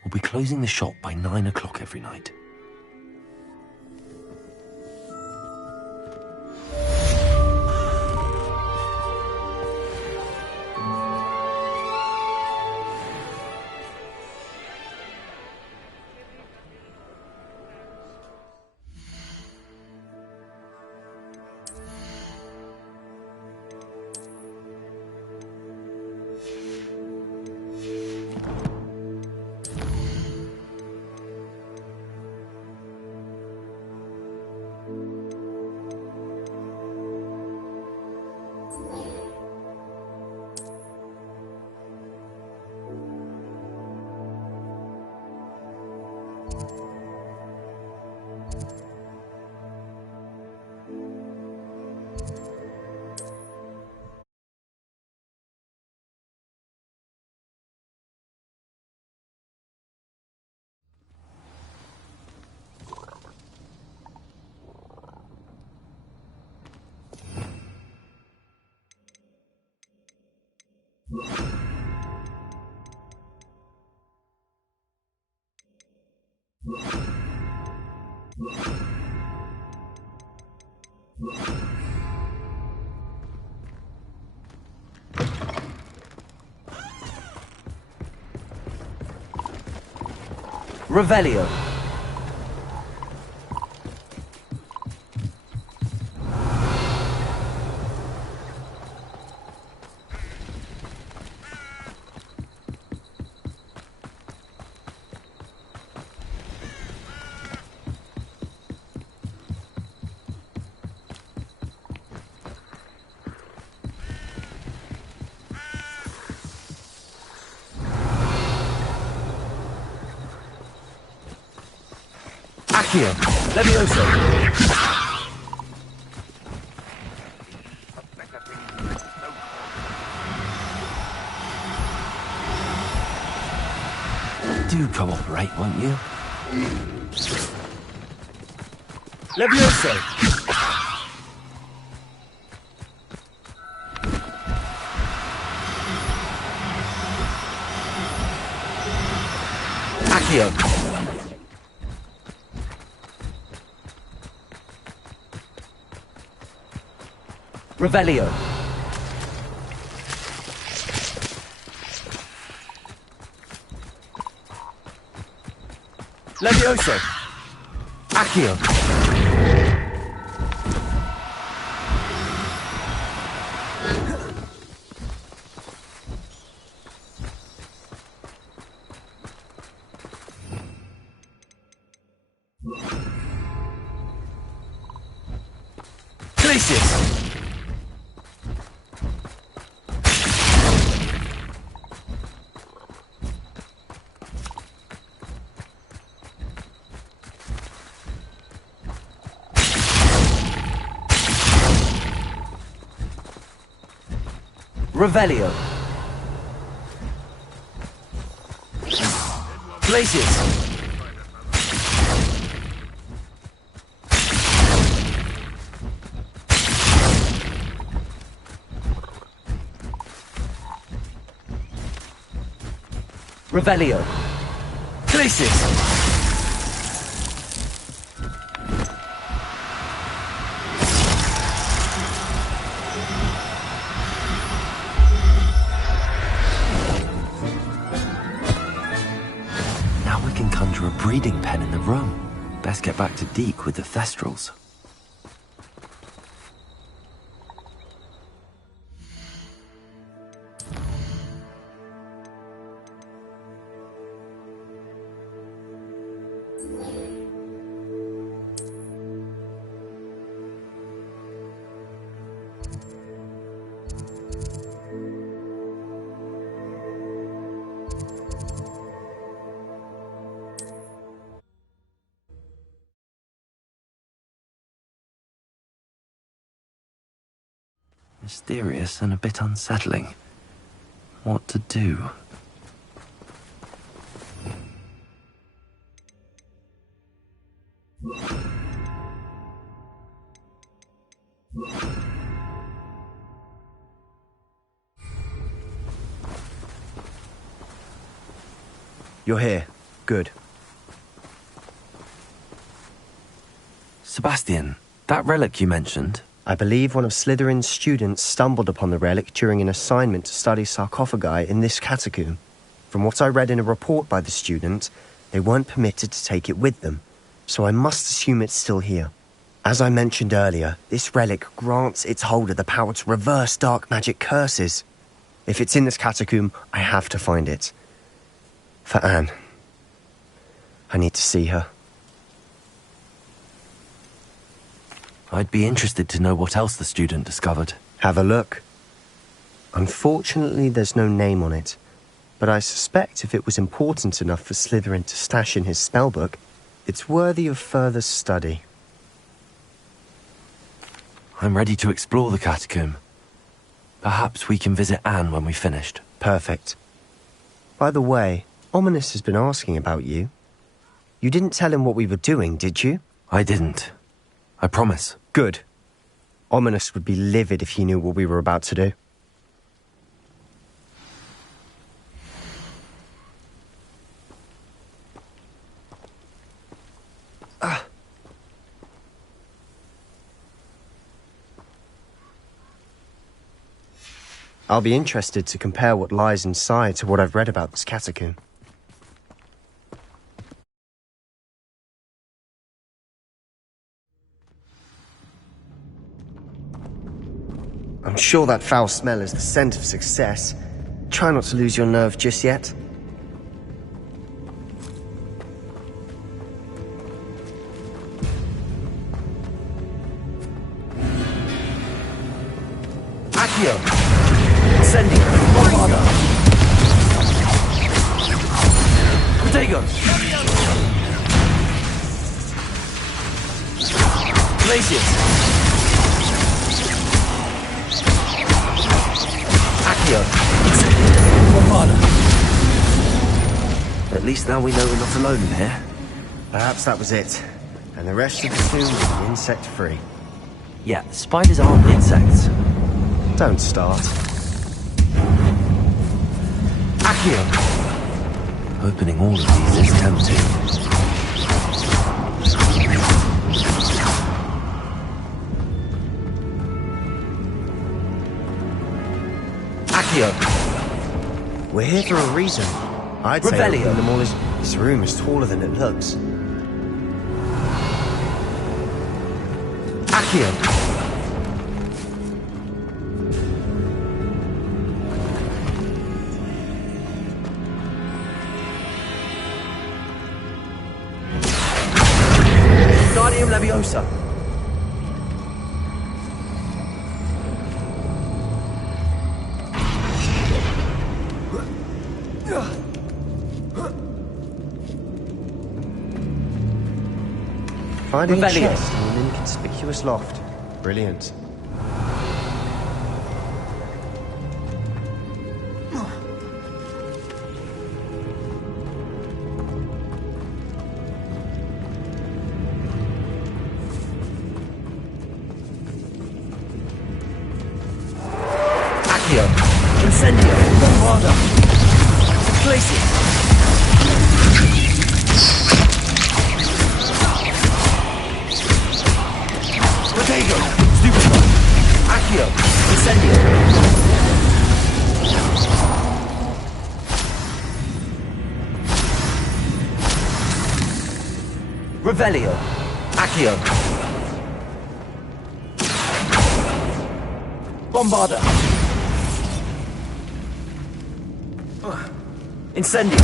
We'll be closing the shop by 9 o'clock every night. Revelio. Accio, Levioso. Do cooperate, won't you? Levioso. Accio. Revelio. Levioso. Accio. Felicis. Revelio. Felicis. Revelio. Felicis. A breeding pen in the room. Best get back to Deke with the Thestrals. Mysterious and a bit unsettling. What to do? You're here. Good. Sebastian, that relic you mentioned... I believe one of Slytherin's students stumbled upon the relic during an assignment to study sarcophagi in this catacomb. From what I read in a report by the student, they weren't permitted to take it with them, so I must assume it's still here. As I mentioned earlier, this relic grants its holder the power to reverse dark magic curses. If it's in this catacomb, I have to find it. For Anne. I need to see her. I'd be interested to know what else the student discovered. Have a look. Unfortunately, there's no name on it, but I suspect if it was important enough for Slytherin to stash in his spellbook, it's worthy of further study. I'm ready to explore the catacomb. Perhaps we can visit Anne when we've finished. Perfect. By the way, Ominous has been asking about you. You didn't tell him what we were doing, did you? I didn't. I promise. Good. Ominous would be livid if he knew what we were about to do. I'll be interested to compare what lies inside to what I've read about this catacomb. I'm sure that foul smell is the scent of success. Try not to lose your nerve just yet. Accio! Incendio! Bombarda! Protego! Glacius! Accio! Bombarda! At least now we know we're not alone in here. Perhaps that was it. And the rest of the tomb will be insect-free. Yeah, spiders aren't insects. Don't start. Accio! Opening all of these is tempting. Accio! We're here for a reason. I'd say opening them all is... This room is taller than it looks. Accio! Leviosa. Finding a chest in an inconspicuous loft. Brilliant. Incendio! Bombarda! Glacius! Protego! Stupefy! Accio! Incendio! Revelio! Accio! Bombarda! Incendio!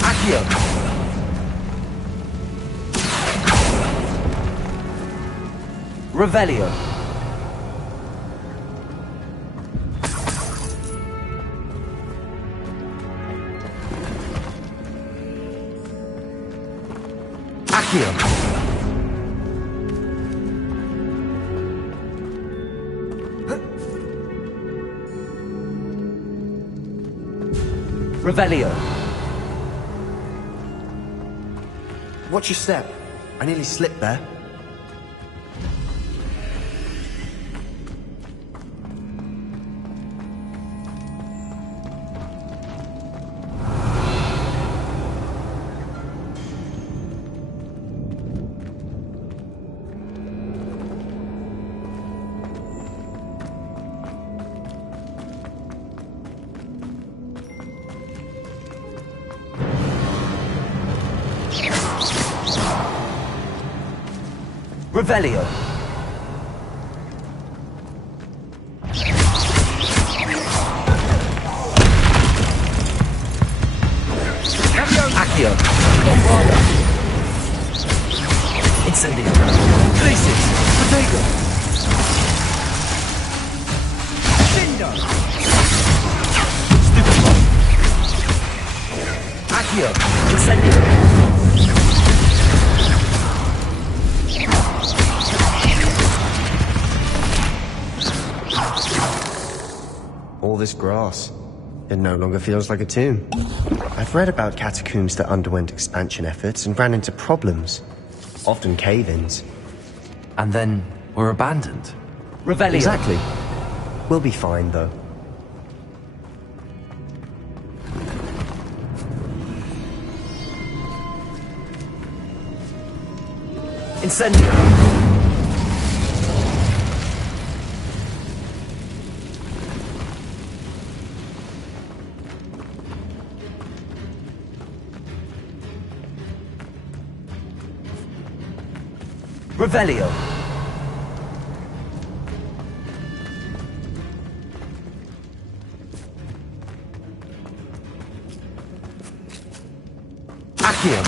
Accio! Revelio! Accio! Revelio. Watch your step. I nearly slipped there. Revelio. Accio. Bombarda. Incendio. Crisis. Potato. Cinder. Stupefy. Accio. Incendio. All this grass. It no longer feels like a tomb. I've read about catacombs that underwent expansion efforts and ran into problems. Often cave-ins. And then were abandoned. Revelio. Exactly. We'll be fine, though. Incendio. Revelio. Accio.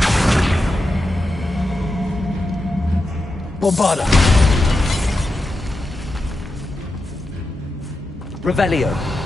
Bombarda. Revelio.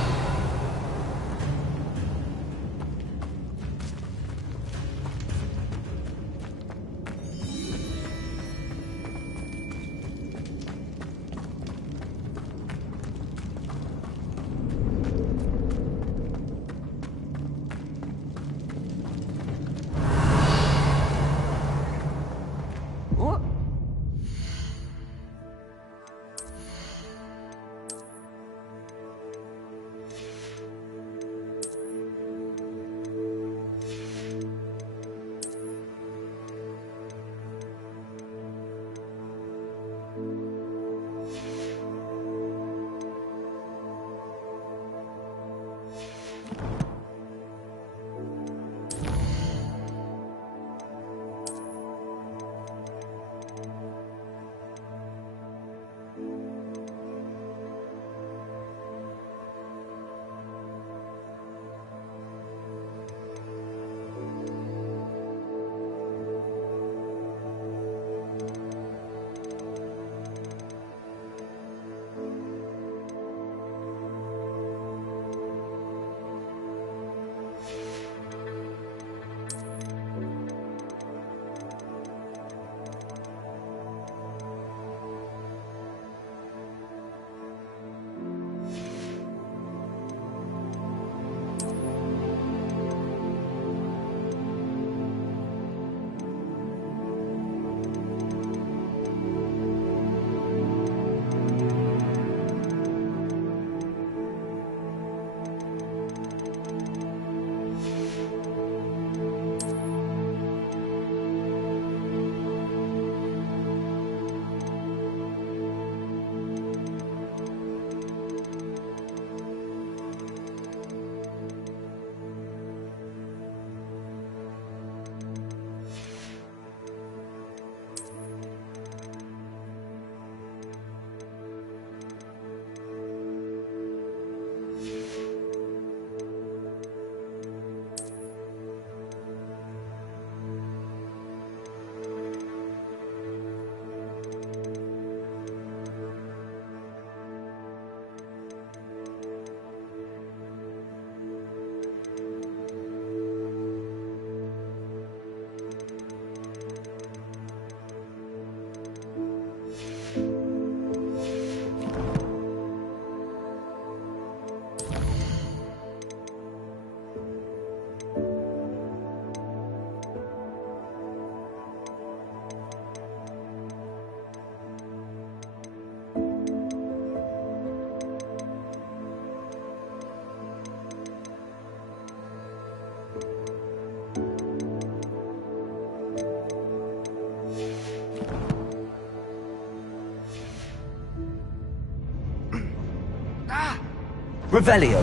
Revelio.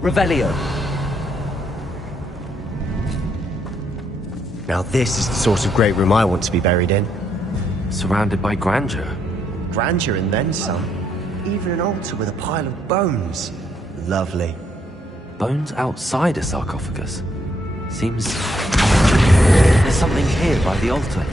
Revelio. Now this is the sort of great room I want to be buried in. Surrounded by grandeur. Grandeur and then some. Even an altar with a pile of bones. Lovely. Bones outside a sarcophagus? Seems... there's something here by the altar.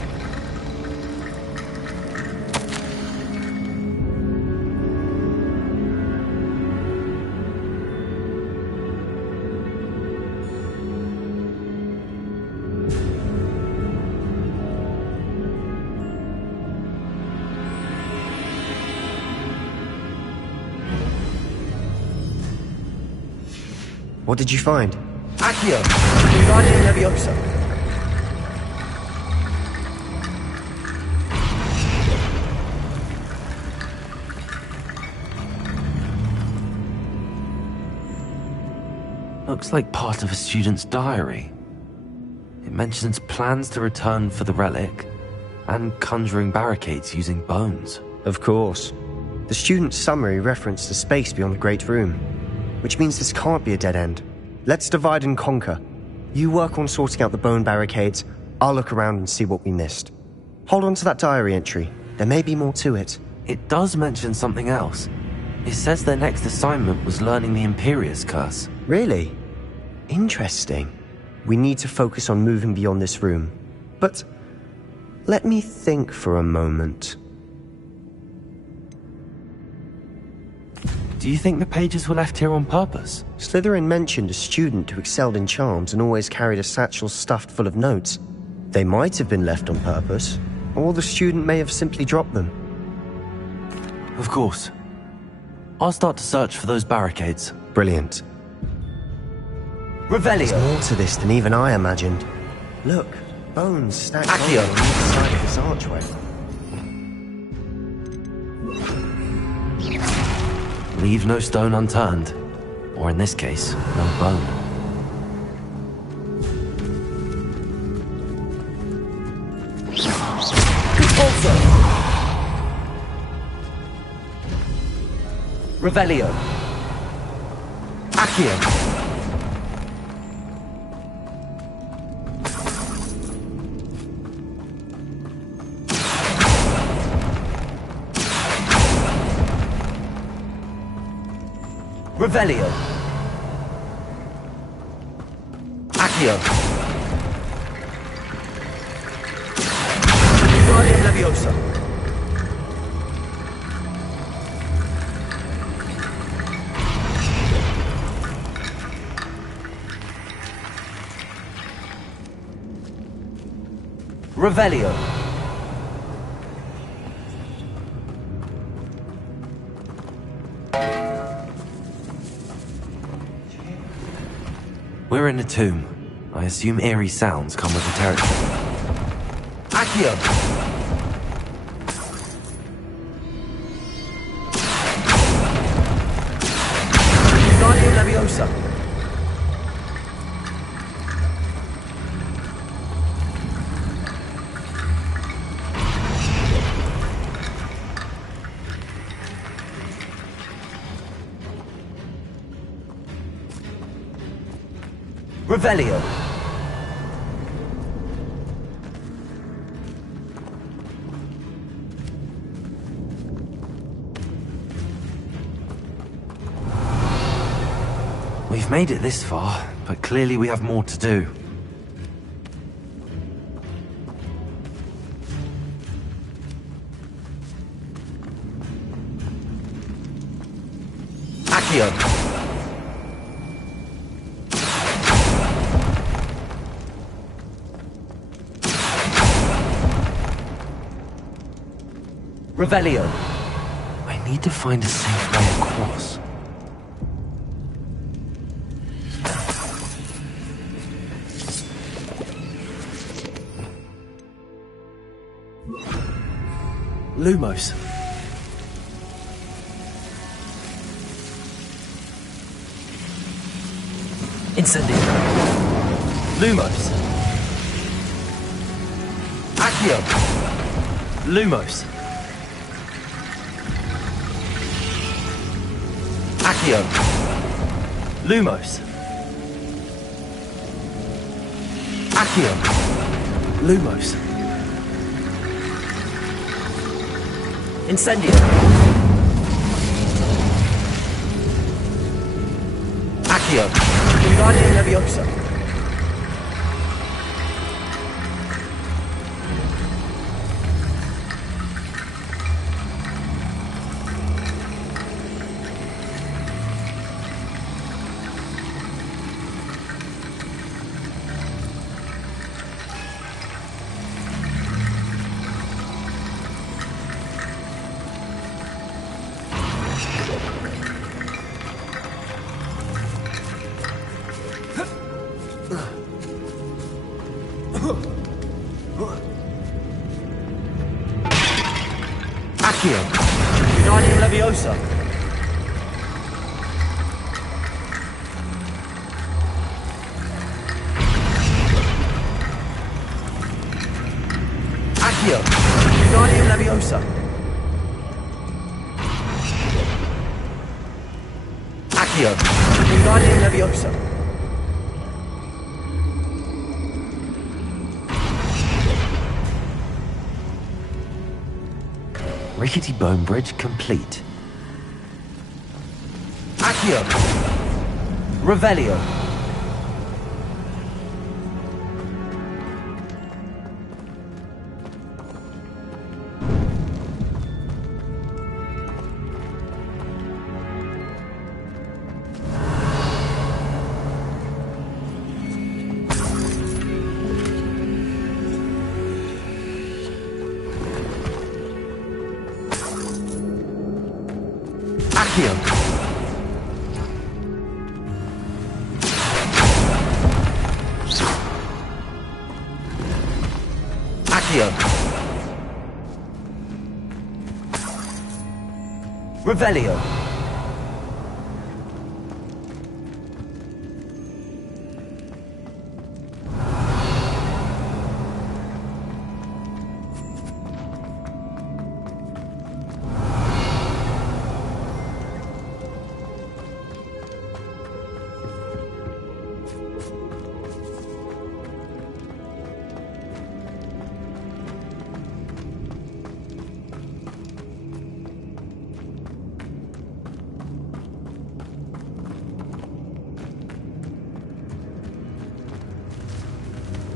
What did you find? Accio! Guardian Leviosa! Looks like part of a student's diary. It mentions plans to return for the relic and conjuring barricades using bones. Of course. The student's summary referenced the space beyond the Great Room, which means this can't be a dead end. Let's divide and conquer. You work on sorting out the bone barricades, I'll look around and see what we missed. Hold on to that diary entry. There may be more to it. It does mention something else. It says their next assignment was learning the Imperius Curse. Really? Interesting. We need to focus on moving beyond this room. But let me think for a moment. Do you think the pages were left here on purpose? Slytherin mentioned a student who excelled in charms and always carried a satchel stuffed full of notes. They might have been left on purpose, or the student may have simply dropped them. Of course. I'll start to search for those barricades. Brilliant. Revelio! There's more to this than even I imagined. Look, bones stacked on either side of this archway. Leave no stone unturned. Or in this case, no bone. Also. Revelio. Accio. Revelio. Accio. Guardian Leviosa. Revelio. We're in a tomb. I assume eerie sounds come with the territory. Accio. Guardian Leviosa. Revelio. We've made it this far, but clearly we have more to do. Accio. Revelio. I need to find a safe way across. Lumos. Incendio. Lumos. Accio. Lumos. Accio. Lumos. Accio. Lumos. Incendio. Accio. Wingardium Leviosa. Accio. Wingardium Leviosa. Accio. Wingardium Leviosa. Accio. Wingardium Leviosa. Rickety bone bridge complete. Accio. Revelio. Accio. Accio. Revelio.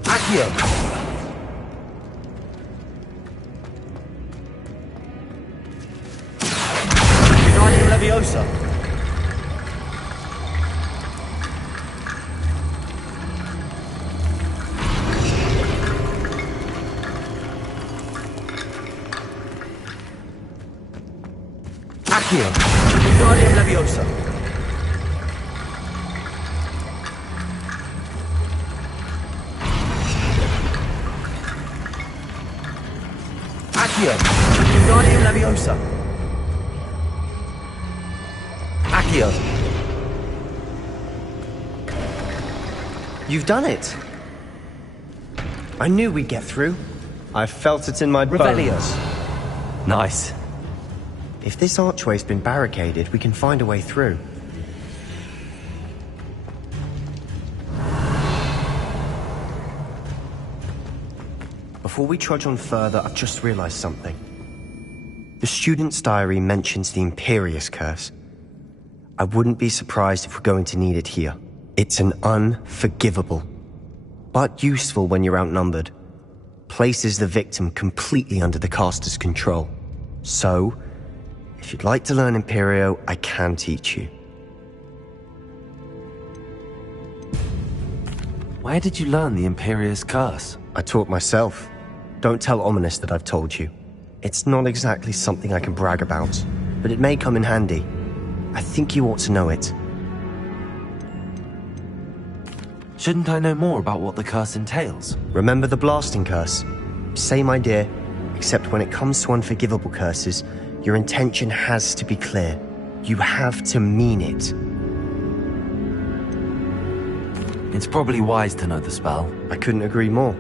Accio. Wingardium Leviosa. Accio. Wingardium Leviosa. Accio. Wingardium Leviosa. Accio. You've done it. I knew we'd get through. I felt it in my bones. Nice. If this archway's been barricaded, we can find a way through. Before we trudge on further, I've just realized something. The student's diary mentions the Imperious Curse. I wouldn't be surprised if we're going to need it here. It's an unforgivable, but useful when you're outnumbered. Places the victim completely under the caster's control. So, if you'd like to learn Imperio, I can teach you. Where did you learn the Imperious Curse? I taught myself. Don't tell Ominous that I've told you. It's not exactly something I can brag about, but it may come in handy. I think you ought to know it. Shouldn't I know more about what the curse entails? Remember the blasting curse? Same idea, except when it comes to unforgivable curses, your intention has to be clear. You have to mean it. It's probably wise to know the spell. I couldn't agree more.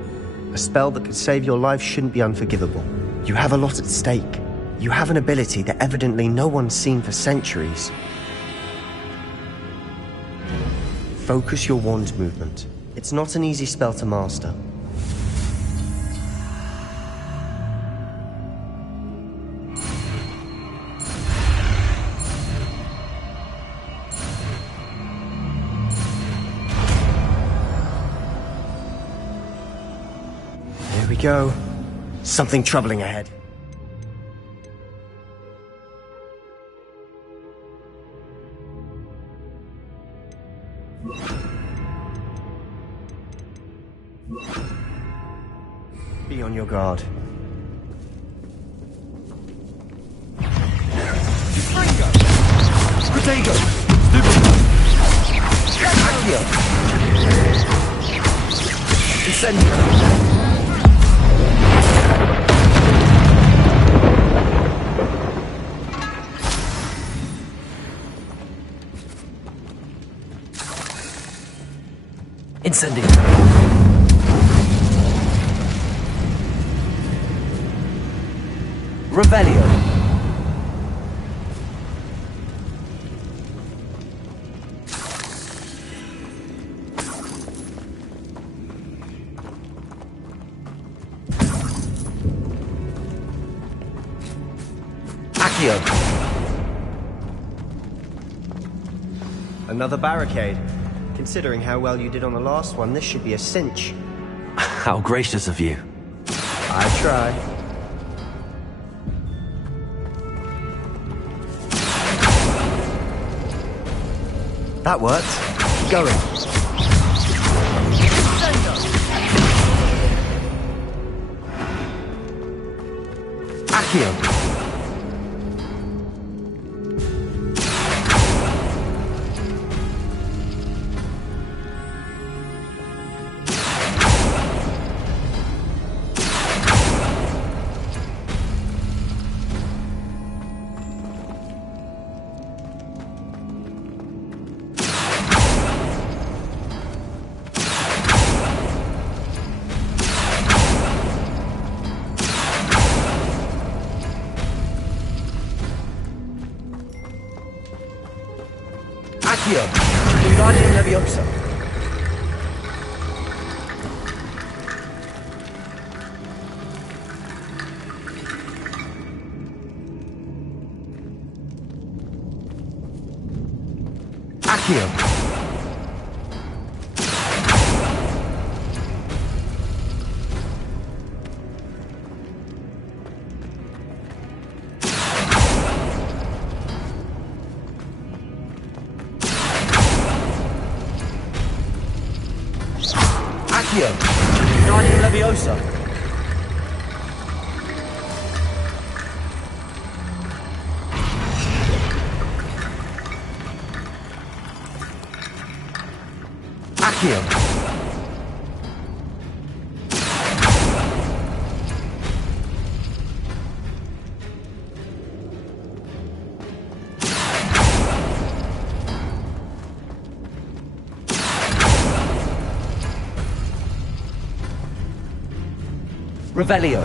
A spell that could save your life shouldn't be unforgivable. You have a lot at stake. You have an ability that evidently no one's seen for centuries. Focus your wand movement. It's not an easy spell to master. go. Something troubling ahead. Be on your guard. Protego! Accio! Incendio! Incendio! Revelio! Another barricade. Considering how well you did on the last one, this should be a cinch. How gracious of you. I try. That worked. Keep going. Accio! Accio! Wingardium Leviosa! Accio! Accio! Wingardium Leviosa! Accio! Revelio!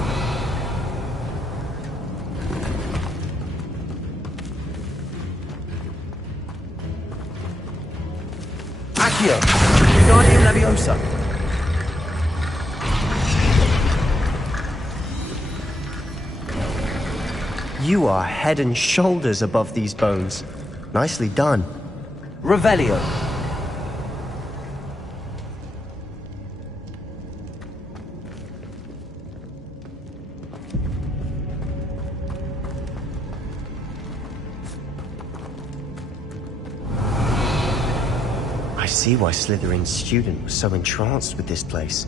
Accio! Wingardium Leviosa! You are head and shoulders above these bones. Nicely done. Revelio! I see why Slytherin's student was so entranced with this place.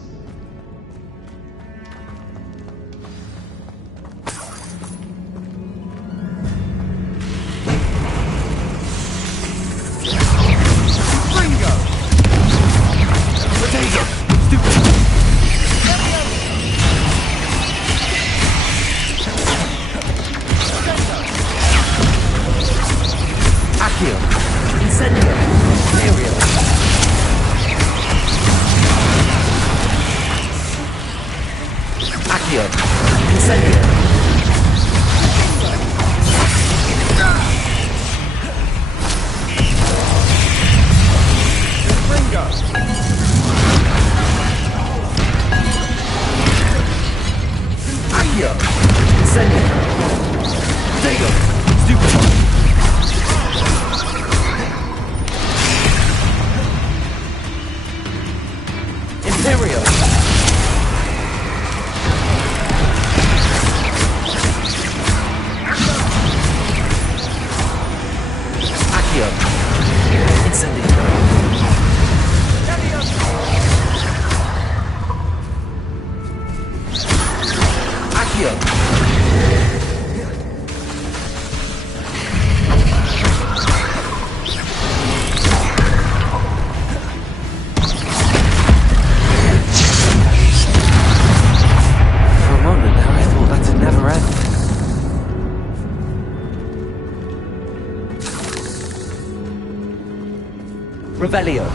Revelio.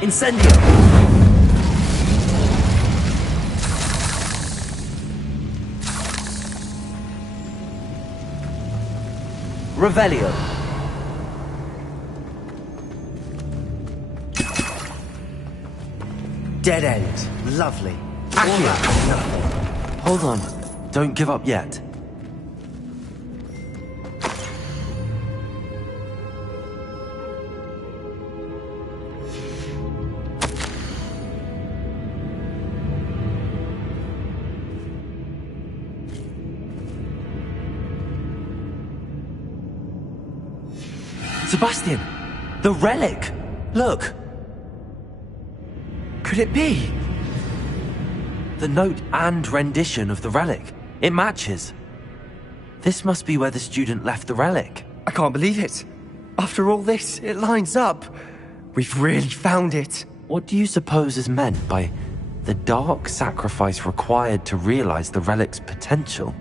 Incendio. Revelio. Dead end. Lovely. Accio. Nothing. Hold on. Don't give up yet. Sebastian! The relic! Look! Could it be? The note and rendition of the relic. It matches. This must be where the student left the relic. I can't believe it. After all this, it lines up. We've really found it. What do you suppose is meant by the dark sacrifice required to realize the relic's potential?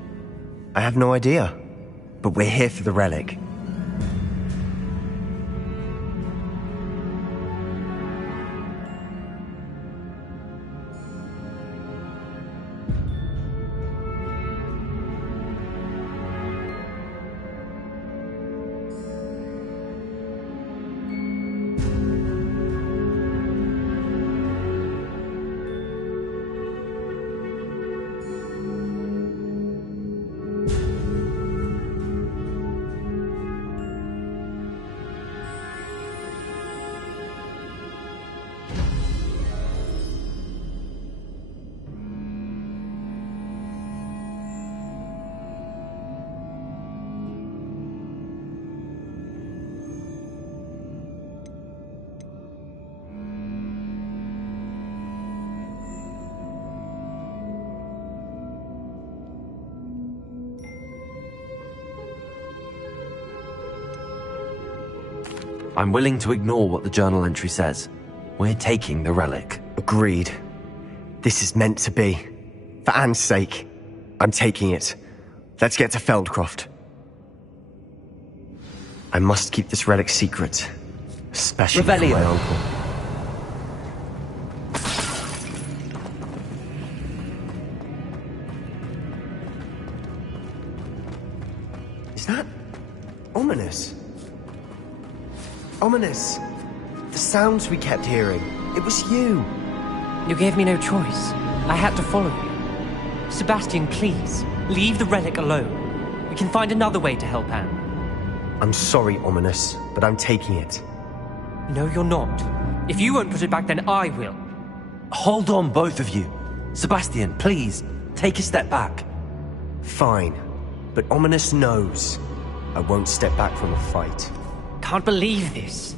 I have no idea. But we're here for the relic. I'm willing to ignore what the journal entry says. We're taking the relic. Agreed. This is meant to be. For Anne's sake, I'm taking it. Let's get to Feldcroft. I must keep this relic secret. Especially from my uncle. Is that ominous? Ominous. The sounds we kept hearing. It was you. You gave me no choice. I had to follow you. Sebastian, please, leave the relic alone. We can find another way to help Anne. I'm sorry, Ominous, but I'm taking it. No, you're not. If you won't put it back, then I will. Hold on, both of you. Sebastian, please, take a step back. Fine. But Ominous knows I won't step back from a fight. Can't believe this.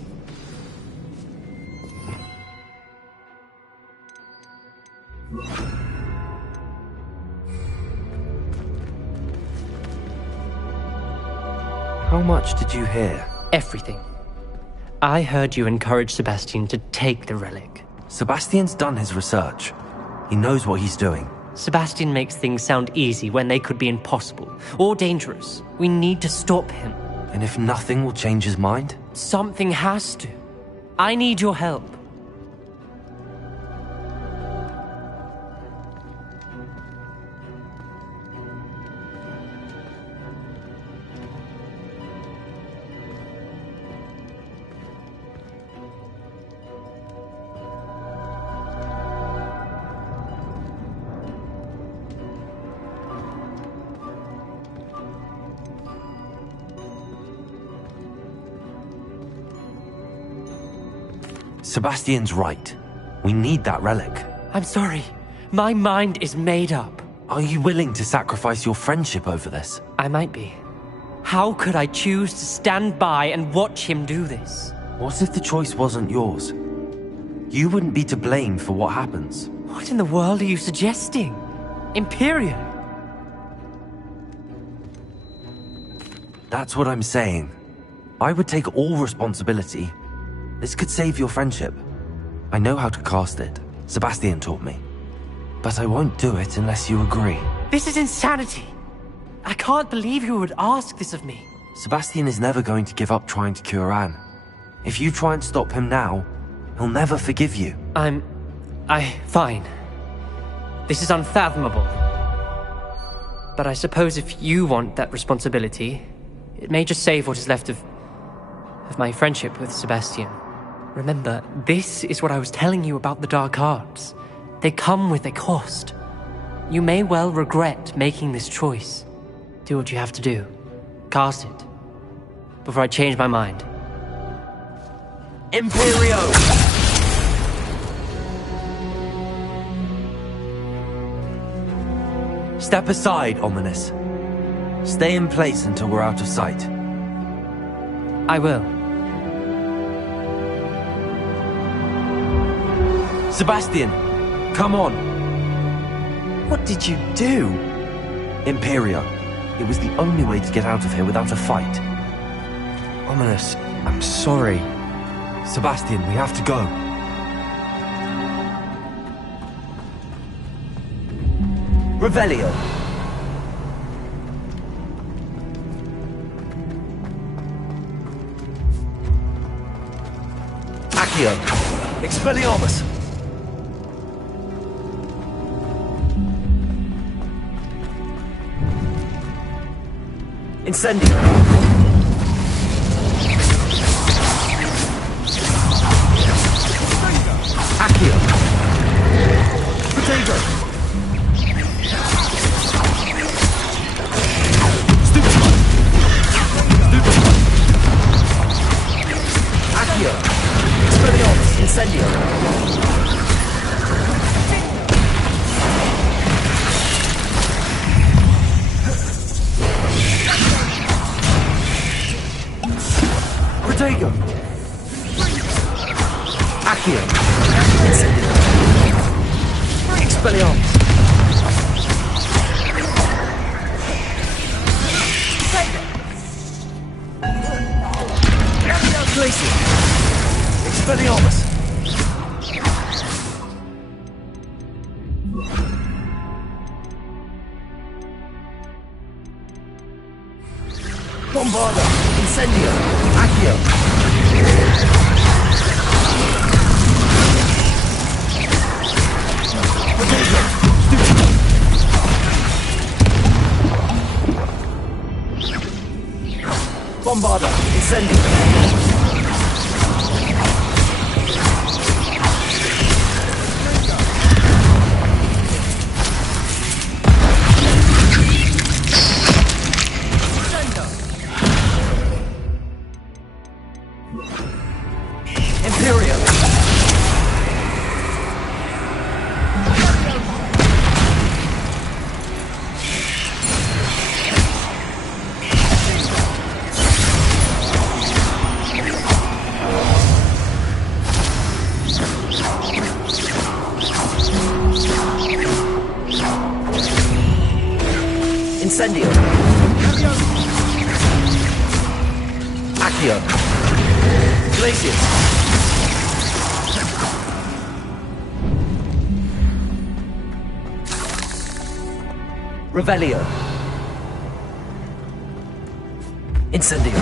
How much did you hear? Everything. I heard you encourage Sebastian to take the relic. Sebastian's done his research. He knows what he's doing. Sebastian makes things sound easy when they could be impossible or dangerous. We need to stop him. And if nothing will change his mind? Something has to. I need your help. Sebastian's right. We need that relic. I'm sorry. My mind is made up. Are you willing to sacrifice your friendship over this? I might be. How could I choose to stand by and watch him do this? What if the choice wasn't yours? You wouldn't be to blame for what happens. What in the world are you suggesting? Imperial? That's what I'm saying. I would take all responsibility. This could save your friendship. I know how to cast it. Sebastian taught me. But I won't do it unless you agree. This is insanity. I can't believe you would ask this of me. Sebastian is never going to give up trying to cure Anne. If you try and stop him now, he'll never forgive you. Fine. This is unfathomable. But I suppose if you want that responsibility, it may just save what is left of my friendship with Sebastian. Remember, this is what I was telling you about the dark arts. They come with a cost. You may well regret making this choice. Do what you have to do. Cast it. Before I change my mind. Imperio! Step aside, Ominous. Stay in place until we're out of sight. I will. Sebastian, come on. What did you do? Imperio. It was the only way to get out of here without a fight. Ominous, I'm sorry. Sebastian, we have to go. Revelio. Accio. Expelliarmus. Incendio. Accio. Potato. Accio. Expelliarmus. Incendio. Protego. Accio. Incendio. Expelliarmus. Glacier. Expelliarmus. Bombarda. Incendio. Accio. Potato. Bombarda. Incendio. Imperial. Incendio. Accio. Glacius. Revelio. Incendio.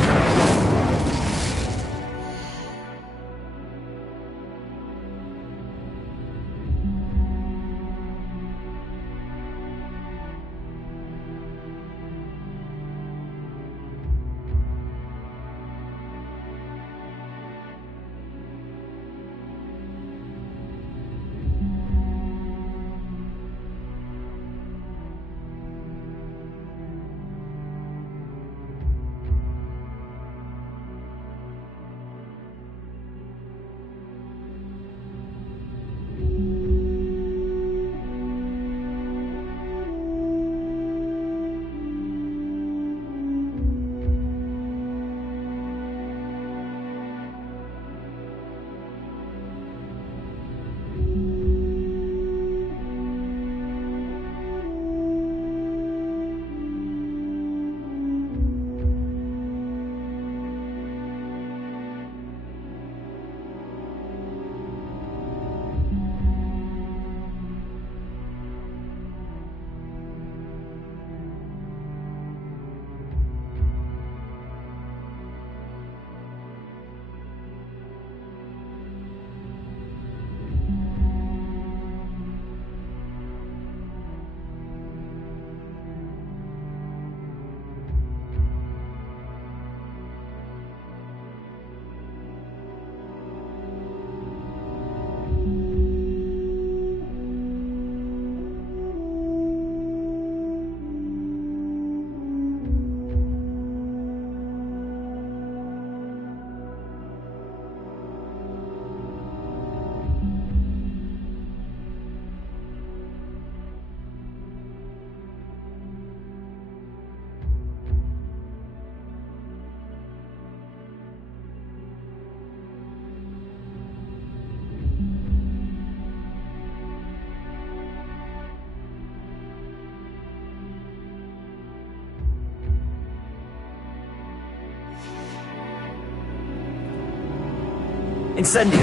Incendio!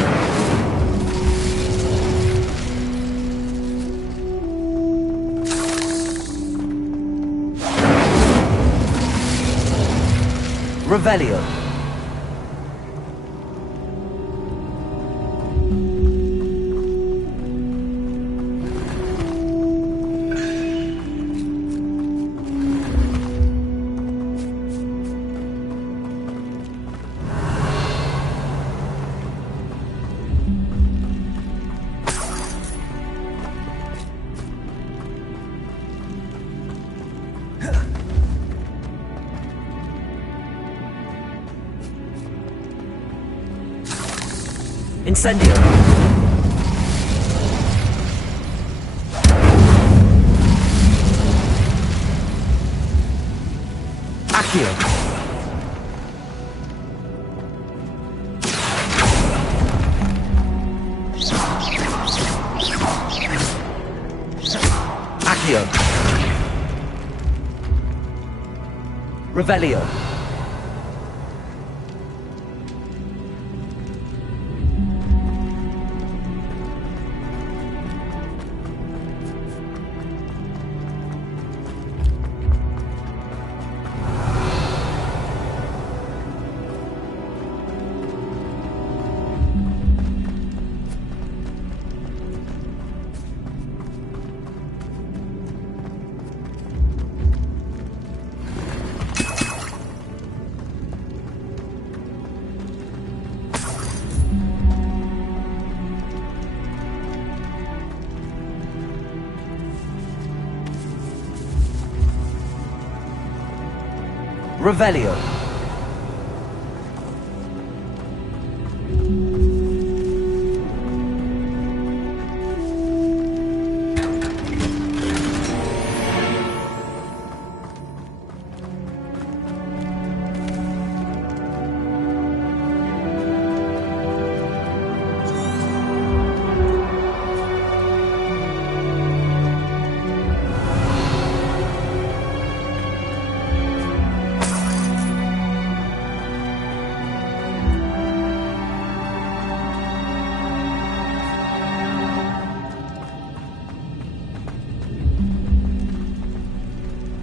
Revelio. Incendio! Accio! Accio! Revelio! Revelio.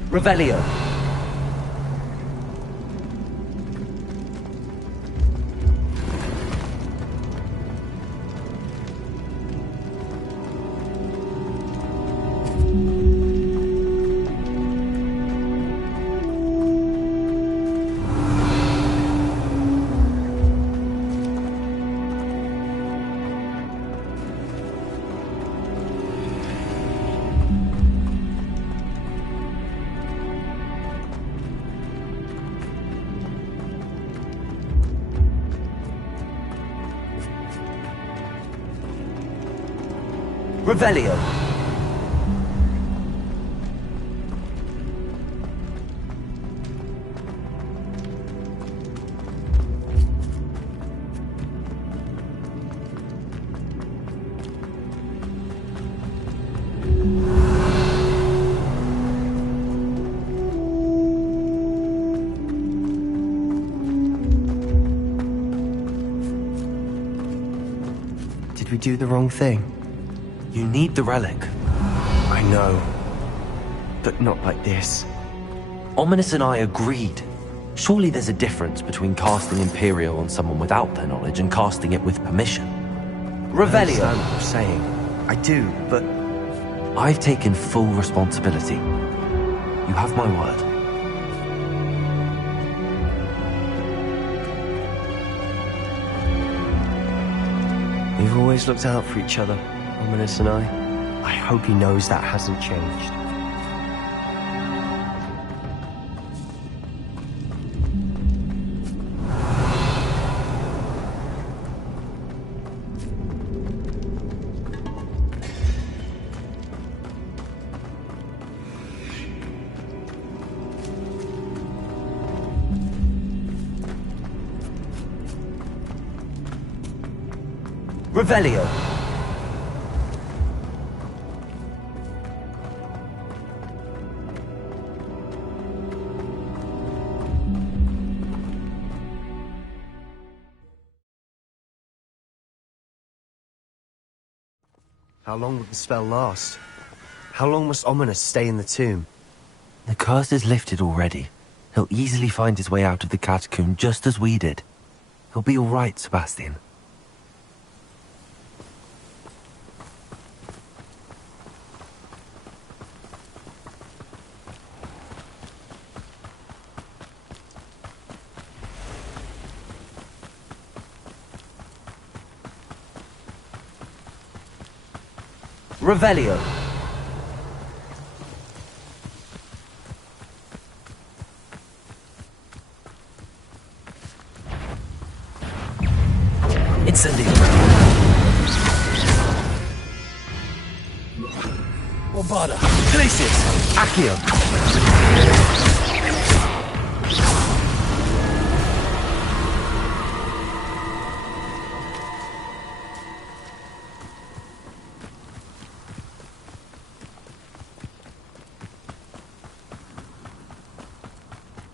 Revelio. Revelio. Did we do the wrong thing? You need the relic. I know. But not like this. Ominous and I agreed. Surely there's a difference between casting Imperial on someone without their knowledge and casting it with permission. Revelio. I understand what you're saying. I do, but... I've taken full responsibility. You have my word. We've always looked out for each other, Ominous and I. I hope he knows that hasn't changed. Revelio. How long will the spell last? How long must Ominous stay in the tomb? The curse is lifted already. He'll easily find his way out of the catacomb just as we did. He'll be all right, Sebastian. Revelio. Incendio. Bombarda. Felicis. Accio.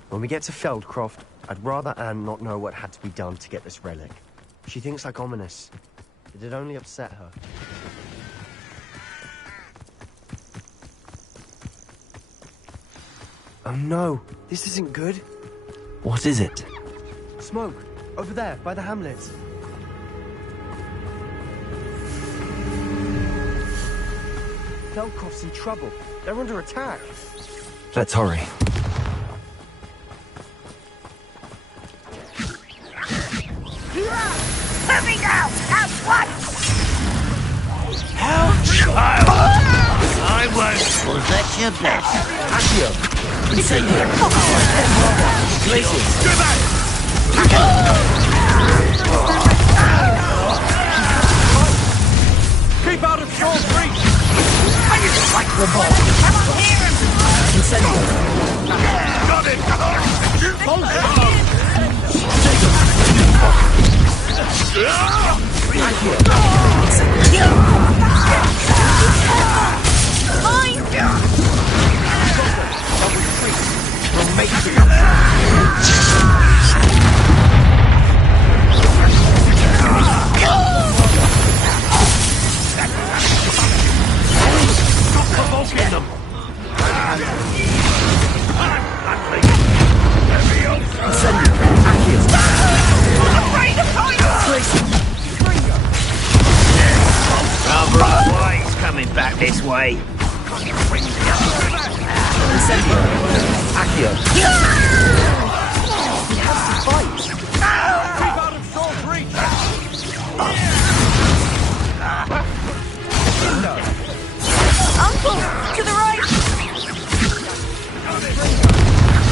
When we get to Feldcroft, I'd rather Anne not know what had to be done to get this relic. She thinks like Ominous. It'd only upset her. Oh no, this isn't good. What is it? Smoke, over there, by the hamlet. Feldcroft's in trouble. They're under attack. Let's hurry. Coming out at once! How child! I won't. Was that your best? Accio. Incendio. Glacius. Go back! Keep out of Troll's reach! The ball. Come on, hear him! Incendio. Got it! Accio. We'll make you. Stop provoking them! Incendio. Accio. Afraid of fire! Right, why he's coming back this way? Incendio. Accio. He has to fight. Keep out of Troll's reach! Uncle, to the right!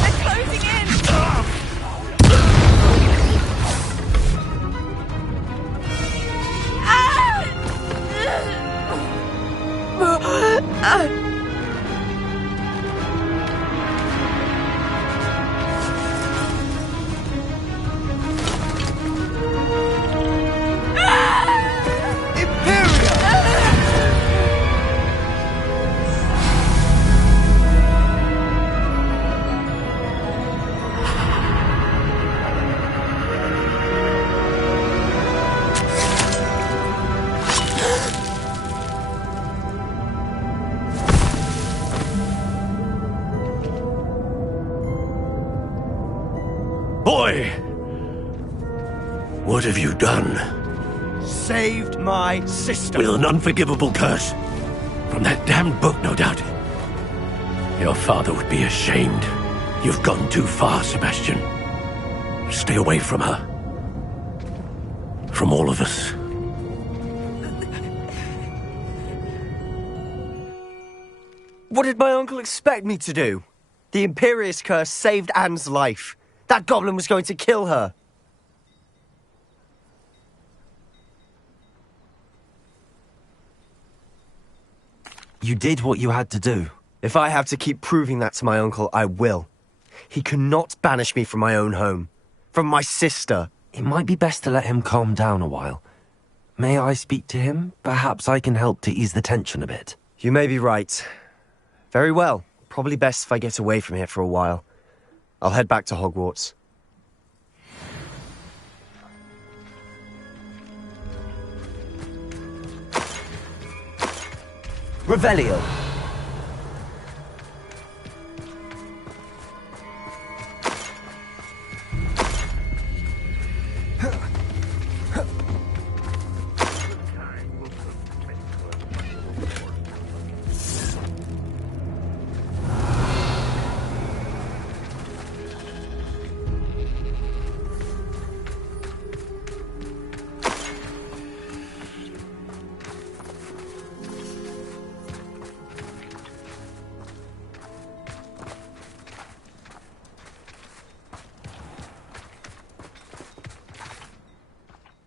They're closing in! Boy! What have you done? Saved my sister. With an unforgivable curse. From that damned book, no doubt. Your father would be ashamed. You've gone too far, Sebastian. Stay away from her. From all of us. What did my uncle expect me to do? The Imperious curse saved Anne's life. That goblin was going to kill her. You did what you had to do. If I have to keep proving that to my uncle, I will. He cannot banish me from my own home. From my sister. It might be best to let him calm down a while. May I speak to him? Perhaps I can help to ease the tension a bit. You may be right. Very well. Probably best if I get away from here for a while. I'll head back to Hogwarts. Revelio.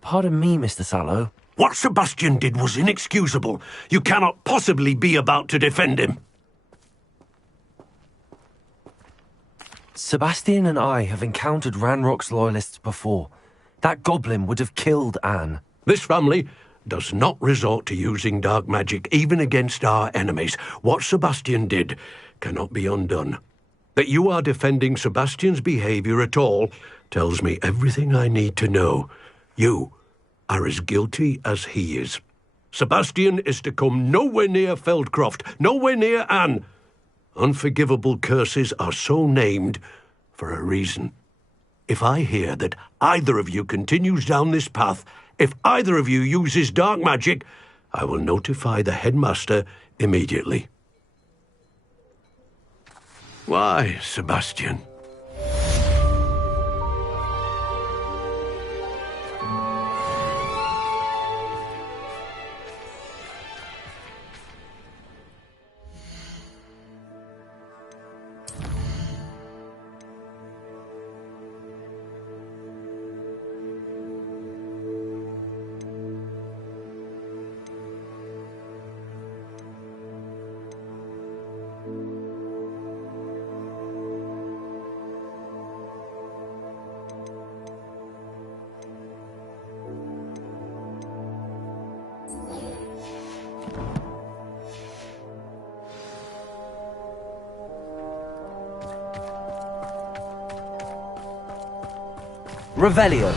Pardon me, Mr. Sallow. What Sebastian did was inexcusable. You cannot possibly be about to defend him. Sebastian and I have encountered Ranrock's loyalists before. That goblin would have killed Anne. This family does not resort to using dark magic, even against our enemies. What Sebastian did cannot be undone. That you are defending Sebastian's behavior at all tells me everything I need to know. You are as guilty as he is. Sebastian is to come nowhere near Feldcroft, nowhere near Anne. Unforgivable curses are so named for a reason. If I hear that either of you continues down this path, if either of you uses dark magic, I will notify the headmaster immediately. Why, Sebastian? Revelio.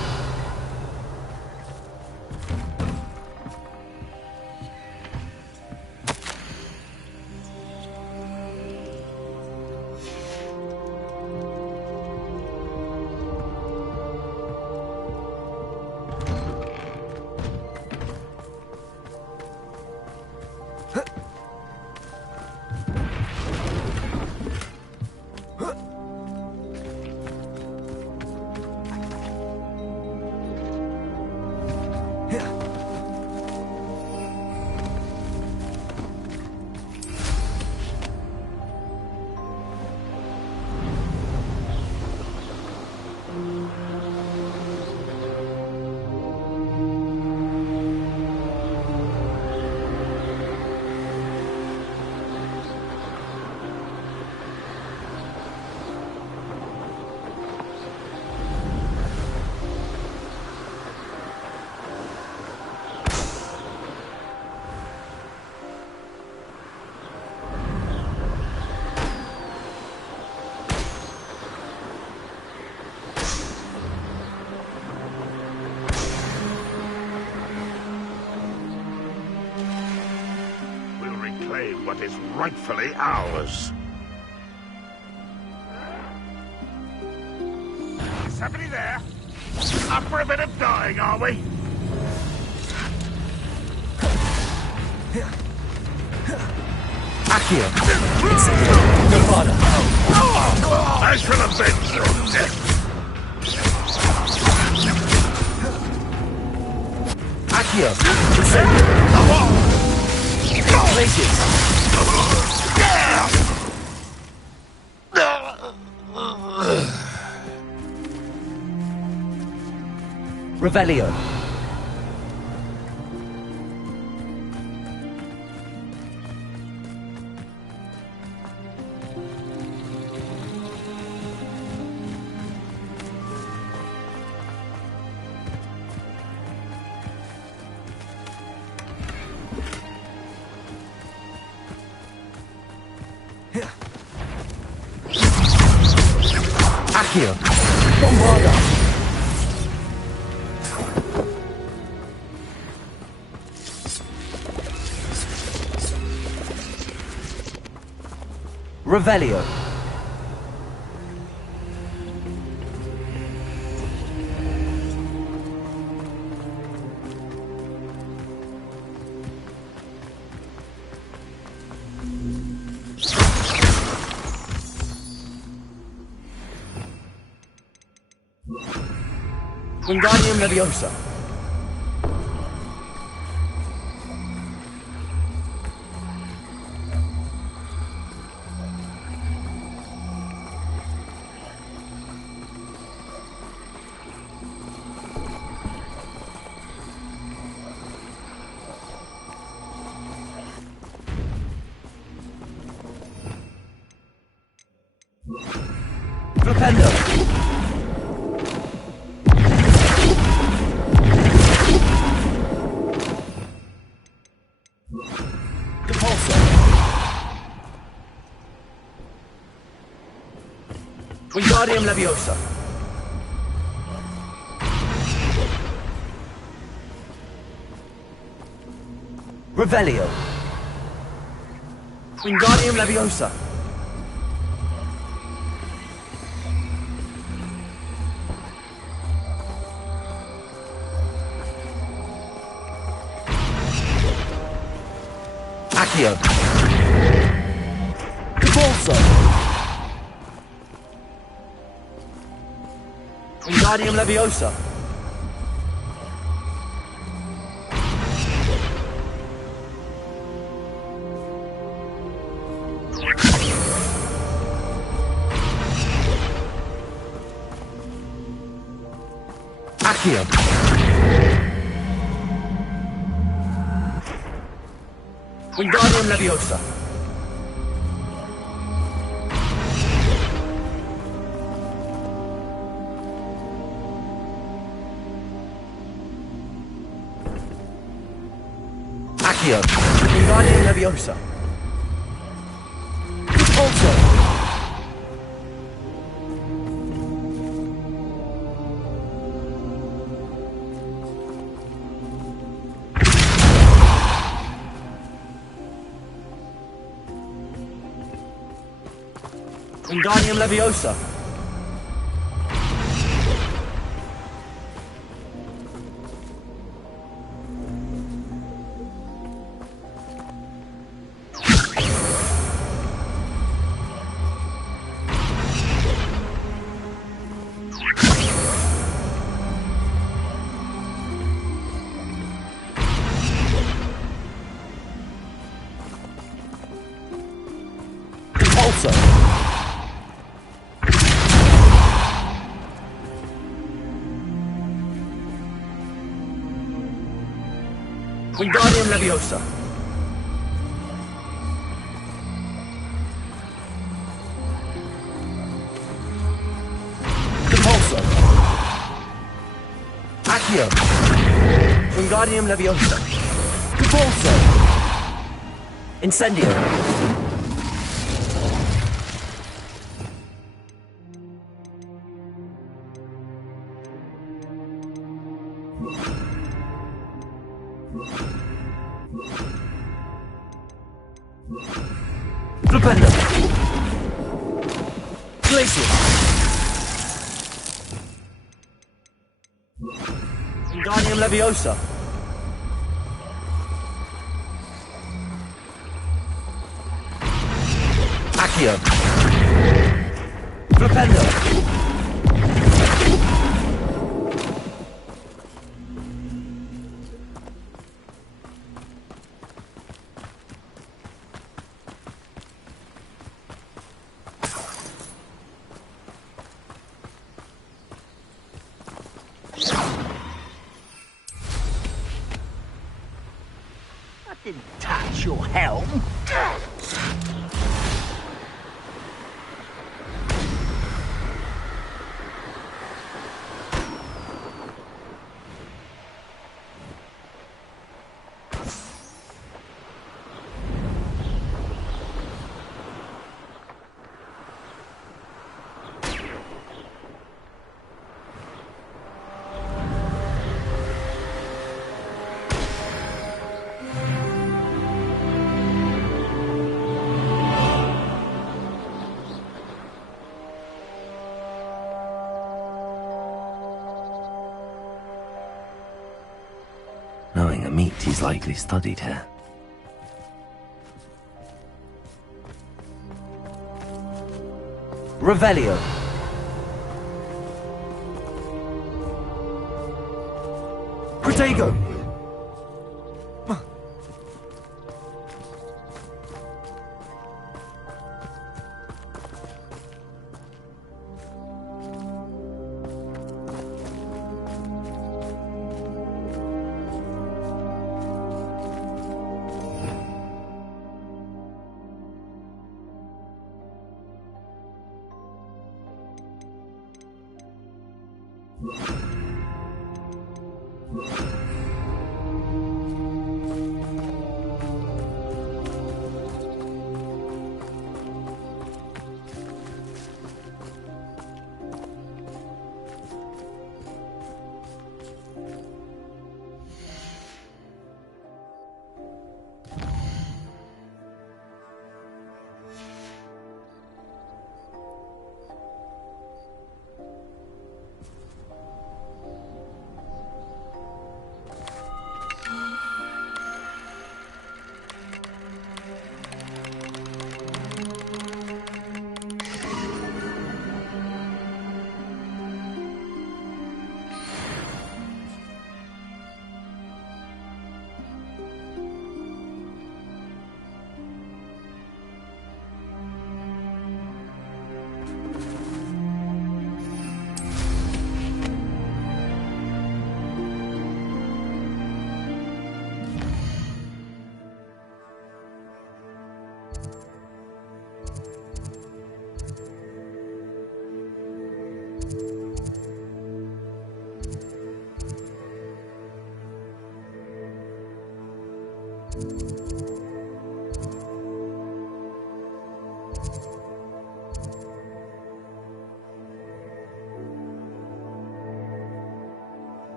What is rightfully ours. Is somebody there? Up for a bit of dying, are we? Accio. No bother. I shall avenge your death. Accio. Places. Revelio. Accio. Bombarda. Revelio. Wingardium Leviosa. Flipendo. Wingardium Leviosa. Revelio. Wingardium Leviosa. Accio. Convulso. Wingardium Leviosa. Accio. Wingardium Leviosa. Accio. Wingardium Leviosa. Also. Wingardium Leviosa. Also. Wingardium Leviosa. Compulso. Accio. Wingardium Leviosa. Compulso. Incendio. Flipendo. Glacius. Wingardium Leviosa. Accio. Flipendo. Didn't touch your helm. He's likely studied here. Revelio. Protego!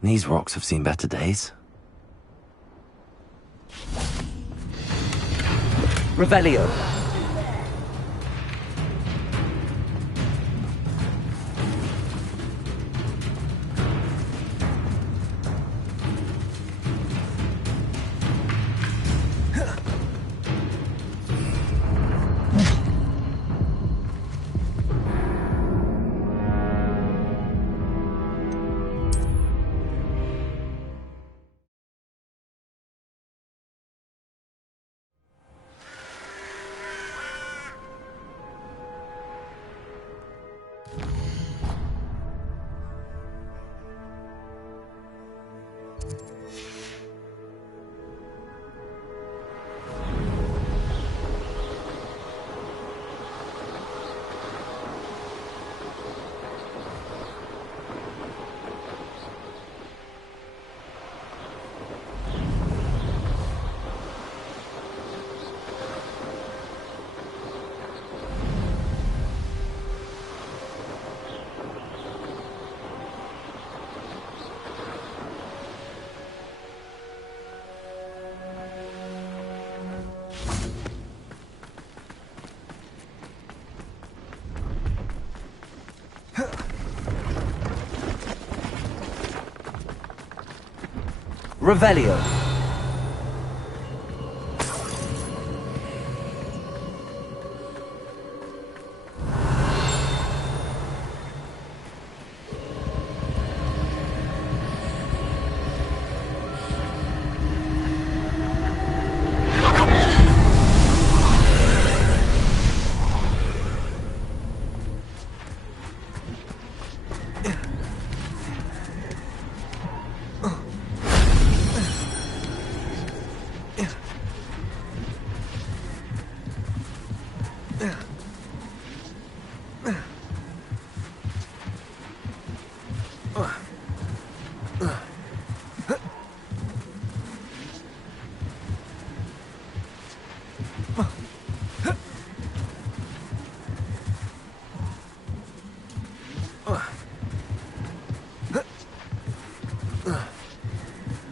These rocks have seen better days. Revelio. Revelio.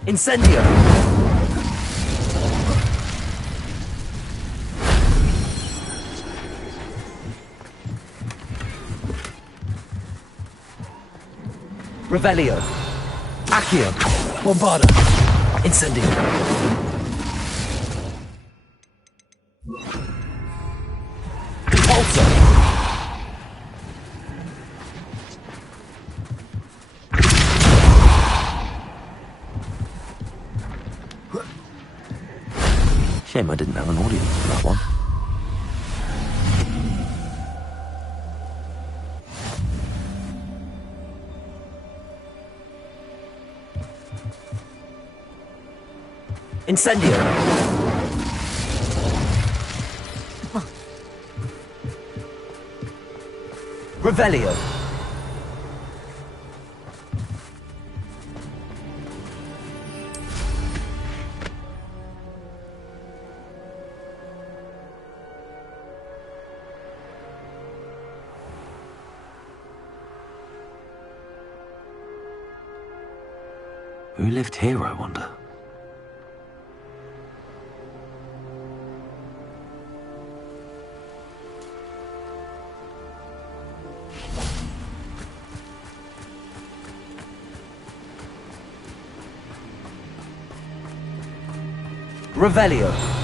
Incendio! Revelio. Accio. Bombarda. Incendio. Repulsor. Shame I didn't have an audience for that one. Incendio! Revelio! Who lived here, I wonder? Revelio.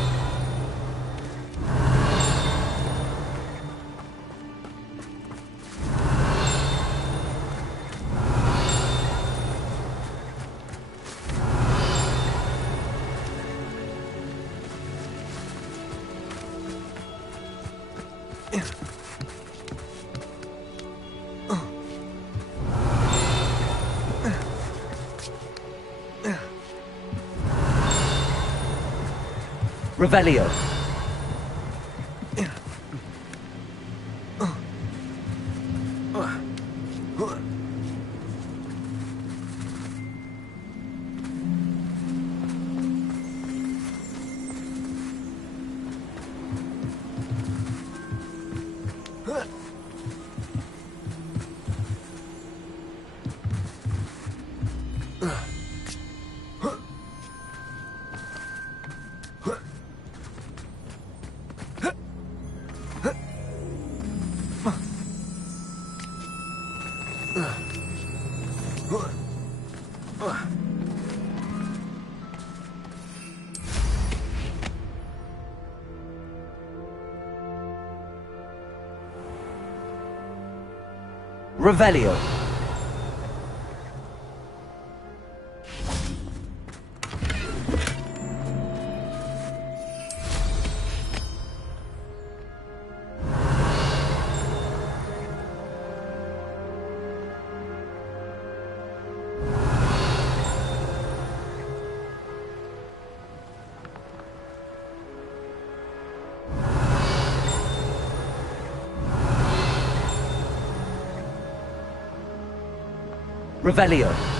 Revelio. Revelio. Revelio.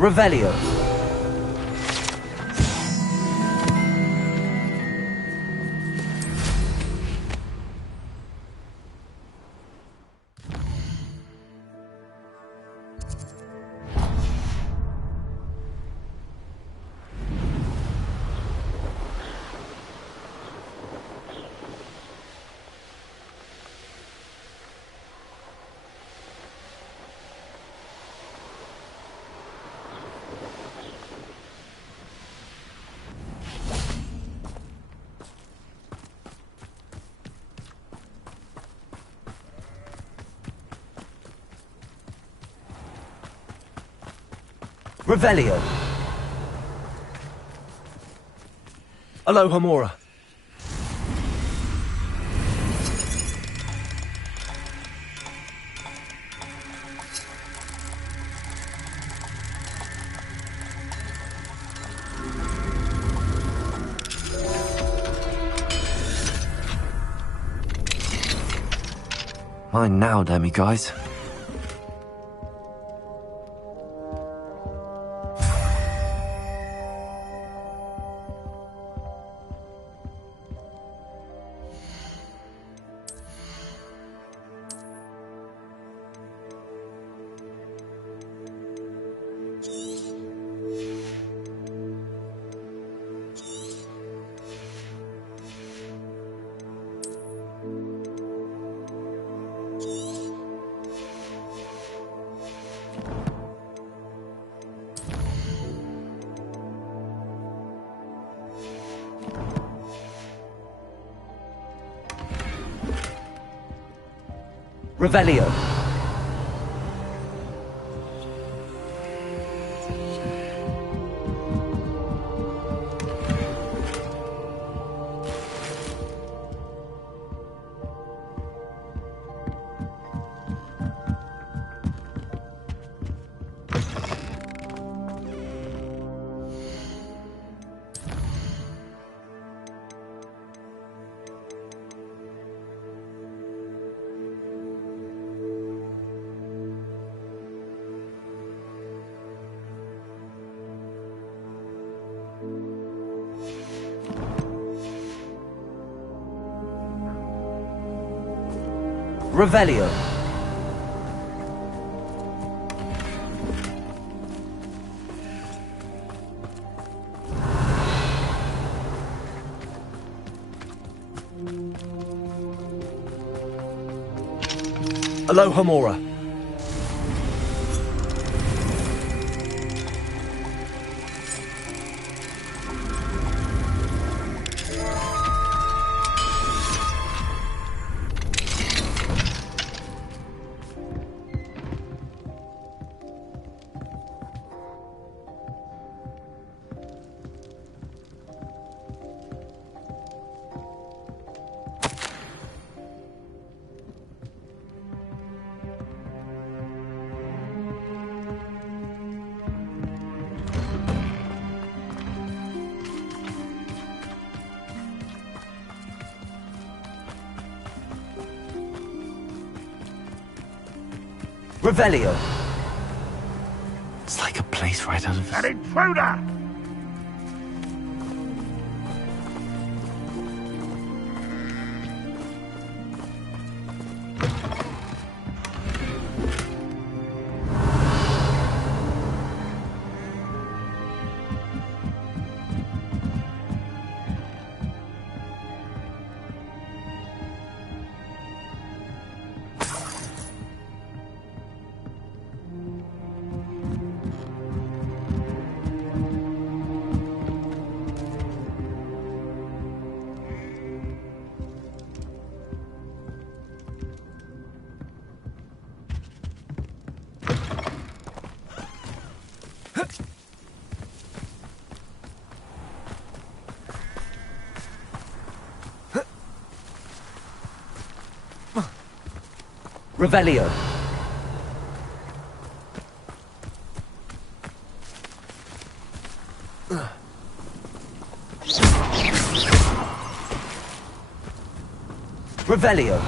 Revelio. Revelio. Alohomora. Mine now, Demi guys. Revelio. Revelio. Alohomora. Revelio. It's like a place right out of... An intruder! Revelio. Revelio.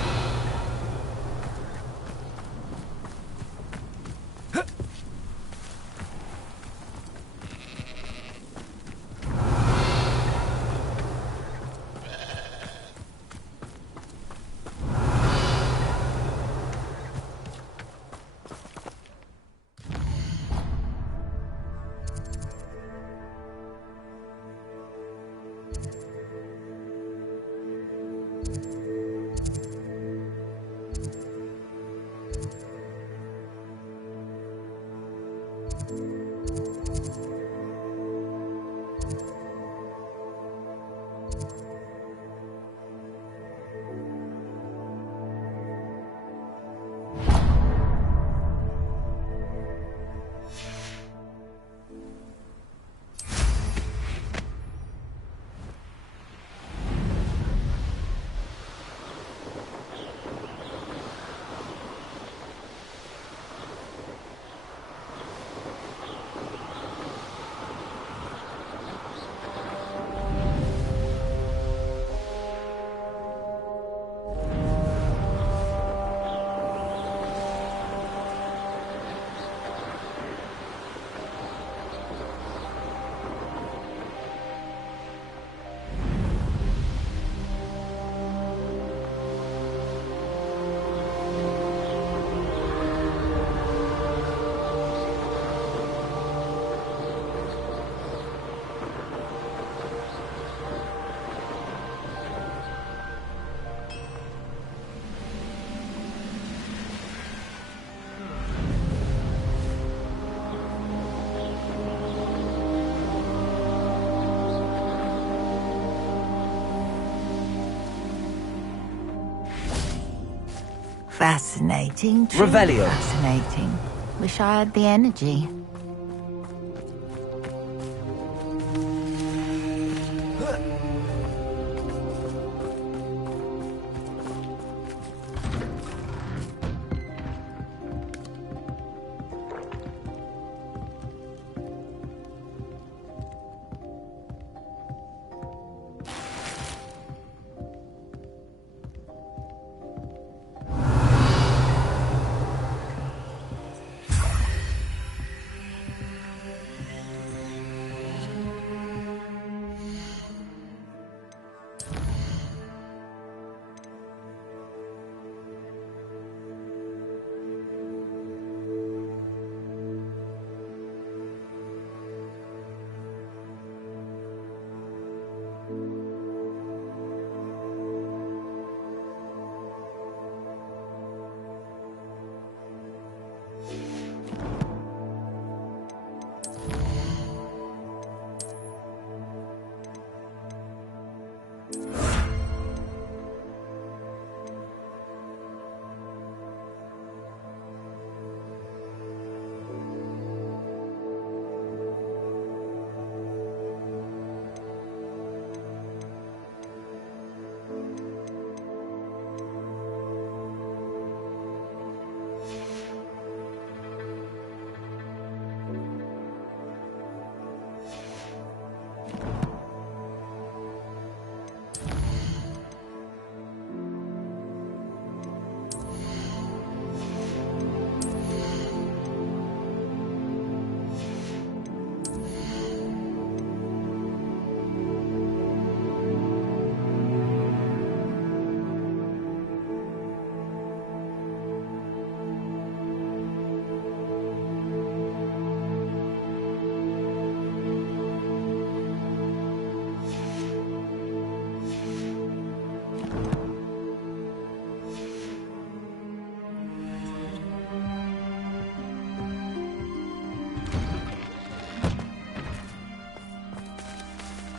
Fascinating. Truly Revelio. fascinating. Wish I had the energy.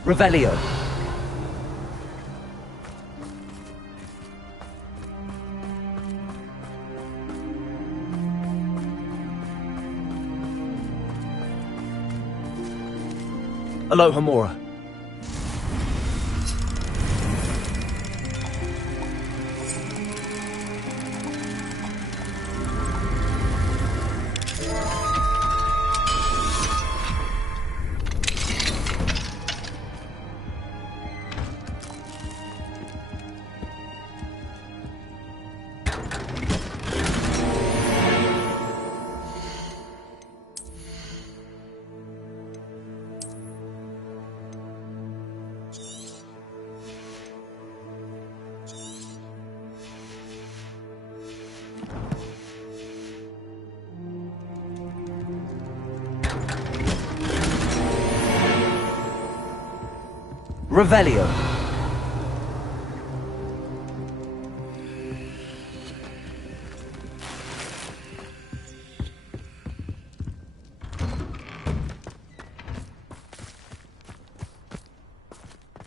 Revelio. Aloha Mora. Revelio.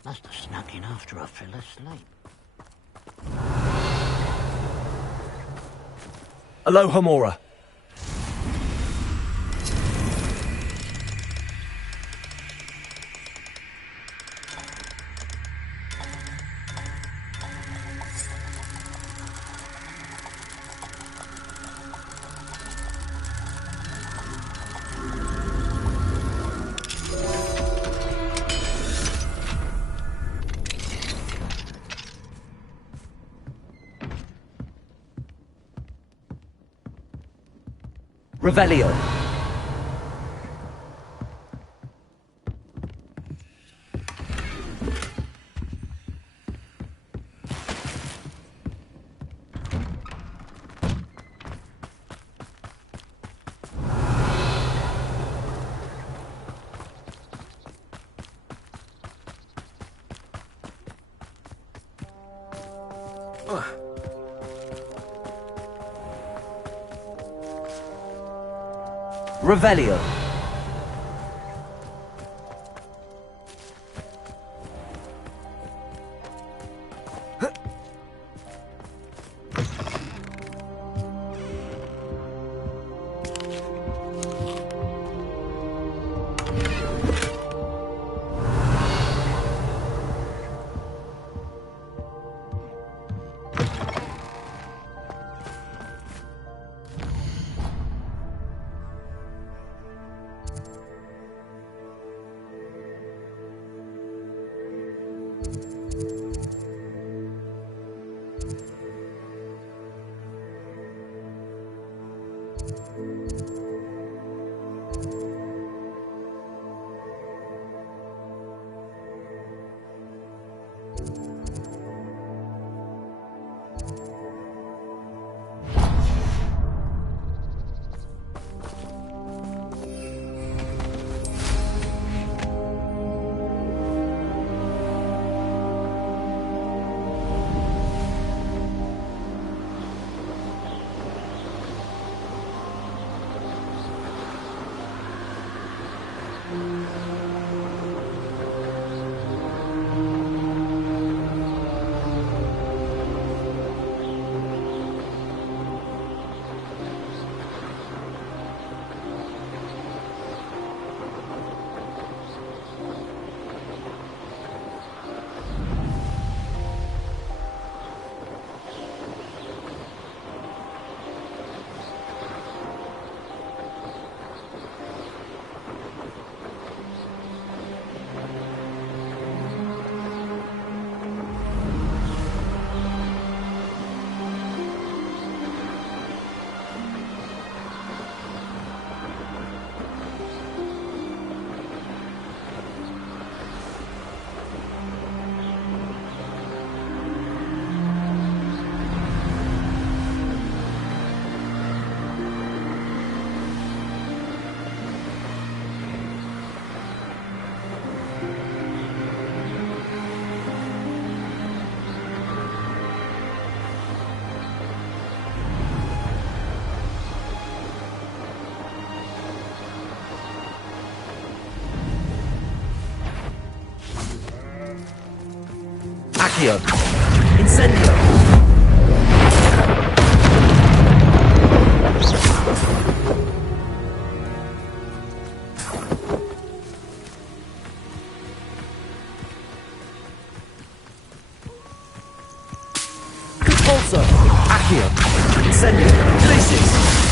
Must have snuck in after I fell asleep. Aloha Mora. Revelio. Revelio. Accio! Incendio! Compulso! Accio! Incendio! Felicis!